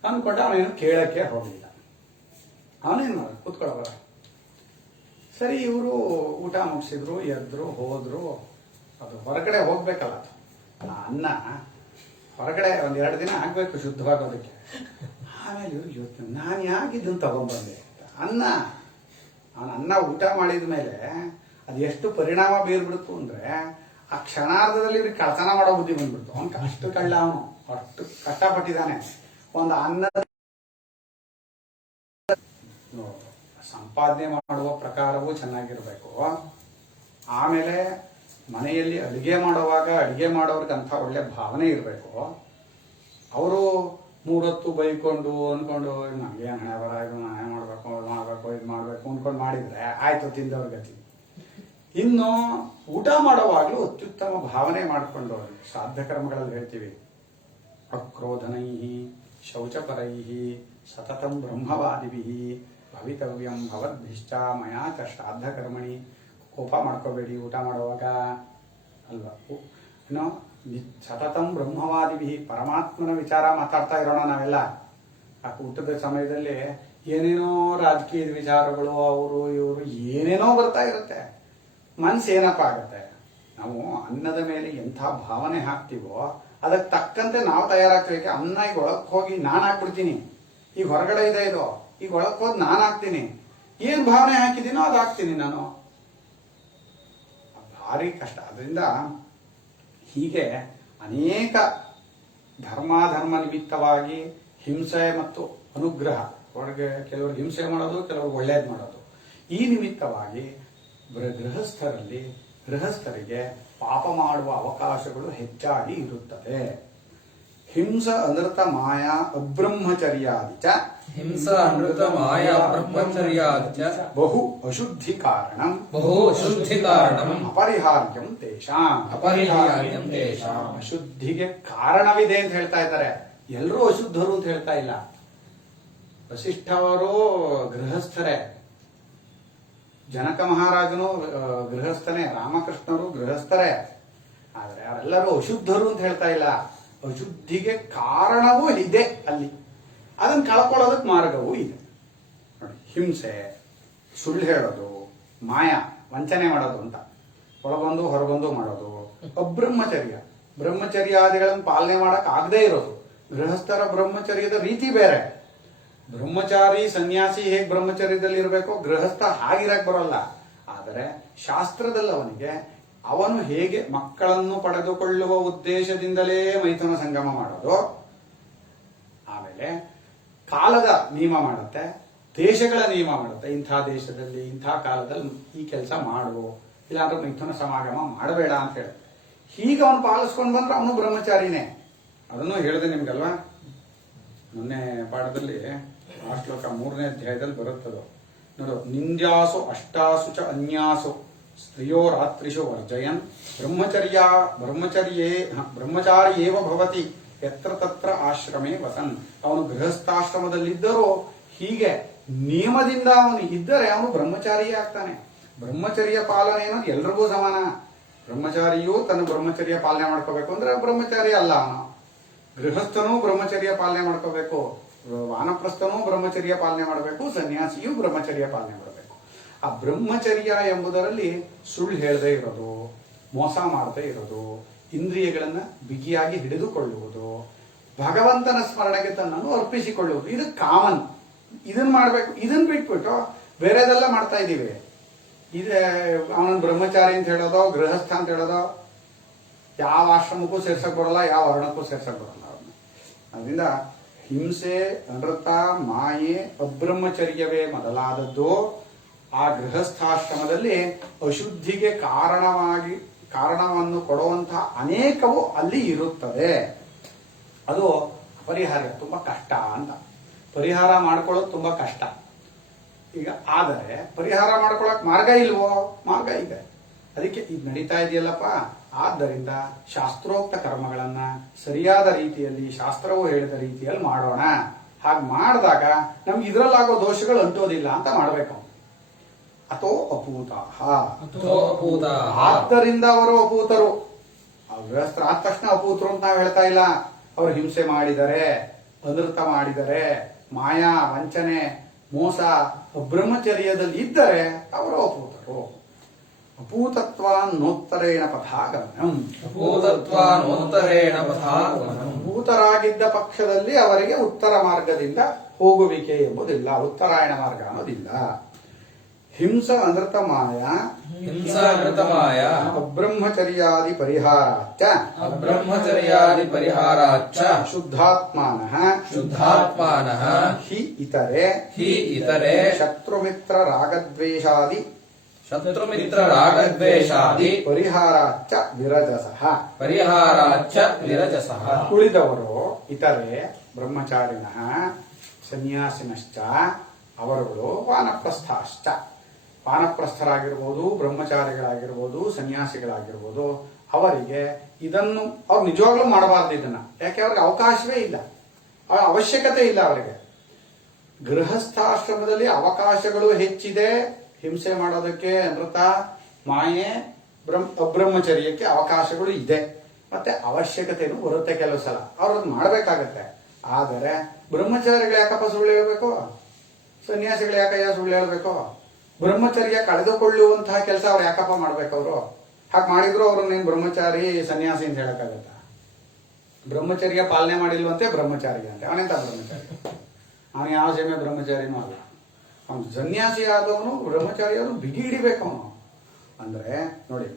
ಅಂದ್ಕೊಂಡ. ಅವನೇನು ಕೇಳಕ್ಕೆ ಹೋಗಲಿಲ್ಲ. ಅವನೇನು ಮಾಡ ಕೂತ್ಕೊಳ್ಳೋರ. ಸರಿ, ಇವರು ಊಟ ಮುಗಿಸಿದ್ರು, ಎದ್ರು, ಹೋದ್ರು. ಅದು ಹೊರಗಡೆ ಹೋಗ್ಬೇಕಲ್ಲ, ಅದು ಅನ್ನ ಹೊರಗಡೆ ಒಂದೆರಡು ದಿನ ಆಗ್ಬೇಕು ಶುದ್ಧವಾಗೋದಕ್ಕೆ. ಆಮೇಲೆ ಇವ್ರಿಗೆ ಯೋಚನೆ, ನಾನು ಯಾಕೆ ಇದನ್ನು ತಗೊಂಡ್ಬಂದೆ ಅಂತ. ಅನ್ನ ಊಟ ಮಾಡಿದ ಮೇಲೆ ಅದು ಎಷ್ಟು ಪರಿಣಾಮ ಬೀರ್ಬಿಡ್ತು ಅಂದ್ರೆ, ಆ ಕ್ಷಣಾರ್ಧದಲ್ಲಿ ಇವ್ರಿಗೆ ಕಳ್ತನ ಮಾಡೋ ಬುದ್ಧಿ ಬಂದ್ಬಿಡ್ತು. ಅವನು ಅಷ್ಟು ಕಳ್ಳ, ಅವನು ಅಷ್ಟು ಕಷ್ಟಪಟ್ಟಿದ್ದಾನೆ. ಒಂದು ಅನ್ನ ಸಂಪಾದನೆ ಮಾಡುವ ಪ್ರಕಾರವೂ ಚೆನ್ನಾಗಿರ್ಬೇಕು. ಆಮೇಲೆ ಮನೆಯಲ್ಲಿ ಅಡಿಗೆ ಮಾಡುವಾಗ ಅಡಿಗೆ ಮಾಡೋರ್ಗೆ ಅಂತ ಒಳ್ಳೆ ಭಾವನೆ ಇರಬೇಕು. ಅವರು ಮೂರೊತ್ತು ಬೈಕೊಂಡು ಅನ್ಕೊಂಡು ನಮ್ಗೆ ಹಣೆ ಬರ, ಇದು ನಾನೇ ಮಾಡ್ಬೇಕು, ಇದು ಮಾಡ್ಬೇಕು ಅನ್ಕೊಂಡು ಮಾಡಿದ್ರೆ ಆಯ್ತು, ತಿಂದವ್ರ ಗತಿ. ಇನ್ನು ಊಟ ಮಾಡುವಾಗ್ಲೂ ಅತ್ಯುತ್ತಮ ಭಾವನೆ ಮಾಡಿಕೊಂಡು ಶ್ರಾದ್ದ ಕರ್ಮಗಳಲ್ಲಿ ಹೇಳ್ತೀವಿ, ಅಕ್ರೋಧನೈ ಶೌಚಪರೈ ಸತತಂ ಬ್ರಹ್ಮವಾದಿಭಿ ಭವಿತವ್ಯಂ ಭವದ್ಭಿಶ್ಚ ಮಯಾ ಚ ಶ್ರಾದ್ದ ಕರ್ಮಣಿ. ಕೋಪ ಮಾಡ್ಕೋಬೇಡಿ ಊಟ ಮಾಡುವಾಗ ಅಲ್ವಾ. ಏನೋ ಸತತಂ ಬ್ರಹ್ಮವಾದಿಭಿ, ಪರಮಾತ್ಮನ ವಿಚಾರ ಮಾತಾಡ್ತಾ ಇರೋಣ ನಾವೆಲ್ಲ. ಆ ಊಟದ ಸಮಯದಲ್ಲಿ ಏನೇನೋ ರಾಜಕೀಯದ ವಿಚಾರಗಳು, ಅವರು ಇವರು ಏನೇನೋ ಬರ್ತಾ ಇರುತ್ತೆ. ಮನ್ಸು ಏನಪ್ಪ ಆಗತ್ತೆ, ನಾವು ಅನ್ನದ ಮೇಲೆ ಎಂಥ ಭಾವನೆ ಹಾಕ್ತೀವೋ ಅದಕ್ಕೆ ತಕ್ಕಂತೆ ನಾವು ತಯಾರಾಗ್ತೀವಿ. ಅನ್ನ ಈಗ ಒಳಕ್ಕೆ ಹೋಗಿ ನಾನು ಹಾಕ್ಬಿಡ್ತೀನಿ, ಈಗ ಹೊರಗಡೆ ಇದೆ ಇದು, ಈಗ ಒಳಕ್ಕೆ ಹೋಗಿ ನಾನು ಹಾಕ್ತೀನಿ, ಏನ್ ಭಾವನೆ ಹಾಕಿದ್ದೀನೋ ಅದು ಹಾಕ್ತೀನಿ ನಾನು. ಭಾರಿ ಕಷ್ಟ. ಅದರಿಂದ ಹೀಗೆ ಅನೇಕ ಧರ್ಮಾಧರ್ಮ ನಿಮಿತ್ತವಾಗಿ ಹಿಂಸೆ ಮತ್ತು ಅನುಗ್ರಹ, ಹೊರಗೆ ಕೆಲವ್ರಿಗೆ ಹಿಂಸೆ ಮಾಡೋದು, ಕೆಲವ್ರಿಗೆ ಒಳ್ಳೇದು ಮಾಡೋದು, ಈ ನಿಮಿತ್ತವಾಗಿ ಗೃಹಸ್ಥರಿಗೆ ಪಾಪ ಮಾಡುವ ಅವಕಾಶಗಳು ಹೆಚ್ಚಾಗಿ ಇರುತ್ತದೆ. ಹಿಂಸ ಅನೃತ ಮಾಯಾ ಅಬ್ರಹ್ಮಚರ್ಯಾದಿ ಚ ಬಹು ಅಶುದ್ಧಿ ಕಾರಣಂ ಅಪರಿಹಾರ್ಯಂ ತೇಷಾಂ. ಅಶುದ್ಧಿಗೆ ಕಾರಣವಿದೆ ಅಂತ ಹೇಳ್ತಾ ಇದ್ದಾರೆ. ಎಲ್ಲರೂ ಅಶುದ್ಧರು ಅಂತ ಹೇಳ್ತಾ ಇಲ್ಲ. ವಸಿಷ್ಠವರು ಗೃಹಸ್ಥರೇ, ಜನಕ ಮಹಾರಾಜನು ಗೃಹಸ್ಥನೇ, ರಾಮಕೃಷ್ಣರು ಗೃಹಸ್ಥರೇ. ಆದ್ರೆ ಅವರೆಲ್ಲರೂ ಅಶುದ್ಧರು ಅಂತ ಹೇಳ್ತಾ ಇಲ್ಲ. ಅಶುದ್ಧಿಗೆ ಕಾರಣವೂ ಇದೆ ಅಲ್ಲಿ, ಅದನ್ನ ಕಳ್ಕೊಳ್ಳೋದಕ್ಕೆ ಮಾರ್ಗವೂ ಇದೆ. ನೋಡಿ, ಹಿಂಸೆ, ಸುಳ್ಳು ಹೇಳೋದು, ಮಾಯ, ವಂಚನೆ ಮಾಡೋದು ಅಂತ, ಒಳಗೊಂದು ಹೊರಗೊಂದು ಮಾಡೋದು, ಅಬ್ರಹ್ಮಚರ್ಯ, ಬ್ರಹ್ಮಚರ್ಯಾದಿಗಳನ್ನು ಪಾಲನೆ ಮಾಡಕ್ ಆಗದೇ ಇರೋದು. ಗೃಹಸ್ಥರ ಬ್ರಹ್ಮಚರ್ಯದ ರೀತಿ ಬೇರೆ. ಬ್ರಹ್ಮಚಾರಿ ಸನ್ಯಾಸಿ ಹೇಗೆ ಬ್ರಹ್ಮಚರ್ಯದಲ್ಲಿ ಇರಬೇಕೋ ಗೃಹಸ್ಥ ಹಾಗಿರಕ್ ಬರೋಲ್ಲ. ಆದರೆ ಶಾಸ್ತ್ರದಲ್ಲಿ ಅವನು ಹೇಗೆ ಮಕ್ಕಳನ್ನು ಪಡೆದುಕೊಳ್ಳುವ ಉದ್ದೇಶದಿಂದಲೇ ಮೈಥುನ ಸಂಗಮ ಮಾಡೋದು, ಆಮೇಲೆ ಕಾಲದ ನಿಯಮ ಮಾಡುತ್ತೆ, ದೇಶಗಳ ನಿಯಮ ಮಾಡುತ್ತೆ. ಇಂಥ ದೇಶದಲ್ಲಿ ಇಂಥ ಕಾಲದಲ್ಲಿ ಈ ಕೆಲಸ ಮಾಡು, ಇಲ್ಲಾಂದ್ರೆ ಮಿಥುನ ಸಮಾಗಮ ಮಾಡಬೇಡ ಅಂತ ಹೇಳಿ. ಹೀಗೆ ಅವನು ಪಾಲಿಸ್ಕೊಂಡು ಬಂದ್ರೆ ಅವನು ಬ್ರಹ್ಮಚಾರಿನೇ. ಅದನ್ನು ಹೇಳಿದೆ ನಿಮ್ಗಲ್ವಾ, ಮೊನ್ನೆ ಪಾಠದಲ್ಲಿ ಆ ಶ್ಲೋಕ 3ನೇ ಅಧ್ಯಾಯದಲ್ಲಿ ಬರುತ್ತದು ನೋಡು. ನಿಂದ್ಯಾಸು ಅಷ್ಟಾಸು ಚ ಅನ್ಯಾಸು ಸ್ತ್ರೀಯೋ ರಾತ್ರಿಷು ವರ್ಜಯನ್ ಬ್ರಹ್ಮಚಾರಿಯೇವ ಭವತಿ ಯತ್ರ ತತ್ರ ಆಶ್ರಮೇ ವಸನ್. ಅವನು ಗೃಹಸ್ಥಾಶ್ರಮದಲ್ಲಿದ್ದರೂ ಹೀಗೆ ನಿಯಮದಿಂದ ಅವನು ಇದ್ದರೆ ಅವನು ಬ್ರಹ್ಮಚಾರಿಯೇ ಆಗ್ತಾನೆ. ಬ್ರಹ್ಮಚರ್ಯ ಪಾಲನೆ ಅನ್ನೋದು ಎಲ್ರಿಗೂ ಸಮಾನ. ಬ್ರಹ್ಮಚಾರಿಯು ತನ್ನ ಬ್ರಹ್ಮಚರ್ಯ ಪಾಲನೆ ಮಾಡ್ಕೋಬೇಕು ಅಂದ್ರೆ ಬ್ರಹ್ಮಚಾರಿ ಅಲ್ಲ ಅವನು. ಗೃಹಸ್ಥನೂ ಬ್ರಹ್ಮಚರ್ಯ ಪಾಲನೆ ಮಾಡ್ಕೋಬೇಕು, ವಾನಪ್ರಸ್ಥನೂ ಬ್ರಹ್ಮಚರ್ಯ ಪಾಲನೆ ಮಾಡಬೇಕು, ಸನ್ಯಾಸಿಯೂ ಬ್ರಹ್ಮಚರ್ಯ ಪಾಲನೆ ಮಾಡಬೇಕು. ಆ ಬ್ರಹ್ಮಚರ್ಯ ಎಂಬುದರಲ್ಲಿ ಸುಳ್ಳು ಹೇಳದೇ ಇರೋದು, ಮೋಸ ಮಾಡದೇ ಇರೋದು, ಇಂದ್ರಿಯಗಳನ್ನ ಬಿಗಿಯಾಗಿ ಹಿಡಿದುಕೊಳ್ಳುವುದು, ಭಗವಂತನ ಸ್ಮರಣೆಗೆ ತನ್ನನ್ನು ಅರ್ಪಿಸಿಕೊಳ್ಳುವುದು, ಇದು ಕಾಮನ್. ಇದನ್ನ ಮಾಡ್ಬೇಕು. ಇದನ್ನ ಬಿಟ್ಬಿಟ್ಟು ಬೇರೆದೆಲ್ಲ ಮಾಡ್ತಾ ಇದ್ದೀವಿ. ಇದೇ ಅವನನ್ನು ಬ್ರಹ್ಮಚಾರಿ ಅಂತ ಹೇಳೋದೋ ಗೃಹಸ್ಥ ಅಂತ ಹೇಳೋದೋ ಯಾವ ಆಶ್ರಮಕ್ಕೂ ಸೇರ್ಸಕ್ ಬರೋಲ್ಲ, ಯಾವ ವರ್ಣಕ್ಕೂ ಸೇರ್ಸಕ್ ಬರೋಲ್ಲ ಅವ್ರನ್ನ. ಅದರಿಂದ ಹಿಂಸೆ, ಅನೃತ, ಮಾಯೆ, ಅಬ್ರಹ್ಮಚರ್ಯವೇ ಮೊದಲಾದದ್ದು ಆ ಗೃಹಸ್ಥಾಶ್ರಮದಲ್ಲಿ ಅಶುದ್ಧಿಗೆ ಕಾರಣವನ್ನು ಕೊಡುವಂತಹ ಅನೇಕವು ಅಲ್ಲಿ ಇರುತ್ತದೆ. ಅದು ಪರಿಹಾರ ತುಂಬಾ ಕಷ್ಟ ಅಂತ. ಪರಿಹಾರ ಮಾಡ್ಕೊಳ್ಳೋದು ತುಂಬಾ ಕಷ್ಟ. ಈಗ ಆದರೆ ಪರಿಹಾರ ಮಾಡ್ಕೊಳಕ್ ಮಾರ್ಗ ಇಲ್ವೋ? ಮಾರ್ಗ ಇದೆ. ಅದಕ್ಕೆ ಇದು ನಡೀತಾ ಇದೆಯಲ್ಲಪ್ಪ. ಆದ್ದರಿಂದ ಶಾಸ್ತ್ರೋಕ್ತ ಕರ್ಮಗಳನ್ನ ಸರಿಯಾದ ರೀತಿಯಲ್ಲಿ, ಶಾಸ್ತ್ರವು ಹೇಳಿದ ರೀತಿಯಲ್ಲಿ ಮಾಡೋಣ. ಹಾಗೆ ಮಾಡಿದಾಗ ನಮ್ಗೆ ಇದರಲ್ಲಾಗೋ ದೋಷಗಳು ಅಂಟೋದಿಲ್ಲ ಅಂತ ಮಾಡ್ಬೇಕು. ಅಥೋ ಅಪೂತಾಹ, ಆದ್ದರಿಂದ ಅವರು ಅಪೂತರು. ಗೃಹಸ್ಥರ ಆದ ತಕ್ಷಣ ಅಪೂತರು ಅಂತ ನಾವು ಹೇಳ್ತಾ ಇಲ್ಲ. ಅವರು ಹಿಂಸೆ ಮಾಡಿದರೆ, ಅನೃತ ಮಾಡಿದರೆ, ಮಾಯಾ, ವಂಚನೆ, ಮೋಸ, ಬ್ರಹ್ಮಚರ್ಯದಲ್ಲಿ ಇದ್ದರೆ ಅವರು ಅಪೂತರು. ಅಪೂತತ್ವಾನ್ನೋತ್ತರೇಣ ಪಥಾಗಮನಂ. ಅಪೂತರಾಗಿದ್ದ ಪಕ್ಷದಲ್ಲಿ ಅವರಿಗೆ ಉತ್ತರ ಮಾರ್ಗದಿಂದ ಹೋಗುವಿಕೆ ಎಂಬುದಿಲ್ಲ, ಉತ್ತರಾಯಣ ಮಾರ್ಗ ಅನ್ನೋದಿಲ್ಲ. ಹಿಂಸ ಅನೃತ ಮಾಯ ಅಬ್ರಹ್ಮಚರ್ಯಾದಿ ಪರಿಹಾರಾಚ್ಚ ಶುದ್ಧಾತ್ಮಾನಃ ಹಿ ಇತರೆ ಶತ್ರುಮಿತ್ರ ರಾಗದ್ವೇಷಾದಿ ಪರಿಹಾರಾಚ್ಚ ವಿರಜಸಃ. ಉಳಿದವರು ಇತರೆ ಬ್ರಹ್ಮಚಾರಿಣಃ ಸನ್ಯಾಸಿನಶ್ಚ ಅವರುಗಳು ವಾನಪ್ರಸ್ಥಾಶ್ಚ. ವಾನಪ್ರಸ್ಥರಾಗಿರ್ಬೋದು, ಬ್ರಹ್ಮಚಾರಿಗಳಾಗಿರ್ಬೋದು, ಸನ್ಯಾಸಿಗಳಾಗಿರ್ಬೋದು, ಅವರಿಗೆ ಇದನ್ನು ಅವ್ರು ನಿಜವಾಗ್ಲೂ ಮಾಡಬಾರ್ದು. ಇದನ್ನ ಯಾಕೆ? ಅವ್ರಿಗೆ ಅವಕಾಶವೇ ಇಲ್ಲ, ಅವಶ್ಯಕತೆ ಇಲ್ಲ ಅವರಿಗೆ. ಗೃಹಸ್ಥಾಶ್ರಮದಲ್ಲಿ ಅವಕಾಶಗಳು ಹೆಚ್ಚಿದೆ. ಹಿಂಸೆ ಮಾಡೋದಕ್ಕೆ, ಅನೃತ, ಮಾಯೆ, ಅಬ್ರಹ್ಮಚರ್ಯಕ್ಕೆ ಅವಕಾಶಗಳು ಇದೆ. ಮತ್ತೆ ಅವಶ್ಯಕತೆನೂ ಬರುತ್ತೆ ಕೆಲವು ಸಲ. ಅವ್ರು ಅದನ್ನ ಮಾಡ್ಬೇಕಾಗತ್ತೆ. ಆದರೆ ಬ್ರಹ್ಮಚಾರಿಗಳು ಯಾಕಪ್ಪ ಸುಳ್ಳು ಹೇಳ್ಬೇಕು? ಸನ್ಯಾಸಿಗಳು ಯಾಕಯ್ಯ ಸುಳ್ಳು ಹೇಳ್ಬೇಕು? ಬ್ರಹ್ಮಚರ್ಯ ಕಳೆದುಕೊಳ್ಳುವಂತಹ ಕೆಲಸ ಅವ್ರು ಯಾಕಪ್ಪ ಮಾಡ್ಬೇಕು? ಅವರು ಹಾಗೆ ಮಾಡಿದ್ರು ಅವ್ರನ್ನೇನು ಬ್ರಹ್ಮಚಾರಿ ಸನ್ಯಾಸಿ ಅಂತ ಹೇಳಕ್ಕಾಗತ್ತ? ಬ್ರಹ್ಮಚರ್ಯ ಪಾಲನೆ ಮಾಡಿಲ್ವಂತೆ ಬ್ರಹ್ಮಚಾರಿ ಅಂತೆ. ಅವನೆಂತ ಬ್ರಹ್ಮಚಾರಿ? ಅವನು ಯಾವ ಸೇಮೆ ಬ್ರಹ್ಮಚಾರಿನೂ ಅಲ್ಲ. ಅವನು ಸನ್ಯಾಸಿ ಆದವನು, ಬ್ರಹ್ಮಚಾರಿ ಆದವನು ಬಿಗಿ ಹಿಡಿಬೇಕು ಅವನು. ಅಂದ್ರೆ ನೋಡಿ,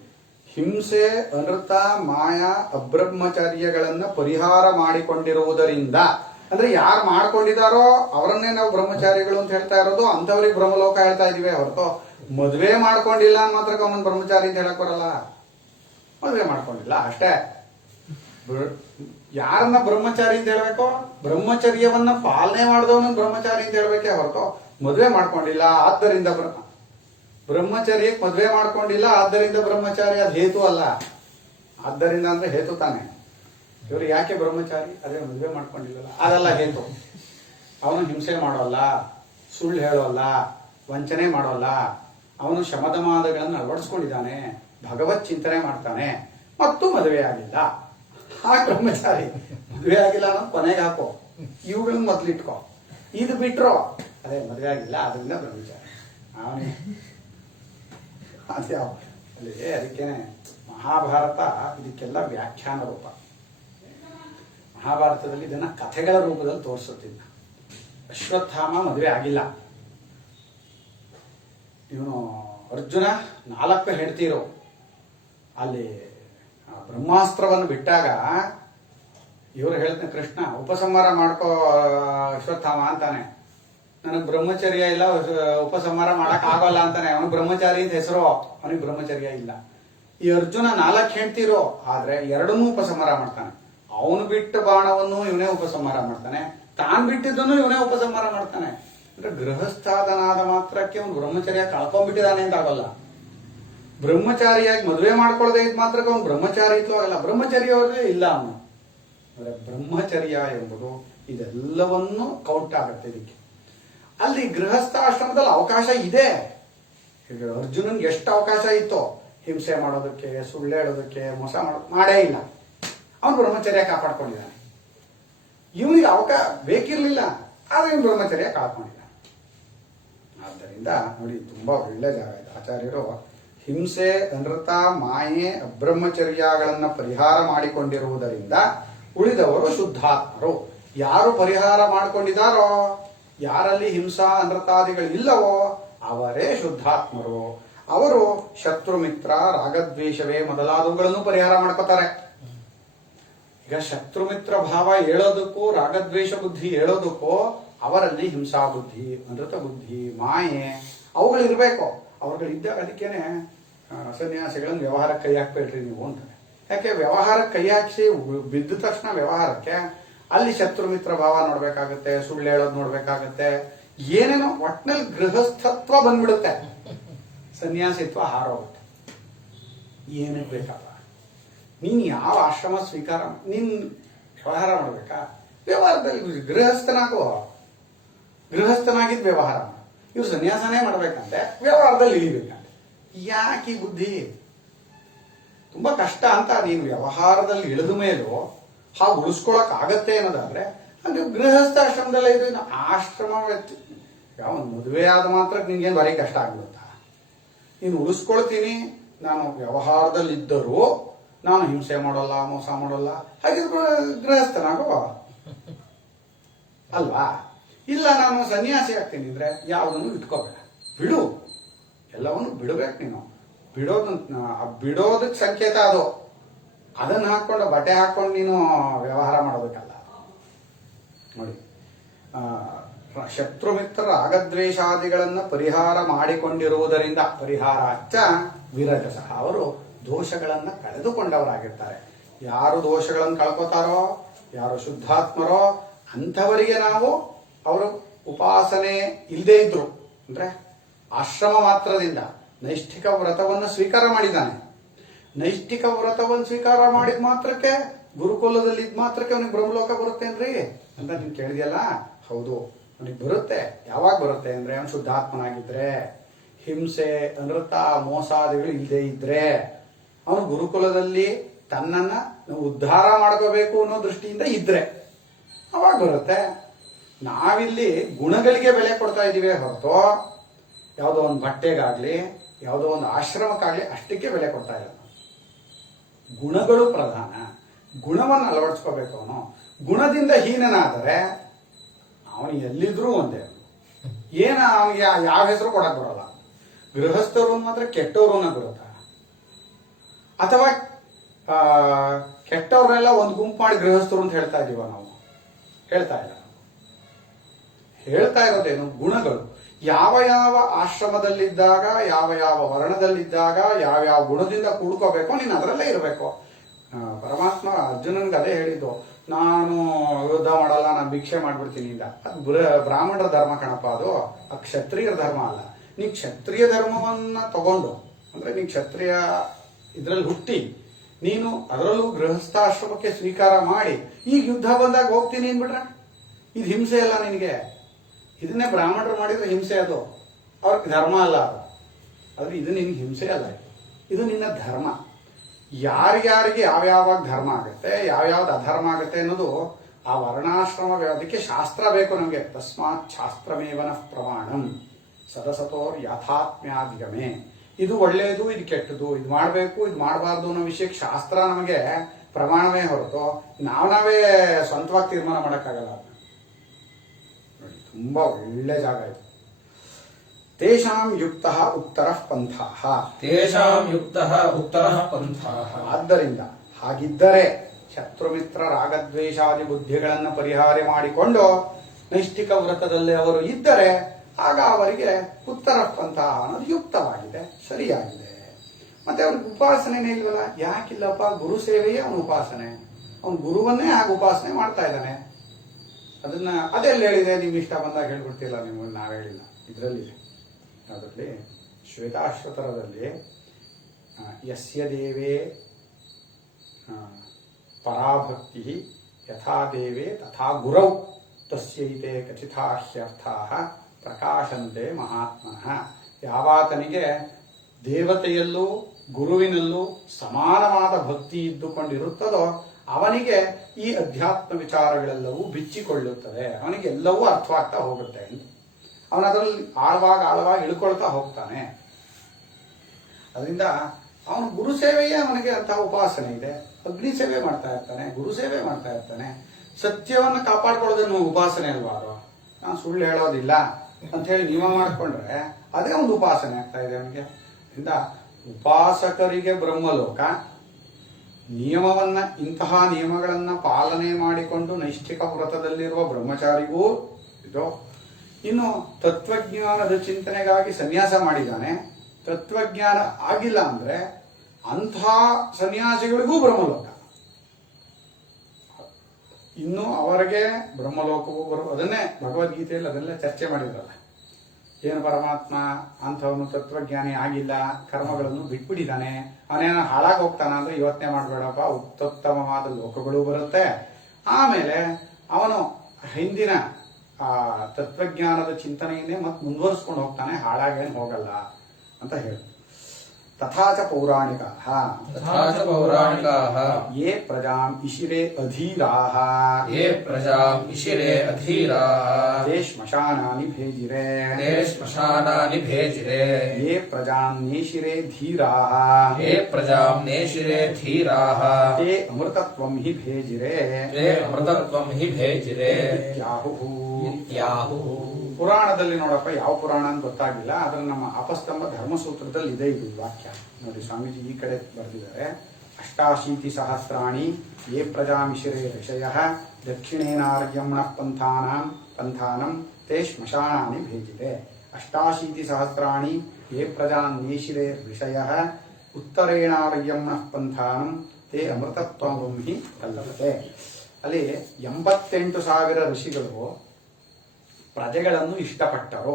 ಹಿಂಸೆ, ಅನೃತ, ಮಾಯ, ಅಬ್ರಹ್ಮಚರ್ಯಗಳನ್ನ ಪರಿಹಾರ ಮಾಡಿಕೊಂಡಿರುವುದರಿಂದ, ಅಂದ್ರೆ ಯಾರು ಮಾಡ್ಕೊಂಡಿದಾರೋ ಅವರನ್ನೇ ನಾವು ಬ್ರಹ್ಮಚಾರಿಗಳು ಅಂತ ಹೇಳ್ತಾ ಇರೋದು. ಅಂತವ್ರಿಗೆ ಬ್ರಹ್ಮಲೋಕ ಹೇಳ್ತಾ ಇದೀವಿ ಹೊರತು ಮದುವೆ ಮಾಡ್ಕೊಂಡಿಲ್ಲ ಮಾತ್ರ ಅವನನ್ನು ಬ್ರಹ್ಮಚಾರಿ ಅಂತ ಹೇಳಕ್ ಬರಲ್ಲ. ಮದುವೆ ಮಾಡ್ಕೊಂಡಿಲ್ಲ ಅಷ್ಟೇ. ಯಾರನ್ನ ಬ್ರಹ್ಮಚಾರಿ ಅಂತ ಹೇಳ್ಬೇಕು? ಬ್ರಹ್ಮಚರ್ಯವನ್ನ ಪಾಲನೆ ಮಾಡಿದವನ ಬ್ರಹ್ಮಚಾರಿ ಅಂತ ಹೇಳ್ಬೇಕೇ ಹೊರತು ಮದುವೆ ಮಾಡ್ಕೊಂಡಿಲ್ಲ ಆದ್ದರಿಂದ ಬ್ರಹ್ಮಚರ್ಯಕ್ಕೆ ಮದುವೆ ಮಾಡ್ಕೊಂಡಿಲ್ಲ ಆದ್ದರಿಂದ ಬ್ರಹ್ಮಚಾರಿ, ಅದು ಹೇತು ಅಲ್ಲ. ಆದ್ದರಿಂದ ಅಂದ್ರೆ ಹೇತು ತಾನೆ. ಇವರು ಯಾಕೆ ಬ್ರಹ್ಮಚಾರಿ? ಅದೇ ಮದುವೆ ಮಾಡ್ಕೊಂಡಿಲ್ಲಲ್ಲ, ಅದಲ್ಲ ಹೇತು. ಅವನು ಹಿಂಸೆ ಮಾಡೋಲ್ಲ, ಸುಳ್ಳು ಹೇಳೋಲ್ಲ, ವಂಚನೆ ಮಾಡೋಲ್ಲ, ಅವನು ಶಮದಮಾದಗಳನ್ನು ಅಳವಡಿಸ್ಕೊಂಡಿದ್ದಾನೆ, ಭಗವತ್ ಚಿಂತನೆ ಮಾಡ್ತಾನೆ, ಮತ್ತು ಮದುವೆ ಆಗಿಲ್ಲ. ಆ ಬ್ರಹ್ಮಚಾರಿ. ಮದುವೆ ಆಗಿಲ್ಲ ಅನ್ನೋದು ಕೊನೆಗೆ ಹಾಕೋ, ಇವುಗಳನ್ನ ಮೊದಲಿಟ್ಕೋ. ಇದು ಬಿಟ್ರೋ ಅದೇ ಮದುವೆ ಆಗಿಲ್ಲ ಅದರಿಂದ ಬ್ರಹ್ಮಚಾರಿ ಅವನೇ. ಅದೇ ಅಲ್ಲಿ ಅದಕ್ಕೇನೆ ಮಹಾಭಾರತ ಇದಕ್ಕೆಲ್ಲ ವ್ಯಾಖ್ಯಾನ ರೂಪ. ಮಹಾಭಾರತದಲ್ಲಿ ಇದನ್ನ ಕಥೆಗಳ ರೂಪದಲ್ಲಿ ತೋರಿಸುತ್ತಿದ್ದ. ಅಶ್ವತ್ಥಾಮ ಮದುವೆ ಆಗಿಲ್ಲ. ಇವನು ಅರ್ಜುನ 4 ಹೆಂಡತಿರು. ಅಲ್ಲಿ ಬ್ರಹ್ಮಾಸ್ತ್ರವನ್ನು ಬಿಟ್ಟಾಗ ಇವರು ಹೇಳ್ತಾನೆ, ಕೃಷ್ಣ ಉಪಸಂಹಾರ ಮಾಡ್ಕೋ ಅಶ್ವತ್ಥಾಮ ಅಂತಾನೆ. ನನಗ್ ಬ್ರಹ್ಮಚರ್ಯ ಇಲ್ಲ, ಉಪಸಂಹಾರ ಮಾಡಕ್ ಆಗೋಲ್ಲ ಅಂತಾನೆ. ಅವನಿಗೆ ಬ್ರಹ್ಮಚಾರಿ ಅಂತ ಹೆಸರು, ಅವನಿಗೆ ಬ್ರಹ್ಮಚರ್ಯ ಇಲ್ಲ. ಈ ಅರ್ಜುನ 4 ಹೆಂಡ್ತಿರೋ, ಆದ್ರೆ 2 ಉಪಸಂಹಾರ ಮಾಡ್ತಾನೆ. ಅವನು ಬಿಟ್ಟ ಬಾಣವನ್ನು ಇವನೇ ಉಪಸಂಹಾರ ಮಾಡ್ತಾನೆ, ತಾನ್ ಬಿಟ್ಟಿದ್ದನ್ನು ಇವನೇ ಉಪಸಂಹಾರ ಮಾಡ್ತಾನೆ. ಅಂದ್ರೆ ಗೃಹಸ್ಥಾದನಾದ ಮಾತ್ರಕ್ಕೆ ಅವನು ಬ್ರಹ್ಮಚರ್ಯ ಕಳ್ಕೊಂಡ್ಬಿಟ್ಟಿದ್ದಾನೆ ಅಂತ ಆಗೋಲ್ಲ. ಬ್ರಹ್ಮಚಾರಿಯಾಗಿ ಮದುವೆ ಮಾಡ್ಕೊಳ್ಳದೆ ಇದ್ ಮಾತ್ರಕ್ಕೆ ಅವನು ಬ್ರಹ್ಮಚಾರಿತ್ವ ಆಗಲ್ಲ, ಬ್ರಹ್ಮಚರ್ಯವೇ ಇಲ್ಲ ಅವನು. ಅಂದ್ರೆ ಬ್ರಹ್ಮಚರ್ಯ ಎಂಬುದು ಇದೆಲ್ಲವನ್ನೂ ಕೌಂಟ್ ಆಗುತ್ತೆ ಇದಕ್ಕೆ. ಅಲ್ಲಿ ಗೃಹಸ್ಥಾಶ್ರಮದಲ್ಲಿ ಅವಕಾಶ ಇದೆ. ಈಗ ಅರ್ಜುನನ್ಗೆ ಎಷ್ಟು ಅವಕಾಶ ಇತ್ತೋ ಹಿಂಸೆ ಮಾಡೋದಕ್ಕೆ, ಸುಳ್ಳು ಹೇಳೋದಕ್ಕೆ, ಮೋಸ ಮಾಡೇ ಇಲ್ಲ. ಅವನು ಬ್ರಹ್ಮಚರ್ಯ ಕಾಪಾಡ್ಕೊಂಡಿದ್ದಾನೆ. ಇವನಿಗೆ ಅವಕಾಶ ಬೇಕಿರ್ಲಿಲ್ಲ, ಆದ್ರೆ ಇವನು ಬ್ರಹ್ಮಚರ್ಯ ಕಾಪಾಡ್ಕೊಂಡಿದ್ದಾನೆ. ಆದ್ದರಿಂದ ನೋಡಿ, ತುಂಬಾ ಒಳ್ಳೆ ಜಾಗ ಇದೆ. ಆಚಾರ್ಯರು ಹಿಂಸೆ, ಅನೃತ, ಮಾಯೆ, ಅಬ್ರಹ್ಮಚರ್ಯಗಳನ್ನ ಪರಿಹಾರ ಮಾಡಿಕೊಂಡಿರುವುದರಿಂದ ಉಳಿದವರು ಶುದ್ಧಾತ್ಮರು. ಯಾರು ಪರಿಹಾರ ಮಾಡಿಕೊಂಡಿದ್ದಾರೋ, ಯಾರಲ್ಲಿ ಹಿಂಸಾ ಅನೃತಾದಿಗಳು ಇಲ್ಲವೋ ಅವರೇ ಶುದ್ಧಾತ್ಮರು. ಅವರು ಶತ್ರು ಮಿತ್ರ, ರಾಗದ್ವೇಷವೇ ಮೊದಲಾದವುಗಳನ್ನು ಪರಿಹಾರ ಮಾಡ್ಕೋತಾರೆ. ಈಗ ಶತ್ರು ಮಿತ್ರ ಭಾವ ಹೇಳೋದಕ್ಕೂ, ರಾಗದ್ವೇಷ ಬುದ್ಧಿ ಹೇಳೋದಕ್ಕೂ ಅವರಲ್ಲಿ ಹಿಂಸಾ ಬುದ್ಧಿ, ಅನೃತ ಬುದ್ಧಿ, ಮಾಯೆ ಅವುಗಳಿರ್ಬೇಕು. ಅವ್ರುಗಳಿದ್ದಾಗ ಅದಕ್ಕೇನೆ ಸನ್ಯಾಸಿಗಳನ್ನು ವ್ಯವಹಾರಕ್ಕೆ ಕೈ ಹಾಕ್ಬೇಡ್ರಿ ನೀವು ಅಂತಾರೆ. ಯಾಕೆ ವ್ಯವಹಾರಕ್ಕೆ ಕೈ ಹಾಕಿಸಿ ಬಿದ್ದ ತಕ್ಷಣ ವ್ಯವಹಾರಕ್ಕೆ ಅಲ್ಲಿ ಶತ್ರು ಮಿತ್ರ ಭಾವ ನೋಡ್ಬೇಕಾಗತ್ತೆ, ಸುಳ್ಳು ಹೇಳೋದು ನೋಡ್ಬೇಕಾಗತ್ತೆ, ಏನೇನೋ ಒಟ್ನಲ್ಲಿ ಗೃಹಸ್ಥತ್ವ ಬಂದ್ಬಿಡುತ್ತೆ, ಸನ್ಯಾಸಿತ್ವ ಹಾರೋಗುತ್ತೆ. ಏನಕ್ಕೆ ಬೇಕಲ್ಲ, ನೀನ್ ಯಾವ ಆಶ್ರಮ ಸ್ವೀಕಾರ, ನೀನ್ ವ್ಯವಹಾರ ಮಾಡ್ಬೇಕಾ? ವ್ಯವಹಾರದಲ್ಲಿ ಗೃಹಸ್ಥನಾಗಿದ್ ವ್ಯವಹಾರ ಮಾಡ. ಇವ್ರು ಸನ್ಯಾಸನೇ ಮಾಡ್ಬೇಕಂತೆ, ವ್ಯವಹಾರದಲ್ಲಿ ಇಳಿಬೇಕಂತೆ. ಯಾಕೆ ಬುದ್ಧಿ? ತುಂಬಾ ಕಷ್ಟ ಅಂತ. ನೀನು ವ್ಯವಹಾರದಲ್ಲಿ ಇಳಿದ ಮೇಲೂ ಹಾಗೆ ಉಳಿಸ್ಕೊಳಕ್ ಆಗತ್ತೆ ಅನ್ನೋದಾದ್ರೆ ಅಂದ್ರೆ ಗೃಹಸ್ಥಾಶ್ರಮದಲ್ಲೇ ಇದು. ಆಶ್ರಮ ಯಾವ ಮದುವೆ ಆದ ಮಾತ್ರ ನಿನ್ಗೇನು ಭಾರಿ ಕಷ್ಟ ಆಗ್ಬಿಡುತ್ತಾ? ನೀನು ಉಳಿಸ್ಕೊಳ್ತೀನಿ, ನಾನು ವ್ಯವಹಾರದಲ್ಲಿ ಇದ್ದರೂ ನಾನು ಹಿಂಸೆ ಮಾಡೋಲ್ಲ, ಮೋಸ ಮಾಡೋಲ್ಲ, ಹಾಗಿದ್ರೆ ಗೃಹಸ್ಥನಾಗೋ ಅಲ್ವಾ? ಇಲ್ಲ ನಾನು ಸನ್ಯಾಸಿ ಆಗ್ತೀನಿ ಅಂದ್ರೆ ಯಾವುದನ್ನು ಇಟ್ಕೋಬೇಡ, ಬಿಡು, ಎಲ್ಲವನ್ನು ಬಿಡಬೇಕು ನೀನು. ಬಿಡೋದಕ್ಕೆ ಸಂಕೇತ ಅದು. ಅದನ್ನ ಹಾಕೊಂಡು ಬಟ್ಟೆ ಹಾಕೊಂಡು ನೀನು ವ್ಯವಹಾರ ಮಾಡೋದಕ್ಕಲ್ಲ. ನೋಡಿ, ಶತ್ರು ಮಿತ್ರ ರಾಗದ್ವೇಷಾದಿಗಳನ್ನ ಪರಿಹಾರ ಮಾಡಿಕೊಂಡಿರುವುದರಿಂದ, ಪರಿಹಾರಾಚ್ಚ ವಿರಜಸ, ಅವರು ದೋಷಗಳನ್ನ ಕಳೆದುಕೊಂಡವರಾಗಿರ್ತಾರೆ. ಯಾರು ದೋಷಗಳನ್ನು ಕಳ್ಕೋತಾರೋ, ಯಾರು ಶುದ್ಧಾತ್ಮರೋ ಅಂಥವರಿಗೆ ನಾವು ಅವರು ಉಪಾಸನೆ ಇಲ್ಲದೆ ಇದ್ರು ಅಂದ್ರೆ ಆಶ್ರಮ ಮಾತ್ರದಿಂದ ನೈಷ್ಠಿಕ ವ್ರತವನ್ನು ಸ್ವೀಕಾರ ಮಾಡಿದ್ದಾನೆ. ನೈಷ್ಠಿಕ ವ್ರತವನ್ನು ಸ್ವೀಕಾರ ಮಾಡಿದ ಮಾತ್ರಕ್ಕೆ, ಗುರುಕುಲದಲ್ಲಿ ಇದ್ ಮಾತ್ರಕ್ಕೆ ಅವನಿಗೆ ಬ್ರಹ್ಮಲೋಕ ಬರುತ್ತೇನ್ರಿ ಅಂತ ನೀನ್ ಕೇಳಿದ್ಯಲ್ಲ? ಹೌದು, ಅವನಿಗೆ ಬರುತ್ತೆ. ಯಾವಾಗ ಬರುತ್ತೆ ಅಂದ್ರೆ ಅವನು ಶುದ್ಧಾತ್ಮನಾಗಿದ್ರೆ, ಹಿಂಸೆ, ಅನೃತ, ಮೋಸಾದಿಗಳು ಇಲ್ಲದೆ ಇದ್ರೆ, ಅವನು ಗುರುಕುಲದಲ್ಲಿ ತನ್ನನ್ನ ಉದ್ಧಾರ ಮಾಡ್ಕೋಬೇಕು ಅನ್ನೋ ದೃಷ್ಟಿಯಿಂದ ಇದ್ರೆ ಅವಾಗ ಬರುತ್ತೆ. ನಾವಿಲ್ಲಿ ಗುಣಗಳಿಗೆ ಬೆಲೆ ಕೊಡ್ತಾ ಇದೀವಿ ಹೊರತು ಯಾವುದೋ ಒಂದು ಬಟ್ಟೆಗಾಗ್ಲಿ, ಯಾವುದೋ ಒಂದು ಆಶ್ರಮಕ್ಕಾಗ್ಲಿ ಅಷ್ಟಕ್ಕೆ ಬೆಲೆ ಕೊಡ್ತಾ ಇಲ್ಲ. ಗುಣಗಳು ಪ್ರಧಾನ. ಗುಣವನ್ನು ಅಳವಡಿಸ್ಕೋಬೇಕು. ಅವನು ಗುಣದಿಂದ ಹೀನನಾದರೆ ಅವನು ಎಲ್ಲಿದ್ರೂ ಒಂದೇ. ಅವನಿಗೆ ಯಾವ ಹೆಸರು ಕೊಡಕ್ ಬರಲ್ಲ. ಗೃಹಸ್ಥರು ಮಾತ್ರ ಕೆಟ್ಟವರು ಅನ್ನೋ ಬರುತ್ತ, ಅಥವಾ ಕೆಟ್ಟವ್ರನ್ನೆಲ್ಲ ಒಂದು ಗುಂಪು ಮಾಡಿ ಗೃಹಸ್ಥರು ಅಂತ ಹೇಳ್ತಾ ಇದೀವ ನಾವು? ಹೇಳ್ತಾ ಇಲ್ಲ. ಹೇಳ್ತಾ ಇರೋದೇನು? ಗುಣಗಳು. ಯಾವ ಯಾವ ಆಶ್ರಮದಲ್ಲಿದ್ದಾಗ, ಯಾವ ಯಾವ ವರ್ಣದಲ್ಲಿದ್ದಾಗ, ಯಾವ ಗುಣದಿಂದ ಕೂಡ್ಕೋಬೇಕು ನೀನು ಅದರಲ್ಲೇ ಇರಬೇಕು. ಪರಮಾತ್ಮ ಅರ್ಜುನನ್ಗೆ ಅದೇ ಹೇಳಿದ್ದು, ನಾನು ಯುದ್ಧ ಮಾಡಲ್ಲ, ನಾನು ಭಿಕ್ಷೆ ಮಾಡ್ಬಿಡ್ತೀನಿ ಇಂದ. ಅದು ಬ್ರಾಹ್ಮಣರ ಧರ್ಮ ಕಣಪ್ಪ, ಅದು ಕ್ಷತ್ರಿಯರ ಧರ್ಮ ಅಲ್ಲ. ನೀ ಕ್ಷತ್ರಿಯ ಧರ್ಮವನ್ನ ತಗೊಂಡು, ಅಂದ್ರೆ ನೀ ಕ್ಷತ್ರಿಯ ಇದ್ರಲ್ಲಿ ಹುಟ್ಟಿ, ನೀನು ಅದರಲ್ಲೂ ಗೃಹಸ್ಥಾಶ್ರಮಕ್ಕೆ ಸ್ವೀಕಾರ ಮಾಡಿ ಈಗ ಯುದ್ಧ ಬಂದಾಗ ಹೋಗ್ತೀನಿ ಅಂದ್ಬಿಟ್ರೆ ಇದು ಹಿಂಸೆ ಅಲ್ಲ ನಿನಗೆ? ಇದನ್ನೇ ಬ್ರಾಹ್ಮಣರು ಮಾಡಿದ್ರೆ ಹಿಂಸೆ. ಅದು ಅವ್ರಿಗೆ ಧರ್ಮ ಅಲ್ಲ. ಅದು ಆದ್ರೆ ಇದು ನಿನ್ಗೆ ಹಿಂಸೆ ಅಲ್ಲ, ಇದು ನಿನ್ನ ಧರ್ಮ. ಯಾರ್ಯಾರಿಗೆ ಯಾವ್ಯಾವಾಗ ಧರ್ಮ ಆಗುತ್ತೆ, ಯಾವ್ಯಾವ್ದು ಅಧರ್ಮ ಆಗುತ್ತೆ ಅನ್ನೋದು ಆ ವರ್ಣಾಶ್ರಮ. ಅದಕ್ಕೆ ಶಾಸ್ತ್ರ ಬೇಕು ನಮ್ಗೆ. ತಸ್ಮಾತ್ ಶಾಸ್ತ್ರಮೇವನ ಪ್ರಮಾಣಂ ಸದಸತೋರ್ ಯಥಾತ್ಮ್ಯಾಧಿಗಮೆ. ಇದು ಒಳ್ಳೆಯದು, ಇದು ಕೆಟ್ಟದು, ಇದು ಮಾಡಬೇಕು, ಇದು ಮಾಡಬಾರ್ದು ಅನ್ನೋ ವಿಷಯಕ್ಕೆ ಶಾಸ್ತ್ರ ನಮಗೆ ಪ್ರಮಾಣವೇ ಹೊರತು ನಾವೇ ಸ್ವಂತವಾಗಿ ತೀರ್ಮಾನ ಮಾಡಕ್ಕಾಗಲ್ಲ. ನೋಡಿ, ತುಂಬಾ ಒಳ್ಳೆ ಜಾಗ ಇದು. ತೇಷಾಂ ಯುಕ್ತಃ ಉತ್ತರಃ ಪಂಥಃ. ತೇಷಾಂ ಯುಕ್ತಃ ಉತ್ತರಃ ಪಂಥಃ. ಆದ್ದರಿಂದ ಹಾಗಿದ್ದರೆ ಶತ್ರುಮಿತ್ರ ರಾಗದ್ವೇಷಾದಿ ಬುದ್ಧಿಗಳನ್ನು ಪರಿಹಾರ ಮಾಡಿಕೊಂಡು ನೈಷ್ಠಿಕ ವ್ರತದಲ್ಲಿ ಅವರು ಇದ್ದರೆ ಆಗ ಅವರಿಗೆ ಉತ್ತರ ಪಂಥ ಅನ್ನೋದು ಯುಕ್ತವಾಗಿದೆ, ಸರಿಯಾಗಿದೆ. ಮತ್ತೆ ಅವ್ರಿಗೆ ಉಪಾಸನೆನೇ ಇಲ್ವಲ್ಲ, ಯಾಕಿಲ್ಲಪ್ಪ? ಗುರು ಸೇವೆಯೇ ಅವನ ಉಪಾಸನೆ, ಅವನ ಗುರುವನ್ನೇ ಹಾಗೆ ಉಪಾಸನೆ ಮಾಡ್ತಾ ಇದ್ದಾನೆ. ಅದನ್ನ ಅದೆಲ್ಲ ಹೇಳಿದೆ, ನಿಮ್ಗೆ ಇಷ್ಟ ಬಂದಾಗ ಹೇಳ್ಬಿಡ್ತಿಲ್ಲ, ನಿಮ್ಗೆ ನಾವು ಹೇಳಿಲ್ಲ. ಇದರಲ್ಲಿದೆ, ಅದರಲ್ಲಿ ಶ್ವೇತಾಶ್ವತರದಲ್ಲಿ ಯಸ್ಯ ದೇವೇ ಪರಾಭಕ್ತಿ ಯಥಾ ದೇವೇ ತಥಾ ಗುರೌ ತಸ್ಯೈತೆ ಕಥಿತಾಹ್ಯರ್ಥಾಃ ಪ್ರಕಾಶಂತೆ ಮಹಾತ್ಮನಃ. ಯಾವಾತನಿಗೆ ದೇವತೆಯಲ್ಲೂ ಗುರುವಿನಲ್ಲೂ ಸಮಾನವಾದ ಭಕ್ತಿ ಇದ್ದುಕೊಂಡಿರುತ್ತದೋ ಅವನಿಗೆ ಈ ಅಧ್ಯಾತ್ಮ ವಿಚಾರಗಳೆಲ್ಲವೂ ಬಿಚ್ಚಿಕೊಳ್ಳುತ್ತದೆ, ಅವನಿಗೆ ಎಲ್ಲವೂ ಅರ್ಥವಾಗ್ತಾ ಹೋಗುತ್ತೆ. ಅವನ ಅದರಲ್ಲಿ ಆಳವಾಗಿ ಇಳ್ಕೊಳ್ತಾ ಹೋಗ್ತಾನೆ. ಅದರಿಂದ ಅವನು ಗುರು ಸೇವೆಯೇ ಅವನಿಗೆ ಅಂತಹ ಉಪಾಸನೆ ಇದೆ. ಅಗ್ನಿ ಸೇವೆ ಮಾಡ್ತಾ ಇರ್ತಾನೆ, ಗುರು ಸೇವೆ ಮಾಡ್ತಾ ಇರ್ತಾನೆ. ಸತ್ಯವನ್ನು ಕಾಪಾಡ್ಕೊಳ್ಳೋದನ್ನು ಉಪಾಸನೆ ಅಲ್ವಾ ಅದು? ನಾನು ಸುಳ್ಳು ಹೇಳೋದಿಲ್ಲ ಅಂತ ಹೇಳಿ ನಿಯಮ ಮಾಡಿಕೊಂಡ್ರೆ ಅದೇ ಒಂದು ಉಪಾಸನೆ ಆಗ್ತಾ ಇದೆ ಅವನಿಗೆ. ಇಂದ ಉಪಾಸಕರಿಗೆ ಬ್ರಹ್ಮಲೋಕ, ಇಂತಹ ನಿಯಮಗಳನ್ನ ಪಾಲನೆ ಮಾಡಿಕೊಂಡು ನೈಷ್ಠಿಕ ವ್ರತದಲ್ಲಿರುವ ಬ್ರಹ್ಮಚಾರಿಗೂ ಇದು. ಇನ್ನು ತತ್ವಜ್ಞಾನದ ಚಿಂತನೆಗಾಗಿ ಸನ್ಯಾಸ ಮಾಡಿದ್ದಾನೆ, ತತ್ವಜ್ಞಾನ ಆಗಿಲ್ಲ ಅಂದ್ರೆ ಅಂಥ ಸನ್ಯಾಸಿಗಳಿಗೂ ಬ್ರಹ್ಮಲೋಕ. ಇನ್ನು ಅವರಿಗೆ ಬ್ರಹ್ಮಲೋಕವೂ ಅದನ್ನೇ ಭಗವದ್ಗೀತೆಯಲ್ಲಿ ಅದನ್ನೆಲ್ಲ ಚರ್ಚೆ ಮಾಡಿದ್ರಲ್ಲ. ಏನು ಪರಮಾತ್ಮ ಅಂಥವನು ತತ್ವಜ್ಞಾನಿ ಆಗಿಲ್ಲ, ಕರ್ಮಗಳನ್ನು ಬಿಟ್ಬಿಟ್ಟಿದ್ದಾನೆ, ಅವನೇನೋ ಹಾಳಾಗಿ ಹೋಗ್ತಾನ ಅಂದ್ರೆ ಯೋಚನೆ ಮಾಡಬೇಡಪ್ಪ, ಉತ್ತಮವಾದ ಲೋಕಗಳು ಬರುತ್ತೆ. ಆಮೇಲೆ ಅವನು ಹಿಂದಿನ ತತ್ವಜ್ಞಾನದ ಚಿಂತನೆಯನ್ನೇ ಮತ್ತೆ ಮುಂದುವರಿಸ್ಕೊಂಡು ಹೋಗ್ತಾನೆ, ಹಾಳಾಗೇನು ಹೋಗಲ್ಲ ಅಂತ ಹೇಳಿ. ತಥಾಚ ಪೌರಾಣಿಕಾಃ ಯೇ ಪ್ರಜಾಂ ಇಶಿರೆ ಅಧೀರಾಃ ತೇ ಶ್ಮಶಾನಾನಿ ಭೇಜಿರೆ ಯೇ ಪ್ರಜಾಂ ನೇಶಿರೆ ಧೀರಾಃ ತೇ ಅಮೃತತ್ವಂ ಹಿ ಭೇಜಿರೆ ಇತ್ಯಾಹುಃ. ಪುರಾಣದಲ್ಲಿ ನೋಡಪ್ಪ, ಯಾವ ಪುರಾಣ ಅಂತ ಗೊತ್ತಾಗಿಲ್ಲ, ಆದ್ರೆ ನಮ್ಮ ಅಪಸ್ತಂಭ ಧರ್ಮಸೂತ್ರದಲ್ಲಿ ಇದೆ ಇದು ವಾಕ್ಯ ನೋಡಿ. ಸ್ವಾಮೀಜಿ ಈ ಕಡೆ ಬರೆದಿದ್ದಾರೆ. 88 ಸಹಸ್ರಾಣಿ ಯೇ ಪ್ರಜಾಮಿಶಿರೆ ಋಷಯಃ ದಕ್ಷಿಣೇನಾರ್ಯಮ್ಣ ಪಂಥಾನಂ ತೇ ಶ್ಮಶಾನಾನಿ ಭೇಜಿರೆ. 88 ಸಹಸ್ರಾಣಿ ಯೇ ಪ್ರಜಾನ್ನೇಶಿರೆ ಋಷಯಃ ಉತ್ತರೇಣಾರ್ಯಮ್ಣ ಪಂಥಾನಂ ತೇ ಅಮೃತತ್ವಂ ಹಿ ಕಲ್ಪತೆ. ಅಲ್ಲಿ 88,000 ಋಷಿಗಳು ಪ್ರಜೆಗಳನ್ನು ಇಷ್ಟಪಟ್ಟರು,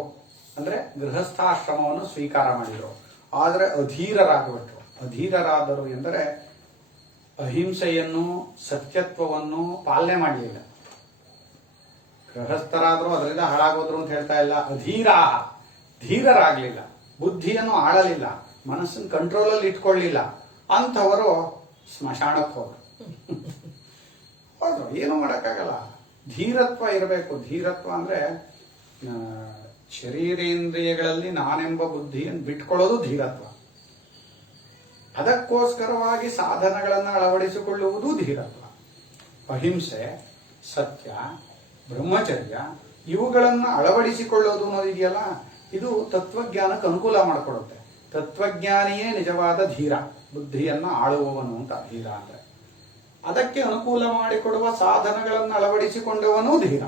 ಅಂದ್ರೆ ಗೃಹಸ್ಥಾಶ್ರಮವನ್ನು ಸ್ವೀಕಾರ ಮಾಡಿದರು. ಆದರೆ ಅಧೀರರಾಗಬಿಟ್ರು. ಅಧೀರರಾದರು ಎಂದರೆ ಅಹಿಂಸೆಯನ್ನು ಸತ್ಯತ್ವವನ್ನು ಪಾಲನೆ ಮಾಡಲಿಲ್ಲ. ಗೃಹಸ್ಥರಾದ್ರು ಅದರಿಂದ ಹಾಳಾಗೋದ್ರು ಅಂತ ಹೇಳ್ತಾ ಇಲ್ಲ. ಧೀರರಾಗಲಿಲ್ಲ, ಬುದ್ಧಿಯನ್ನು ಆಳಲಿಲ್ಲ, ಮನಸ್ಸನ್ನು ಕಂಟ್ರೋಲಲ್ಲಿ ಇಟ್ಕೊಳ್ಳಿಲ್ಲ. ಅಂಥವರು ಸ್ಮಶಾನಕ್ಕೆ ಹೋದ್ರು. ಏನು ಮಾಡೋಕ್ಕಾಗಲ್ಲ, ಧೀರತ್ವ ಇರಬೇಕು. ಧೀರತ್ವ ಅಂದ್ರೆ ಶರೀರೇಂದ್ರಿಯಗಳಲ್ಲಿ ನಾನೆಂಬ ಬುದ್ಧಿಯನ್ನು ಬಿಟ್ಕೊಳ್ಳೋದು ಧೀರತ್ವ. ಅದಕ್ಕೋಸ್ಕರವಾಗಿ ಸಾಧನಗಳನ್ನು ಅಳವಡಿಸಿಕೊಳ್ಳುವುದು ಧೀರತ್ವ. ಅಹಿಂಸೆ, ಸತ್ಯ, ಬ್ರಹ್ಮಚರ್ಯ ಇವುಗಳನ್ನು ಅಳವಡಿಸಿಕೊಳ್ಳೋದು ಅನ್ನೋದಿದೆಯಲ್ಲ, ಇದು ತತ್ವಜ್ಞಾನಕ್ಕೆ ಅನುಕೂಲ ಮಾಡಿಕೊಡುತ್ತೆ. ತತ್ವಜ್ಞಾನಿಯೇ ನಿಜವಾದ ಧೀರ, ಬುದ್ಧಿಯನ್ನು ಆಳುವವನು ಅಂತ ಧೀರ ಅಂದ್ರೆ. ಅದಕ್ಕೆ ಅನುಕೂಲ ಮಾಡಿಕೊಡುವ ಸಾಧನಗಳನ್ನು ಅಳವಡಿಸಿಕೊಂಡವನು ಧೀರ.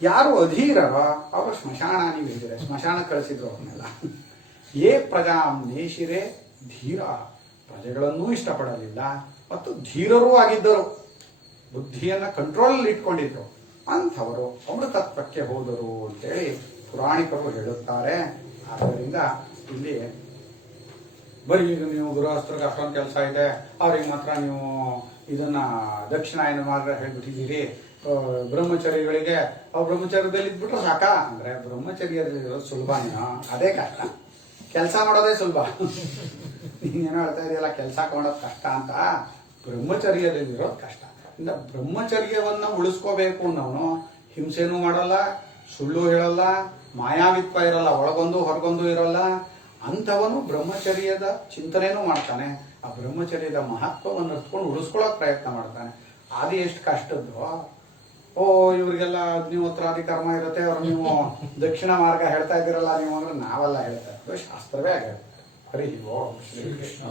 ಯಾರು ಅಧೀರವ ಅವರು ಸ್ಮಶಾನಾನಿ ಭೇಜಿರೆ, ಸ್ಮಶಾನ ಕಳಿಸಿದ್ರು ಅವನ್ನೆಲ್ಲ. ಯೇ ಪ್ರಜಾಂ ನೇಶಿರೆ ಧೀರ, ಪ್ರಜೆಗಳನ್ನೂ ಇಷ್ಟಪಡಲಿಲ್ಲ ಮತ್ತು ಧೀರರೂ ಆಗಿದ್ದರು, ಬುದ್ಧಿಯನ್ನ ಕಂಟ್ರೋಲ್ ಇಟ್ಕೊಂಡಿದ್ರು. ಅಂಥವರು ಅಮೃತತ್ವಕ್ಕೆ ಹೋದರು ಅಂತೇಳಿ ಪುರಾಣಿಕರು ಹೇಳುತ್ತಾರೆ. ಆದ್ದರಿಂದ ಇಲ್ಲಿ ಬರೀ ಈಗ ನೀವು ಗೃಹಸ್ಥರಿಗೆ ಅಷ್ಟೊಂದು ಕೆಲಸ ಇದೆ, ಅವ್ರಿಗೆ ಮಾತ್ರ ನೀವು ಇದನ್ನ ದಕ್ಷಿಣಾಯನ ಮಾರ್ಗ ಹೇಳ್ಬಿಟ್ಟಿದ್ದೀರಿ, ಬ್ರಹ್ಮಚರ್ಯಗಳಿಗೆ ಅವ್ರು ಬ್ರಹ್ಮಚರ್ಯದಲ್ಲಿ ಇದ್ಬಿಟ್ರೆ ಸಾಕ ಅಂದ್ರೆ ಬ್ರಹ್ಮಚರ್ಯದಲ್ಲಿ ಇರೋದು ಸುಲಭನೇನೋ? ಅದೇ ಕಷ್ಟ. ಕೆಲಸ ಮಾಡೋದೇ ಸುಲಭ. ನೀನೇನೋ ಹೇಳ್ತಾ ಇದೆಯಲ್ಲ ಕೆಲಸ ಮಾಡೋದು ಕಷ್ಟ ಅಂತ, ಬ್ರಹ್ಮಚರ್ಯದಲ್ಲಿರೋದು ಕಷ್ಟ. ಇಂದ ಬ್ರಹ್ಮಚರ್ಯವನ್ನ ಉಳಿಸ್ಕೋಬೇಕು ಅನ್ನೋನು ಹಿಂಸೆನೂ ಮಾಡಲ್ಲ, ಸುಳ್ಳು ಹೇಳಲ್ಲ, ಮಾಯಾವಿತ್ವ ಇರಲ್ಲ, ಒಳಗೊಂದು ಹೊರಗೊಂದು ಇರಲ್ಲ. ಅಂಥವನು ಬ್ರಹ್ಮಚರ್ಯದ ಚಿಂತನೆನೂ ಮಾಡ್ತಾನೆ, ಆ ಬ್ರಹ್ಮಚರ್ಯದ ಮಹತ್ವವನ್ನು ಅರ್ಥಕೊಂಡು ಉಳಿಸ್ಕೊಳ್ಳೋಕೆ ಪ್ರಯತ್ನ ಮಾಡ್ತಾನೆ. ಅದು ಎಷ್ಟು ಕಷ್ಟದ್ದು. ಇವ್ರಿಗೆಲ್ಲ ಅಗ್ನಿಹೋತ್ರಾದಿ ಕರ್ಮ ಇರುತ್ತೆ, ಅವ್ರು ನೀವು ದಕ್ಷಿಣ ಮಾರ್ಗ ಹೇಳ್ತಾ ಇದ್ದೀರಲ್ಲ ನೀವು ಅಂದ್ರೆ ನಾವೆಲ್ಲ ಹೇಳ್ತಾ ಇರೋದು ಶಾಸ್ತ್ರವೇ ಆಗಿರುತ್ತೆ. ಹರಿ ಓಂ ಶ್ರೀ ಕೃಷ್ಣ.